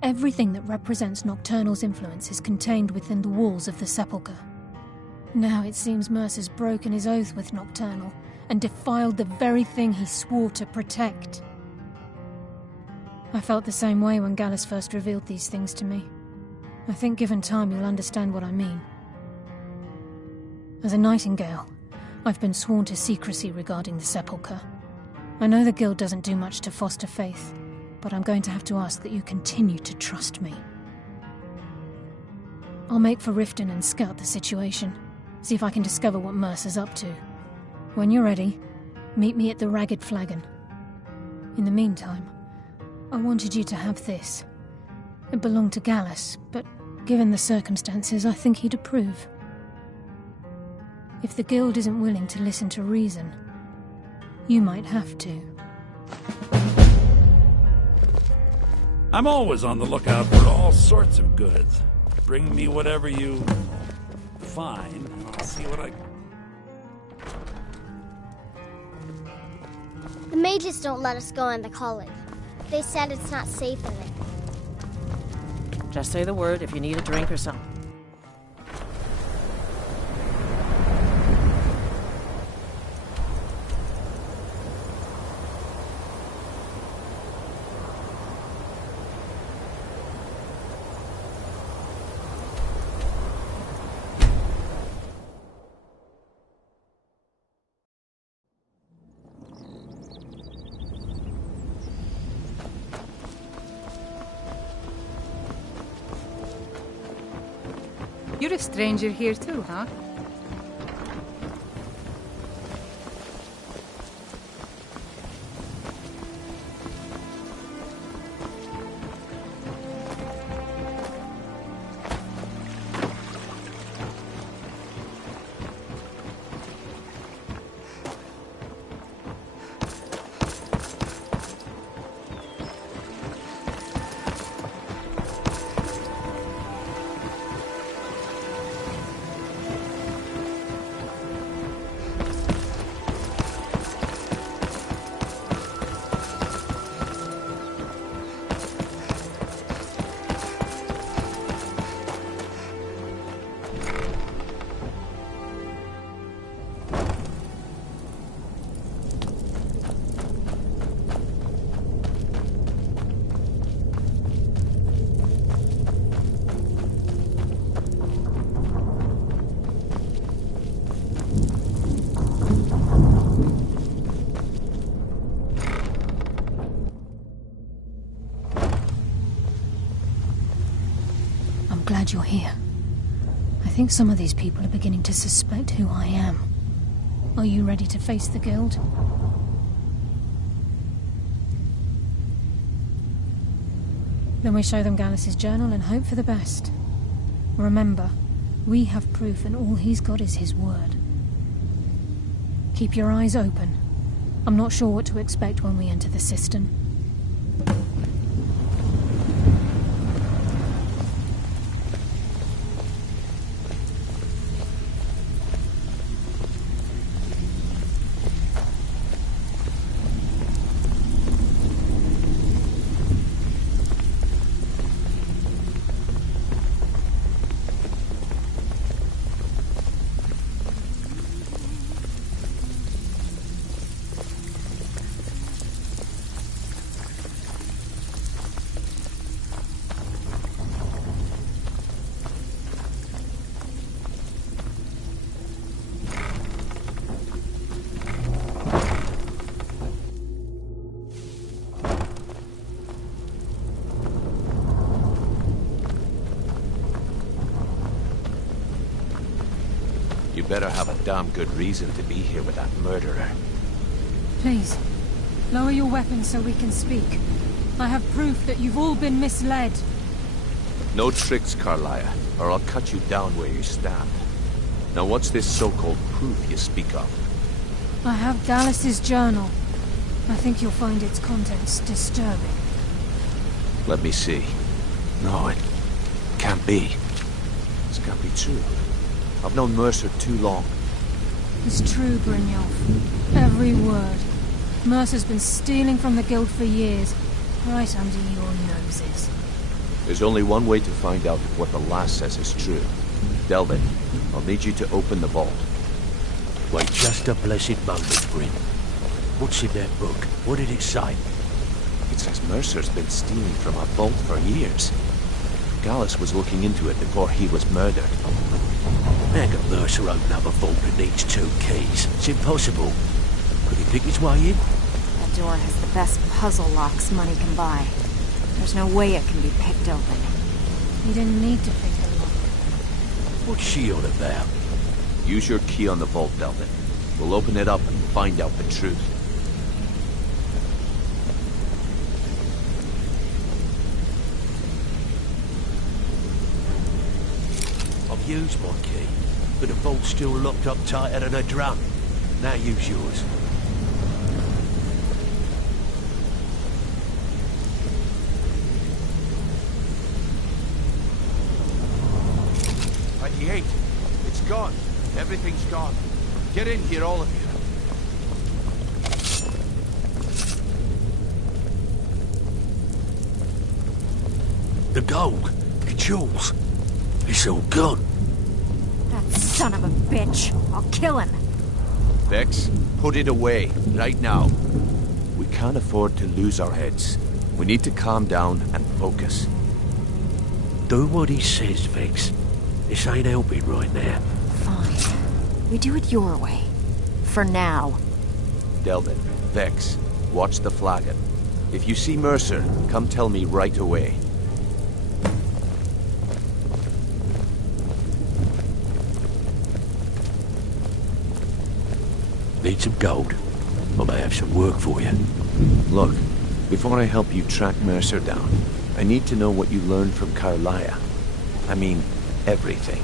Everything that represents Nocturnal's influence is contained within the walls of the Sepulchre. Now it seems Mercer's broken his oath with Nocturnal and defiled the very thing he swore to protect. I felt the same way when Gallus first revealed these things to me. I think given time you'll understand what I mean. As a Nightingale, I've been sworn to secrecy regarding the Sepulchre. I know the Guild doesn't do much to foster faith, but I'm going to have to ask that you continue to trust me. I'll make for Riften and scout the situation, see if I can discover what Mercer's up to. When you're ready, meet me at the Ragged Flagon. In the meantime, I wanted you to have this. It belonged to Gallus, but given the circumstances, I think he'd approve. If the Guild isn't willing to listen to reason, you might have to. I'm always on the lookout for all sorts of goods. Bring me whatever you find, and I'll see what I... The mages don't let us go into college. They said it's not safe in there. Just say the word if you need a drink or something. You're a stranger here too, huh? Glad you're here. I think some of these people are beginning to suspect who I am. Are you ready to face the Guild? Then we show them Gallus's journal and hope for the best. Remember, we have proof and all he's got is his word. Keep your eyes open. I'm not sure what to expect when we enter the cistern. You better have a damn good reason to be here with that murderer. Please, lower your weapons so we can speak. I have proof that you've all been misled. No tricks, Carlia, or I'll cut you down where you stand. Now what's this so-called proof you speak of? I have Dallas's journal. I think you'll find its contents disturbing. Let me see. No, it can't be. This can't be true. I've known Mercer too long. It's true, Brynjolf. Every word. Mercer's been stealing from the Guild for years, right under your noses. There's only one way to find out if what the lass says is true. Delvin, I'll need you to open the vault. Wait just a blessed moment, Bryn. What's in that book? What did it say? It says Mercer's been stealing from our vault for years. Gallus was looking into it before he was murdered. How can Mercer open up a vault that needs 2 keys? It's impossible. Could he pick his way in? That door has the best puzzle locks money can buy. There's no way it can be picked open. You didn't need to pick the lock. What's she on about? Use your key on the vault, Delvin. We'll open it up and find out the truth. I've used my key, but the vault's still locked up tighter than a drum. Now use yours. It's gone. Everything's gone. Get in here, all of you. The gold. The jewels. It's all gone. That son of a bitch. I'll kill him. Vex, put it away, right now. We can't afford to lose our heads. We need to calm down and focus. Do what he says, Vex. This ain't helping right now. Fine. We do it your way. For now. Delvin, Vex, watch the flagon. If you see Mercer, come tell me right away. Need some gold? I may have some work for you. Look, before I help you track Mercer down, I need to know what you learned from Carlia. I mean, everything.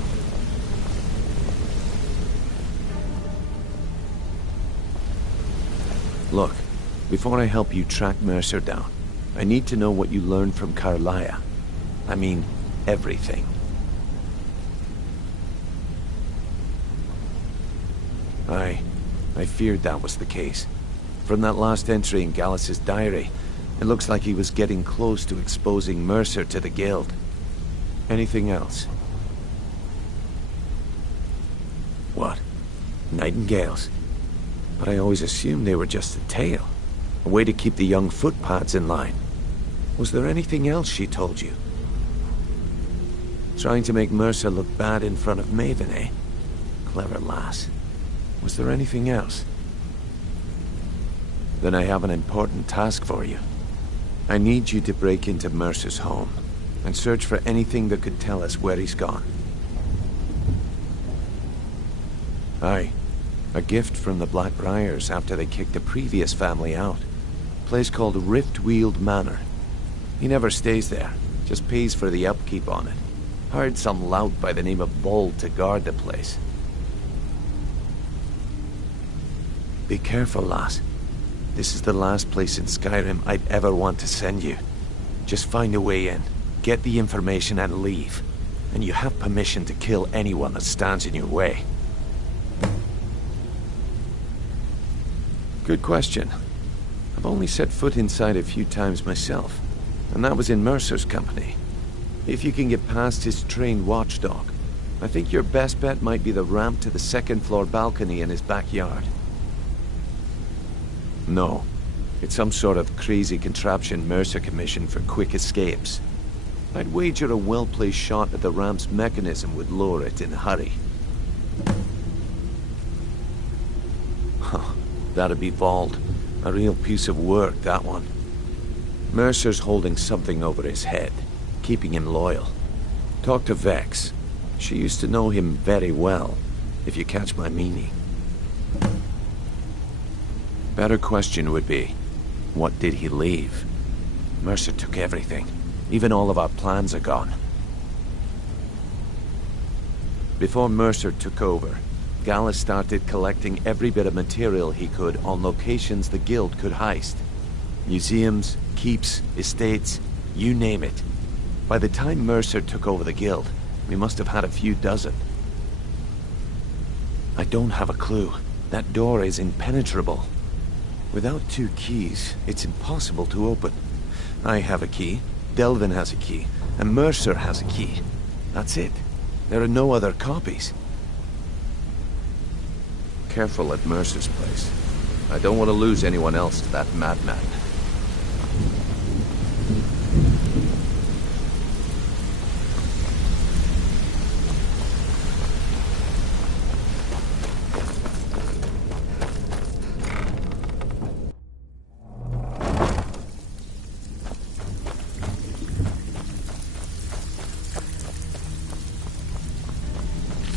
Look, before I help you track Mercer down, I need to know what you learned from Carlia. I mean, everything. I feared that was the case. From that last entry in Gallus's diary, it looks like he was getting close to exposing Mercer to the Guild. Anything else? What? Nightingales? But I always assumed they were just a tale. A way to keep the young footpads in line. Was there anything else she told you? Trying to make Mercer look bad in front of Maven, eh? Clever lass. Was there anything else? Then I have an important task for you. I need you to break into Mercer's home and search for anything that could tell us where he's gone. Aye. A gift from the Blackbriars after they kicked the previous family out. A place called Riftweald Manor. He never stays there, just pays for the upkeep on it. Hired some lout by the name of Bold to guard the place. Be careful, lass. This is the last place in Skyrim I'd ever want to send you. Just find a way in, get the information and leave. And you have permission to kill anyone that stands in your way. Good question. I've only set foot inside a few times myself, and that was in Mercer's company. If you can get past his trained watchdog, I think your best bet might be the ramp to the second-floor balcony in his backyard. No. It's some sort of crazy contraption Mercer commissioned for quick escapes. I'd wager a well-placed shot at the ramp's mechanism would lower it in a hurry. Huh. That'd be Vald. A real piece of work, that one. Mercer's holding something over his head, keeping him loyal. Talk to Vex. She used to know him very well. if you catch my meaning. Better question would be, what did he leave? Mercer took everything. Even all of our plans are gone. Before Mercer took over, Gallus started collecting every bit of material he could on locations the Guild could heist. Museums, keeps, estates, you name it. By the time Mercer took over the Guild, we must have had a few dozen. I don't have a clue. That door is impenetrable. Without 2 keys, it's impossible to open. I have a key, Delvin has a key, and Mercer has a key. That's it. There are no other copies. Careful at Mercer's place. I don't want to lose anyone else to that madman.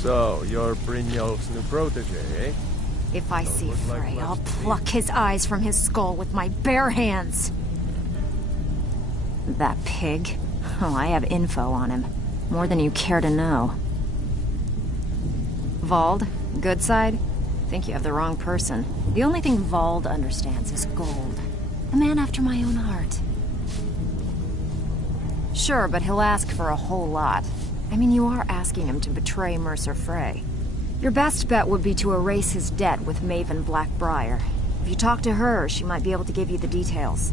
So, you're Brynjolf's new protege, eh? If I see Frey, I'll pluck his eyes from his skull with my bare hands. That pig? Oh, I have info on him. More than you care to know. Vald, good side? Think you have the wrong person. The only thing Vald understands is gold. A man after my own heart. Sure, but he'll ask for a whole lot. I mean, you are asking him to betray Mercer Frey. Your best bet would be to erase his debt with Maven Blackbriar. If you talk to her, she might be able to give you the details.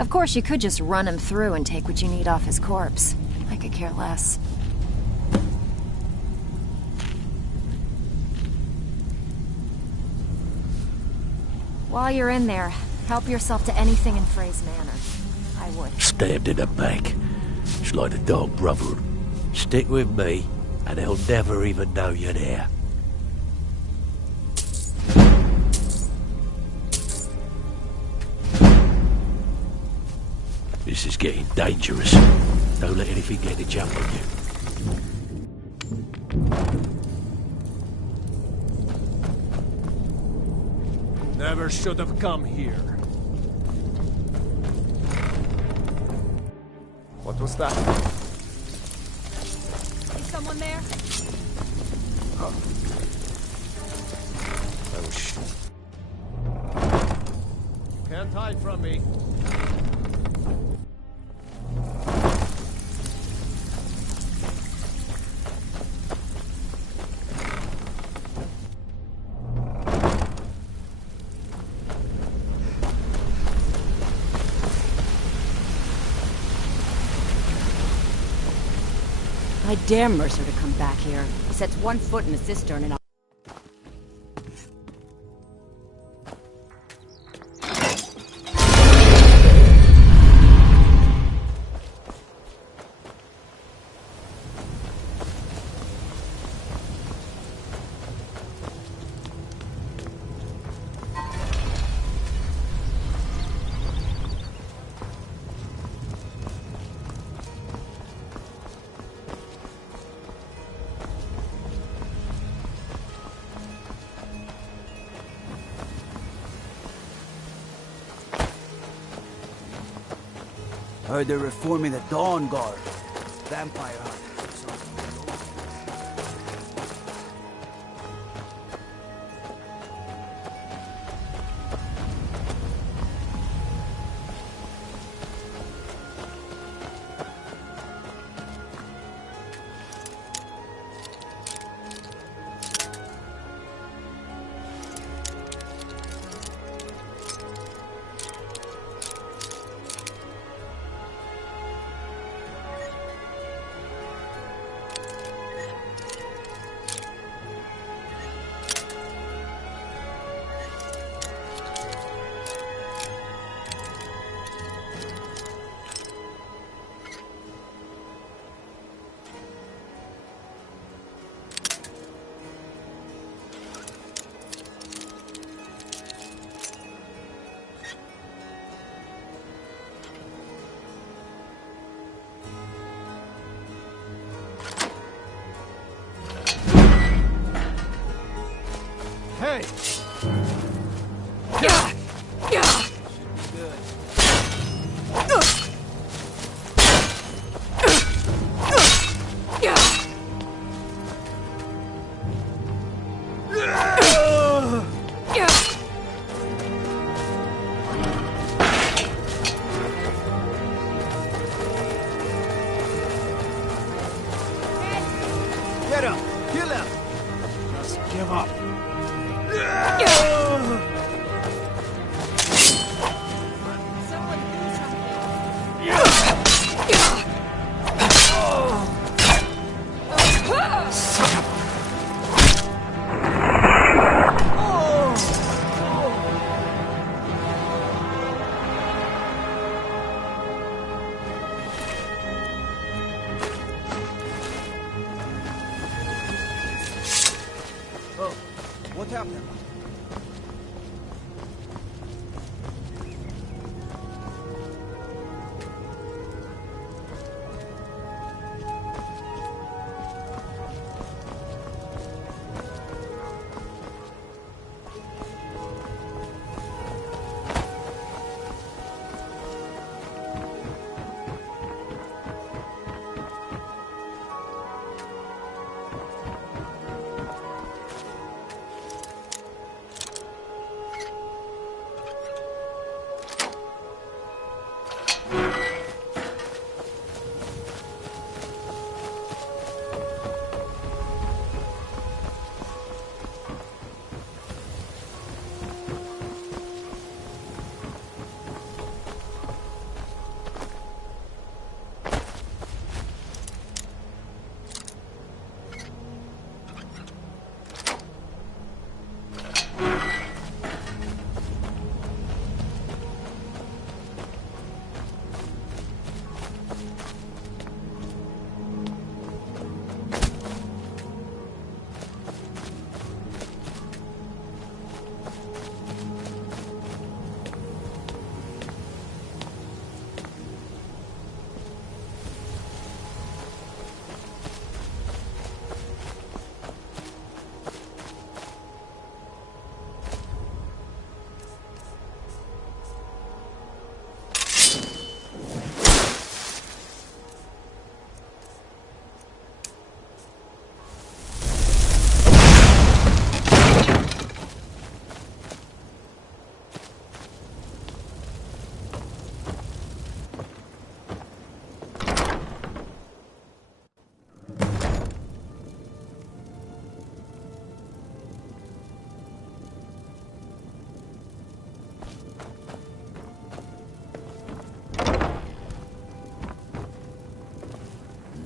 Of course, you could just run him through and take what you need off his corpse. I could care less. While you're in there, help yourself to anything in Frey's manor. I would. Stabbed in the back. It's like the Dark Brotherhood. Stick with me, and they'll never even know you're there. This is getting dangerous. Don't let anything get a jump on you. Never should have come here. What was that? Is someone there? I was You can't hide from me. I dare Mercer to come back here. He sets one foot in the cistern and I'll... Heard they're reforming the Dawn Guard. Vampire hunt. Hey! Get him! Kill him! Just give up. Oh, what happened?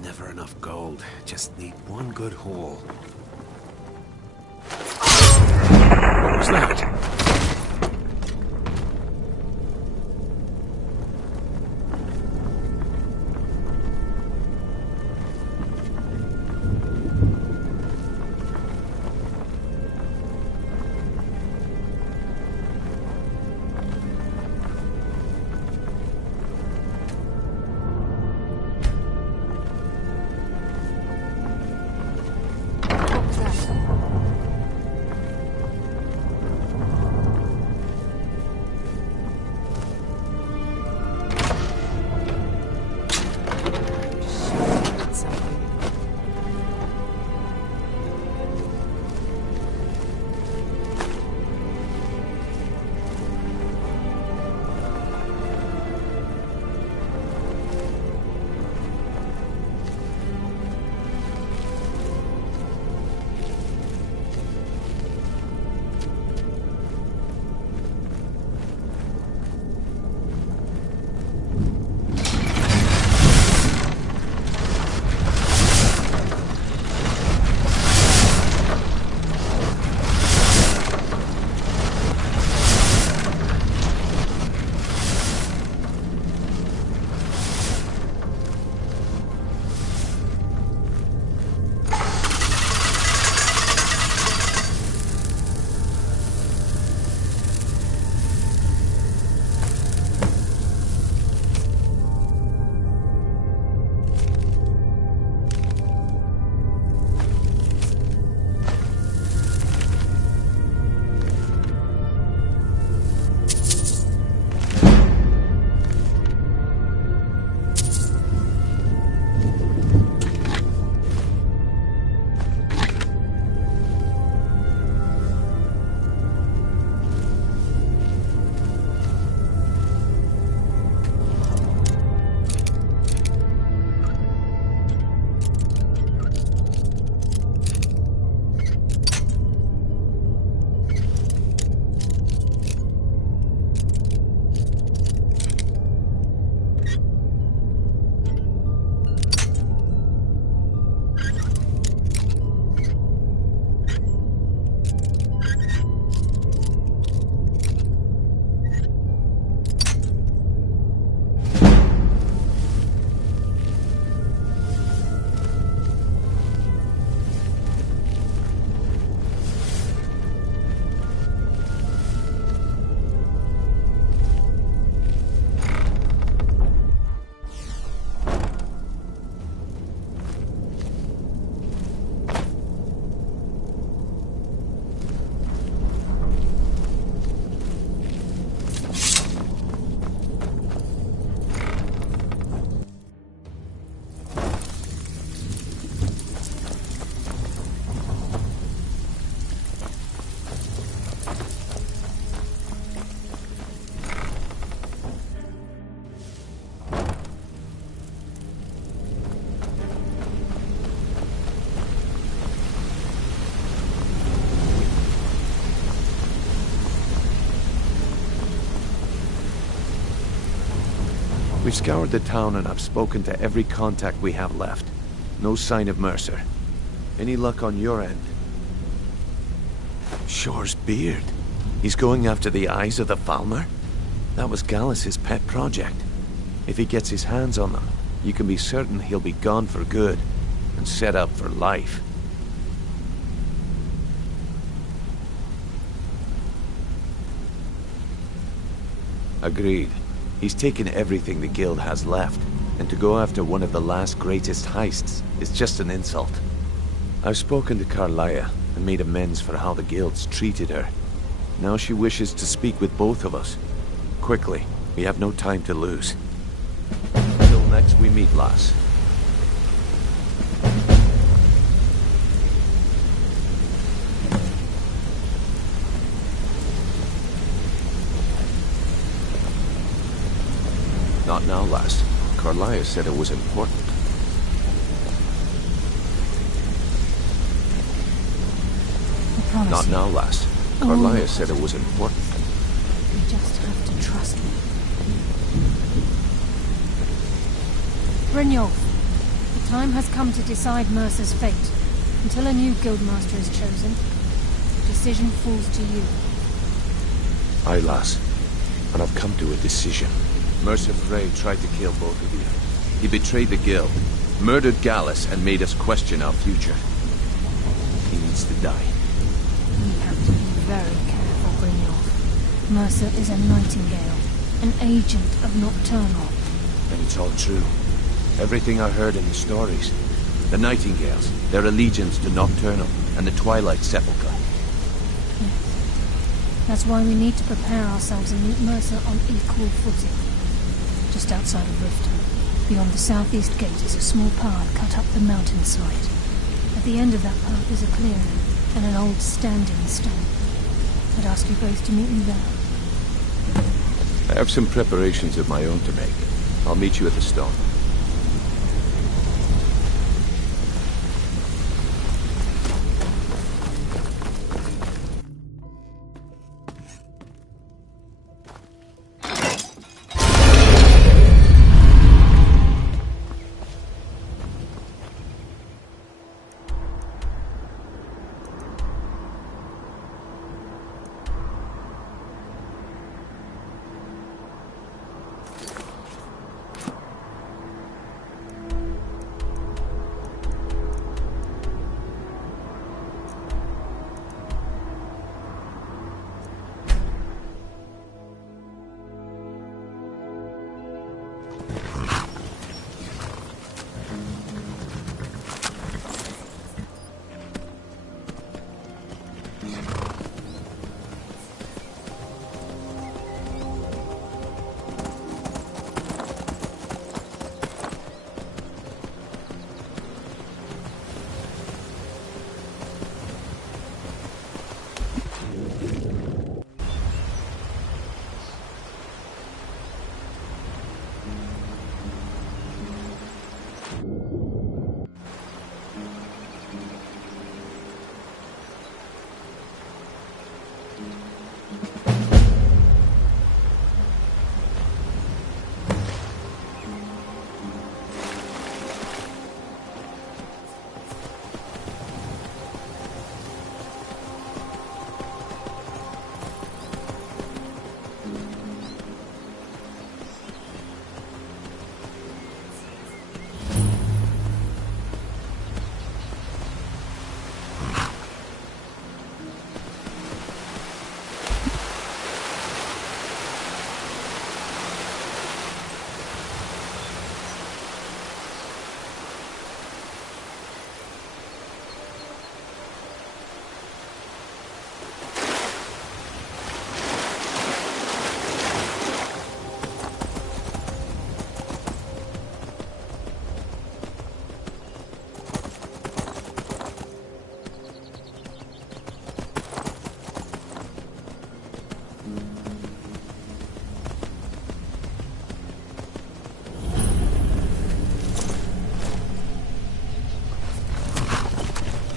Never enough gold. Just need one good haul. What was that? We've scoured the town and I've spoken to every contact we have left. No sign of Mercer. Any luck on your end? Shore's beard. He's going after the eyes of the Falmer? That was Gallus's pet project. If he gets his hands on them, you can be certain he'll be gone for good and set up for life. Agreed. He's taken everything the guild has left, and to go after one of the last greatest heists is just an insult. I've spoken to Carlia and made amends for how the guild's treated her. Now she wishes to speak with both of us. Quickly, we have no time to lose. Until next we meet, lass. Not now, lass. Carlia said it was important. Not now, lass. Carlia said it was important. You just have to trust me. Brynjolf, the time has come to decide Mercer's fate. Until a new guildmaster is chosen, the decision falls to you. Aye, lass. And I've come to a decision. Mercer Frey tried to kill both of you. He betrayed the guild, murdered Gallus, and made us question our future. He needs to die. We have to be very careful, Brynjolf. Mercer is a nightingale, an agent of Nocturnal. And it's all true. Everything I heard in the stories. The Nightingales, their allegiance to Nocturnal, and the Twilight Sepulchre. Yes. That's why we need to prepare ourselves and meet Mercer on equal footing. Just outside of Riften, beyond the southeast gate is a small path cut up the mountainside. At the end of that path is a clearing and an old standing stone. I'd ask you both to meet me there. I have some preparations of my own to make. I'll meet you at the stone.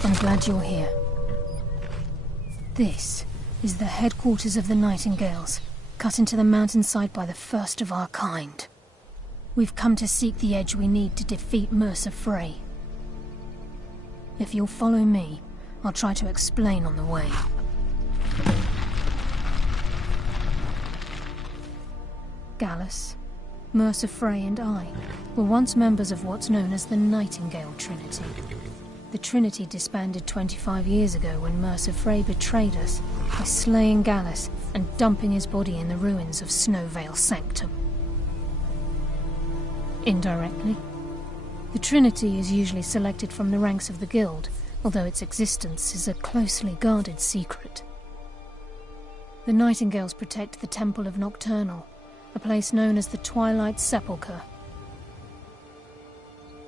I'm glad you're here. This is the headquarters of the Nightingales, cut into the mountainside by the first of our kind. We've come to seek the edge we need to defeat Mercer Frey. If you'll follow me, I'll try to explain on the way. Gallus, Mercer Frey and I were once members of what's known as the Nightingale Trinity. The Trinity disbanded 25 years ago when Mercer Frey betrayed us by slaying Gallus and dumping his body in the ruins of Snowvale Sanctum. Indirectly, the Trinity is usually selected from the ranks of the Guild, although its existence is a closely guarded secret. The Nightingales protect the Temple of Nocturnal, a place known as the Twilight Sepulchre.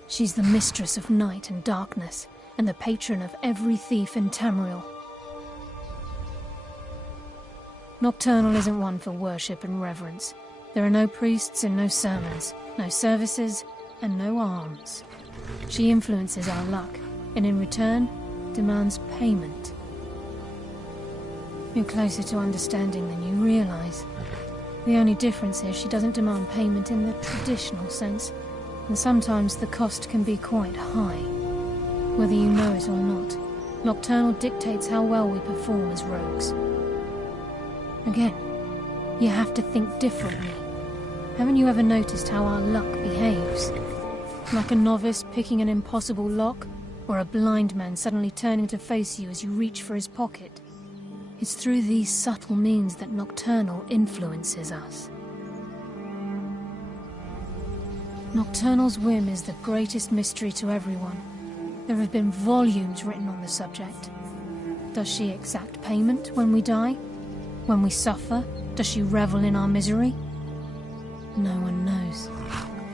She's the mistress of night and darkness, and the patron of every thief in Tamriel. Nocturnal isn't one for worship and reverence. There are no priests and no sermons, no services, and no alms. She influences our luck, and in return, demands payment. You're closer to understanding than you realize. The only difference is she doesn't demand payment in the traditional sense, and sometimes the cost can be quite high. Whether you know it or not, Nocturnal dictates how well we perform as rogues. Again, you have to think differently. Haven't you ever noticed how our luck behaves? Like a novice picking an impossible lock, or a blind man suddenly turning to face you as you reach for his pocket? It's through these subtle means that Nocturnal influences us. Nocturnal's whim is the greatest mystery to everyone. There have been volumes written on the subject. Does she exact payment when we die? When we suffer, does she revel in our misery? No one knows.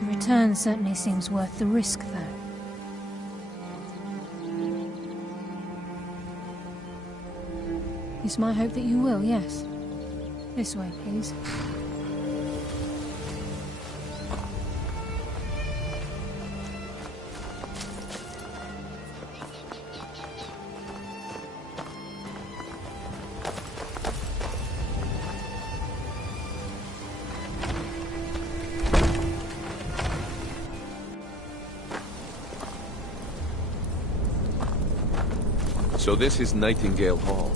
The return certainly seems worth the risk, though. It's my hope that you will, yes. This way, please. So this is Nightingale Hall.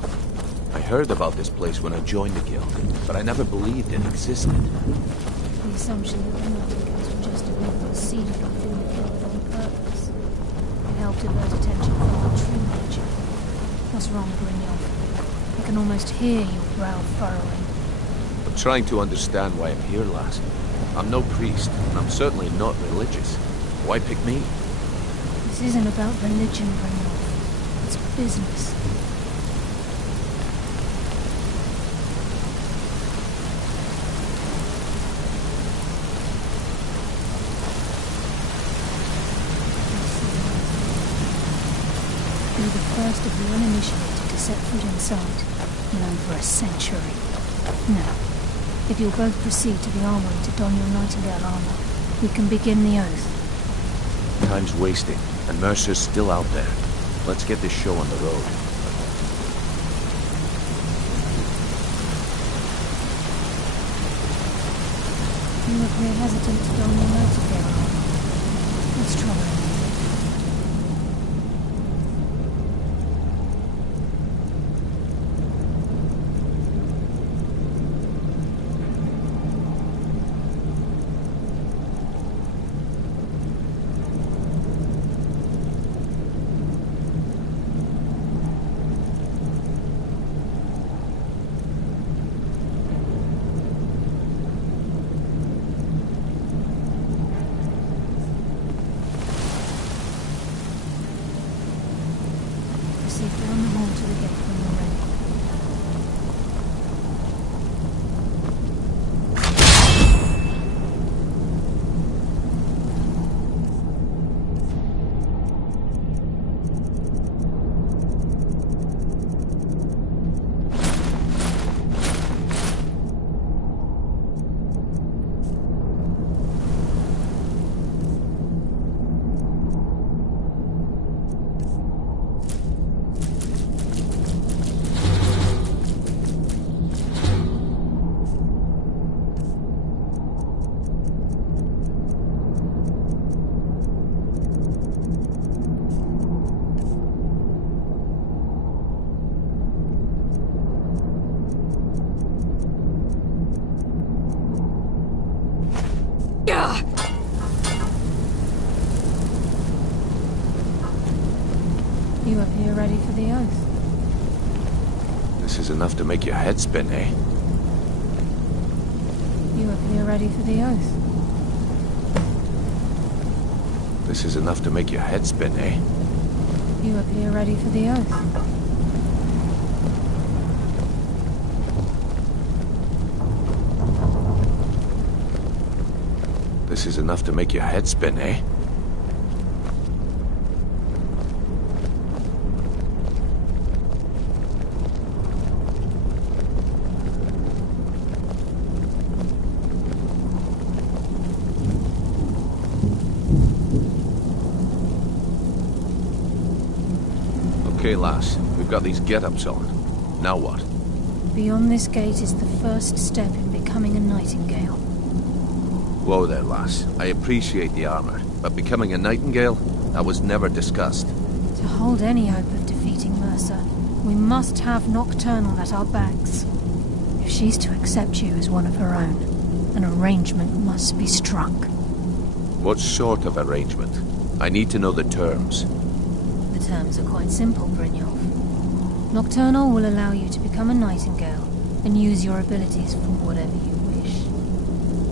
I heard about this place when I joined the guild, but I never believed it existed. The assumption that the Nightingales were just a bit seeded within the guild on purpose. It helped divert attention from our true nature. What's wrong, Brynjolf? I can almost hear your brow furrowing. I'm trying to understand why I'm here, lass. I'm no priest, and I'm certainly not religious. Why pick me? This isn't about religion, Brynjolf. It's business. You're the first of the uninitiated to set foot inside in over a century. Now, if you'll both proceed to the armory to don your Nightingale armor, we can begin the oath. Time's wasting, and Mercer's still out there. Let's get this show on the road. You appear hesitant to don your Nightingale armor. What's troubling you? Down the hall to the gate when you're ready. You appear ready for the oath. This is enough to make your head spin, eh? You appear ready for the oath. This is enough to make your head spin, eh? You appear ready for the oath. This is enough to make your head spin, eh? Okay, lass. We've got these get-ups on. Now what? Beyond this gate is the first step in becoming a nightingale. Whoa there, lass. I appreciate the armor, but becoming a nightingale? That was never discussed. To hold any hope of defeating Mercer, we must have Nocturnal at our backs. If she's to accept you as one of her own, an arrangement must be struck. What sort of arrangement? I need to know the terms. The terms are quite simple, Brynjolf. Nocturnal will allow you to become a nightingale and use your abilities for whatever you wish.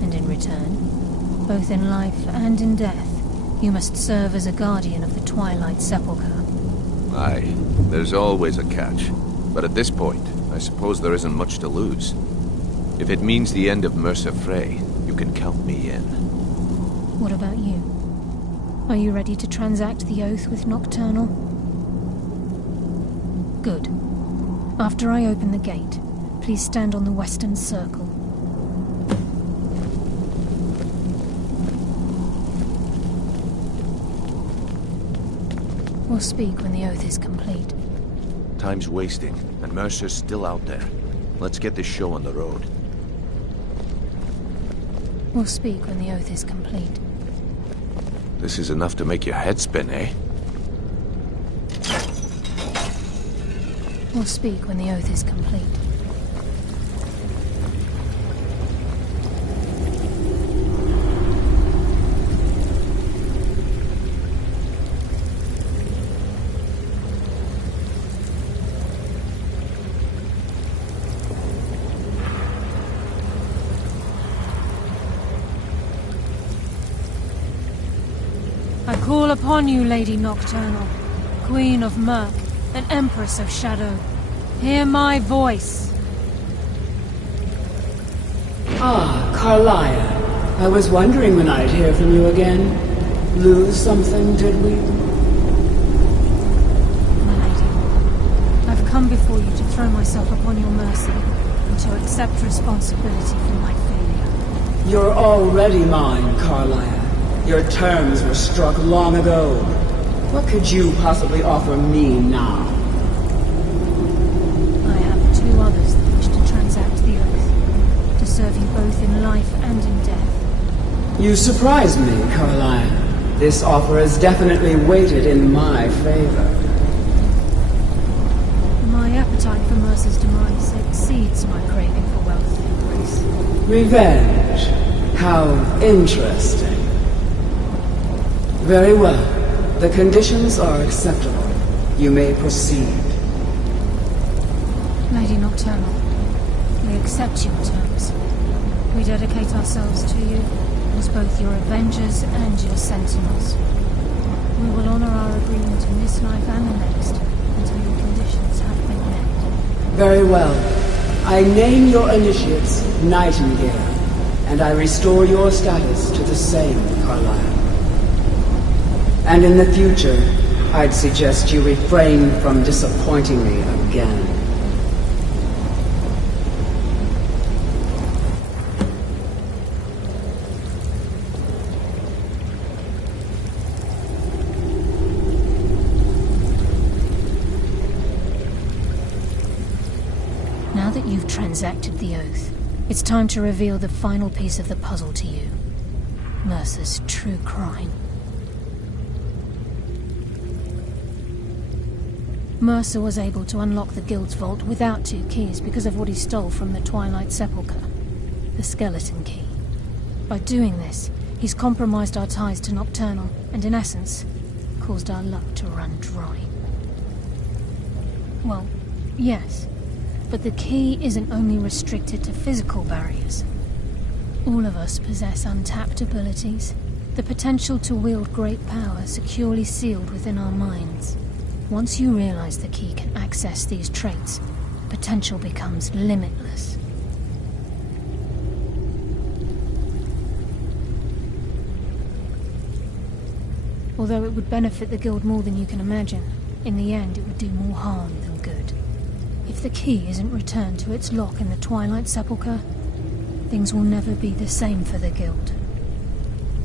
And in return, both in life and in death, you must serve as a guardian of the Twilight Sepulchre. Aye, there's always a catch. But at this point, I suppose there isn't much to lose. If it means the end of Mercer Frey, you can count me in. What about you? Are you ready to transact the oath with Nocturnal? Good. After I open the gate, please stand on the western circle. We'll speak when the oath is complete. Time's wasting, and Mercer's still out there. Let's get this show on the road. We'll speak when the oath is complete. This is enough to make your head spin, eh? We'll speak when the oath is complete. I call upon you, Lady Nocturnal, Queen of Murk, and Empress of Shadow. Hear my voice. Ah, Carlia. I was wondering when I'd hear from you again. Lose something, did we? My lady, I've come before you to throw myself upon your mercy and to accept responsibility for my failure. You're already mine, Carlia. Your terms were struck long ago. What could you possibly offer me now? I have two others that wish to transact the oath, to serve you both in life and in death. You surprise me, Carlia. This offer is definitely weighted in my favor. My appetite for Mercer's demise exceeds my craving for wealth and grace. Revenge. How interesting. Very well. The conditions are acceptable. You may proceed. Lady Nocturnal, we accept your terms. We dedicate ourselves to you as both your avengers and your sentinels. We will honor our agreement in this life and the next until your conditions have been met. Very well. I name your initiates Nightingale, and I restore your status to the same, Carlisle. And in the future, I'd suggest you refrain from disappointing me again. Now that you've transacted the oath, it's time to reveal the final piece of the puzzle to you. Mercer's true crime. Mercer was able to unlock the Guild's vault without 2 keys because of what he stole from the Twilight Sepulchre, the skeleton key. By doing this, he's compromised our ties to Nocturnal and, in essence, caused our luck to run dry. Well, yes. But the key isn't only restricted to physical barriers. All of us possess untapped abilities, the potential to wield great power securely sealed within our minds. Once you realize the key can access these traits, potential becomes limitless. Although it would benefit the guild more than you can imagine, in the end it would do more harm than good. If the key isn't returned to its lock in the Twilight Sepulchre, things will never be the same for the guild.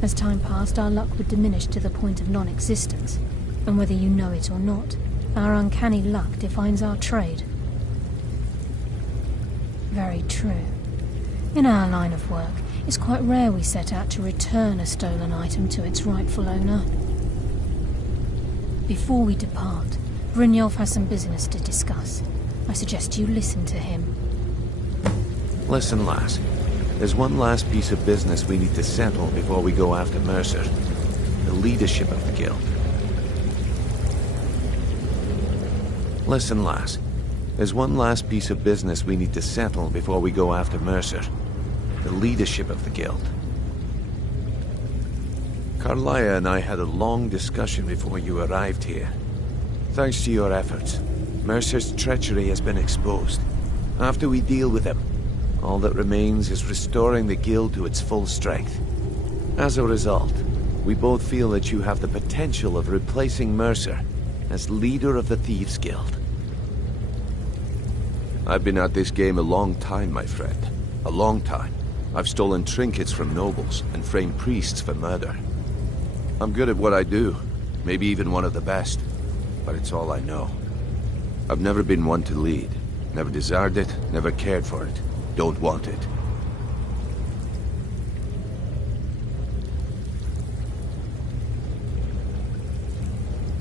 As time passed, our luck would diminish to the point of non-existence, and whether you know it or not, our uncanny luck defines our trade. Very true. In our line of work, it's quite rare we set out to return a stolen item to its rightful owner. Before we depart, Brynjolf has some business to discuss. I suggest you listen to him. Listen, lass. There's one last piece of business we need to settle before we go after Mercer. The leadership of the guild. Listen, lass. There's one last piece of business we need to settle before we go after Mercer. The leadership of the guild. Carlia and I had a long discussion before you arrived here. Thanks to your efforts, Mercer's treachery has been exposed. After we deal with him, all that remains is restoring the guild to its full strength. As a result, we both feel that you have the potential of replacing Mercer as leader of the Thieves' Guild. I've been at this game a long time, my friend. A long time. I've stolen trinkets from nobles and framed priests for murder. I'm good at what I do, maybe even one of the best, but it's all I know. I've never been one to lead. Never desired it, never cared for it. Don't want it.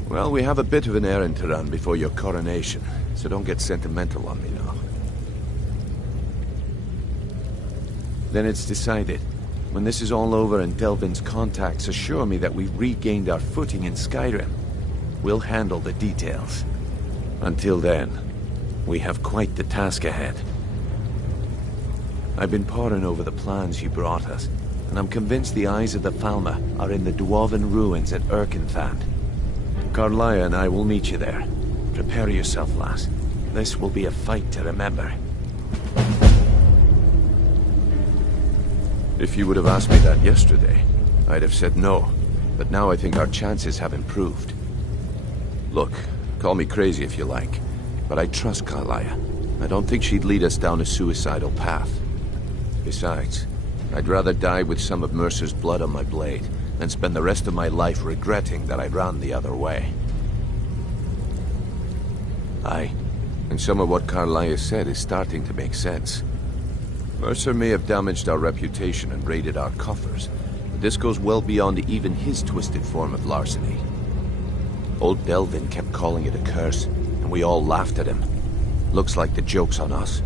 Well, we have a bit of an errand to run before your coronation, so don't get sentimental on me now. Then it's decided. When this is all over and Delvin's contacts assure me that we've regained our footing in Skyrim, we'll handle the details. Until then, we have quite the task ahead. I've been poring over the plans you brought us, and I'm convinced the eyes of the Falmer are in the Dwarven ruins at Erkenthand. Carlia and I will meet you there. Prepare yourself, lass. This will be a fight to remember. If you would have asked me that yesterday, I'd have said no, but now I think our chances have improved. Look, call me crazy if you like, but I trust Carlia. I don't think she'd lead us down a suicidal path. Besides, I'd rather die with some of Mercer's blood on my blade than spend the rest of my life regretting that I ran the other way. Aye, and some of what Carlia said is starting to make sense. Mercer may have damaged our reputation and raided our coffers, but this goes well beyond even his twisted form of larceny. Old Delvin kept calling it a curse, and we all laughed at him. Looks like the joke's on us.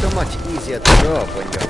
so much easier to grow up when you're...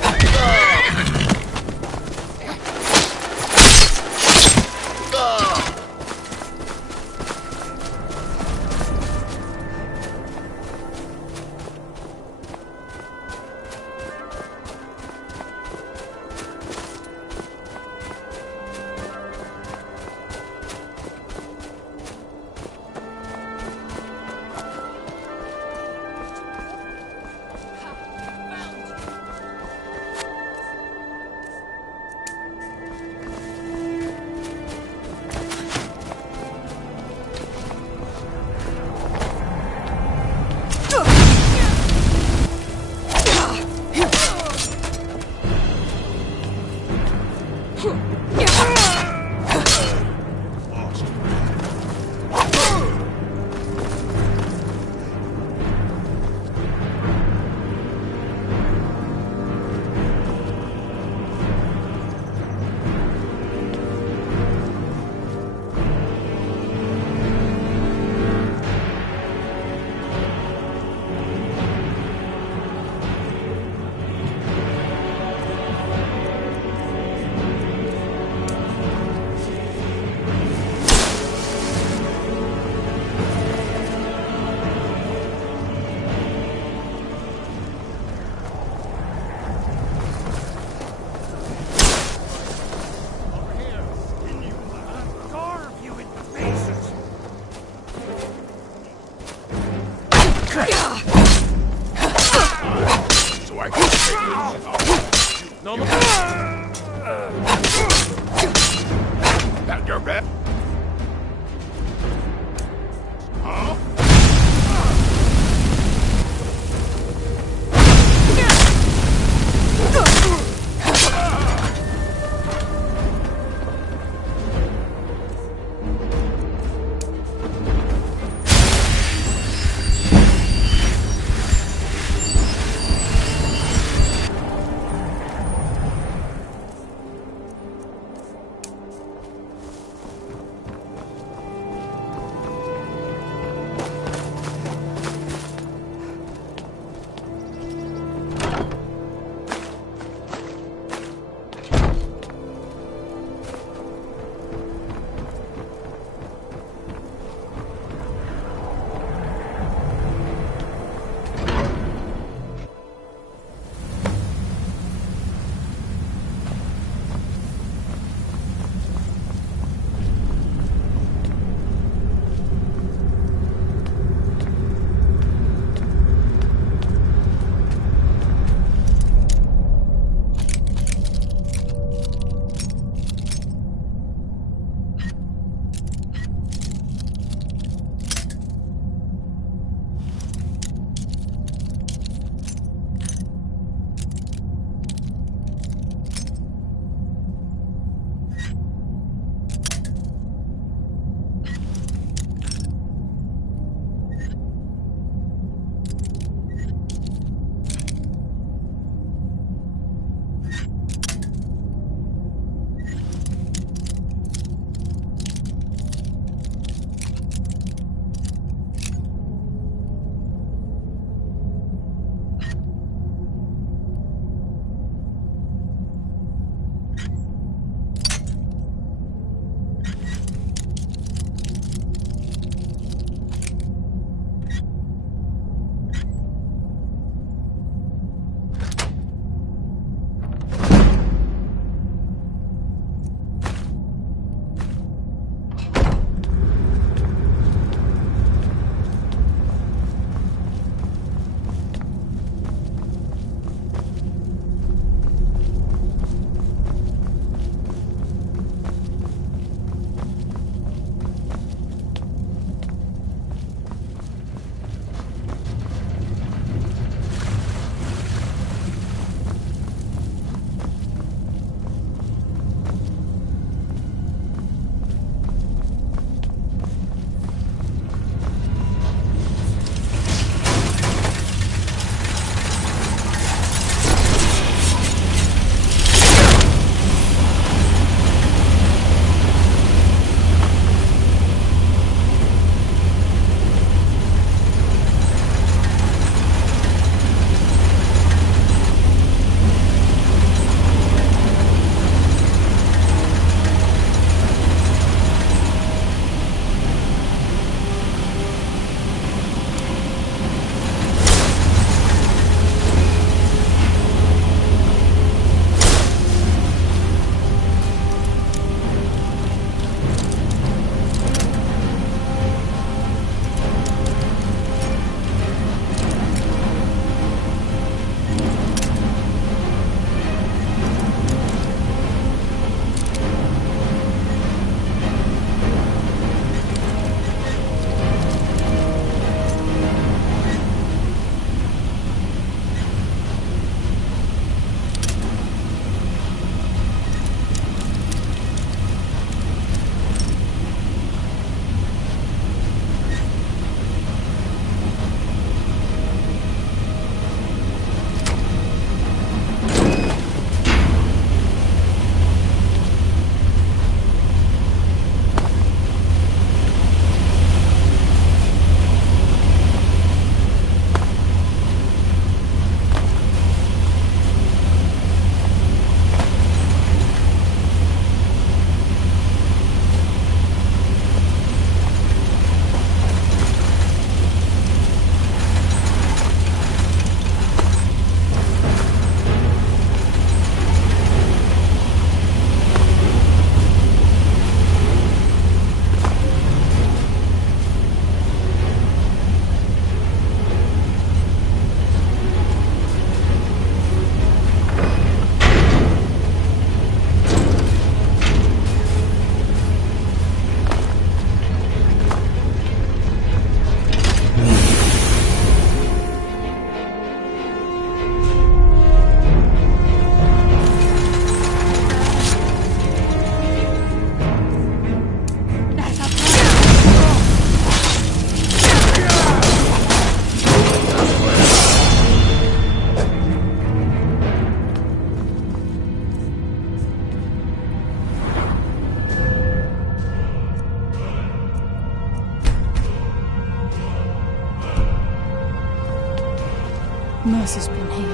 Mercer's been here.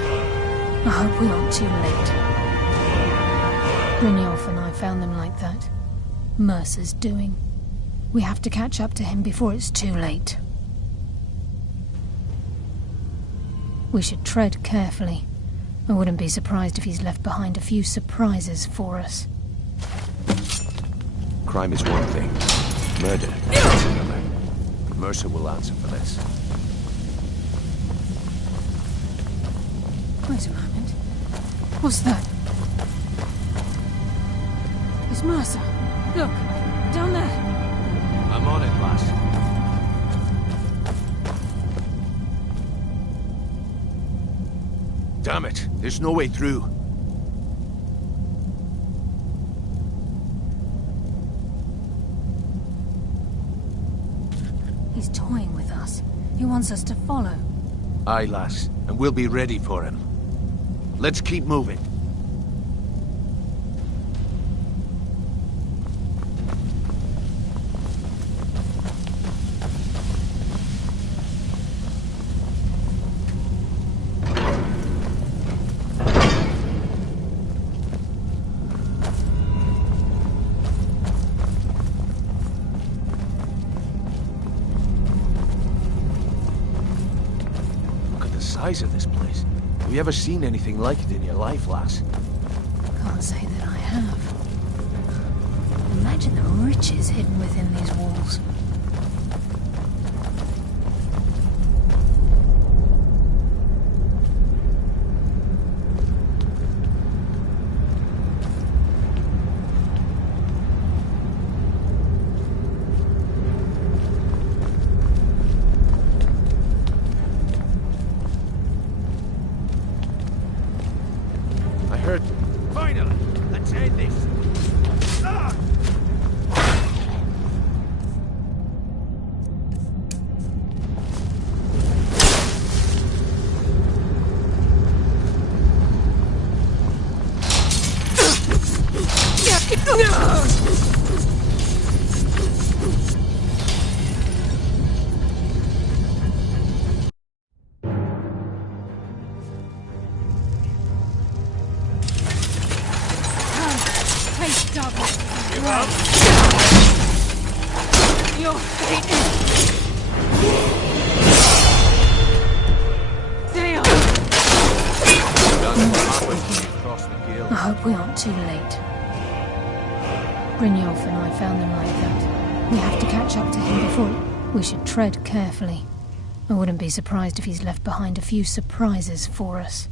I hope we aren't too late. Brynjolf and I found them like that. Mercer's doing. We have to catch up to him before it's too late. We should tread carefully. I wouldn't be surprised if he's left behind a few surprises for us. Crime is one thing. Murder is another. Mercer will answer for this. Wait a moment. What's that? It's Mercer. Look, down there. I'm on it, lass. Damn it, there's no way through. He's toying with us. He wants us to follow. Aye, lass, and we'll be ready for him. Let's keep moving. Size of this place. Have you ever seen anything like it in your life, lass? Can't say that I have. Imagine the riches hidden within these walls. Finally! Let's end this! Ah! Give up. Your fate is... Damn! I hope we aren't too late. Brynjolf and I found them like that. We have to catch up to him before... We should tread carefully. I wouldn't be surprised if he's left behind a few surprises for us.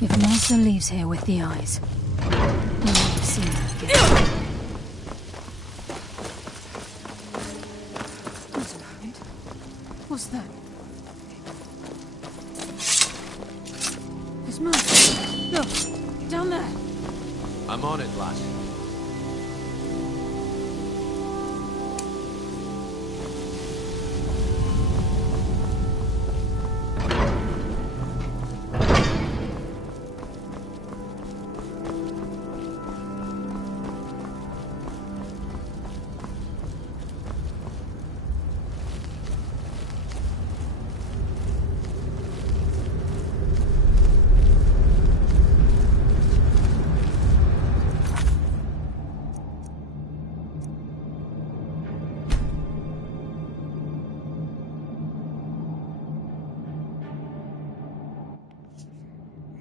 If Mercer leaves here with the eyes, we will have seen him again. Wait a moment. What's that? It's Mercer. Look, down there. I'm on it, lass.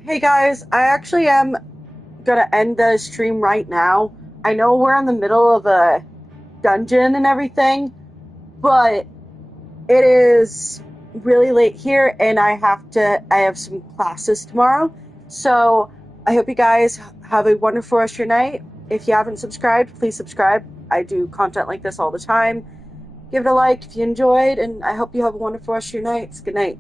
Hey guys, I actually am gonna end the stream right now. I know we're in the middle of a dungeon and everything, but it is really late here and I have some classes tomorrow. So I hope you guys have a wonderful rest of your night. If you haven't subscribed, please subscribe. I do content like this all the time. Give it a like if you enjoyed, and I hope you have a wonderful rest of your nights. Good night.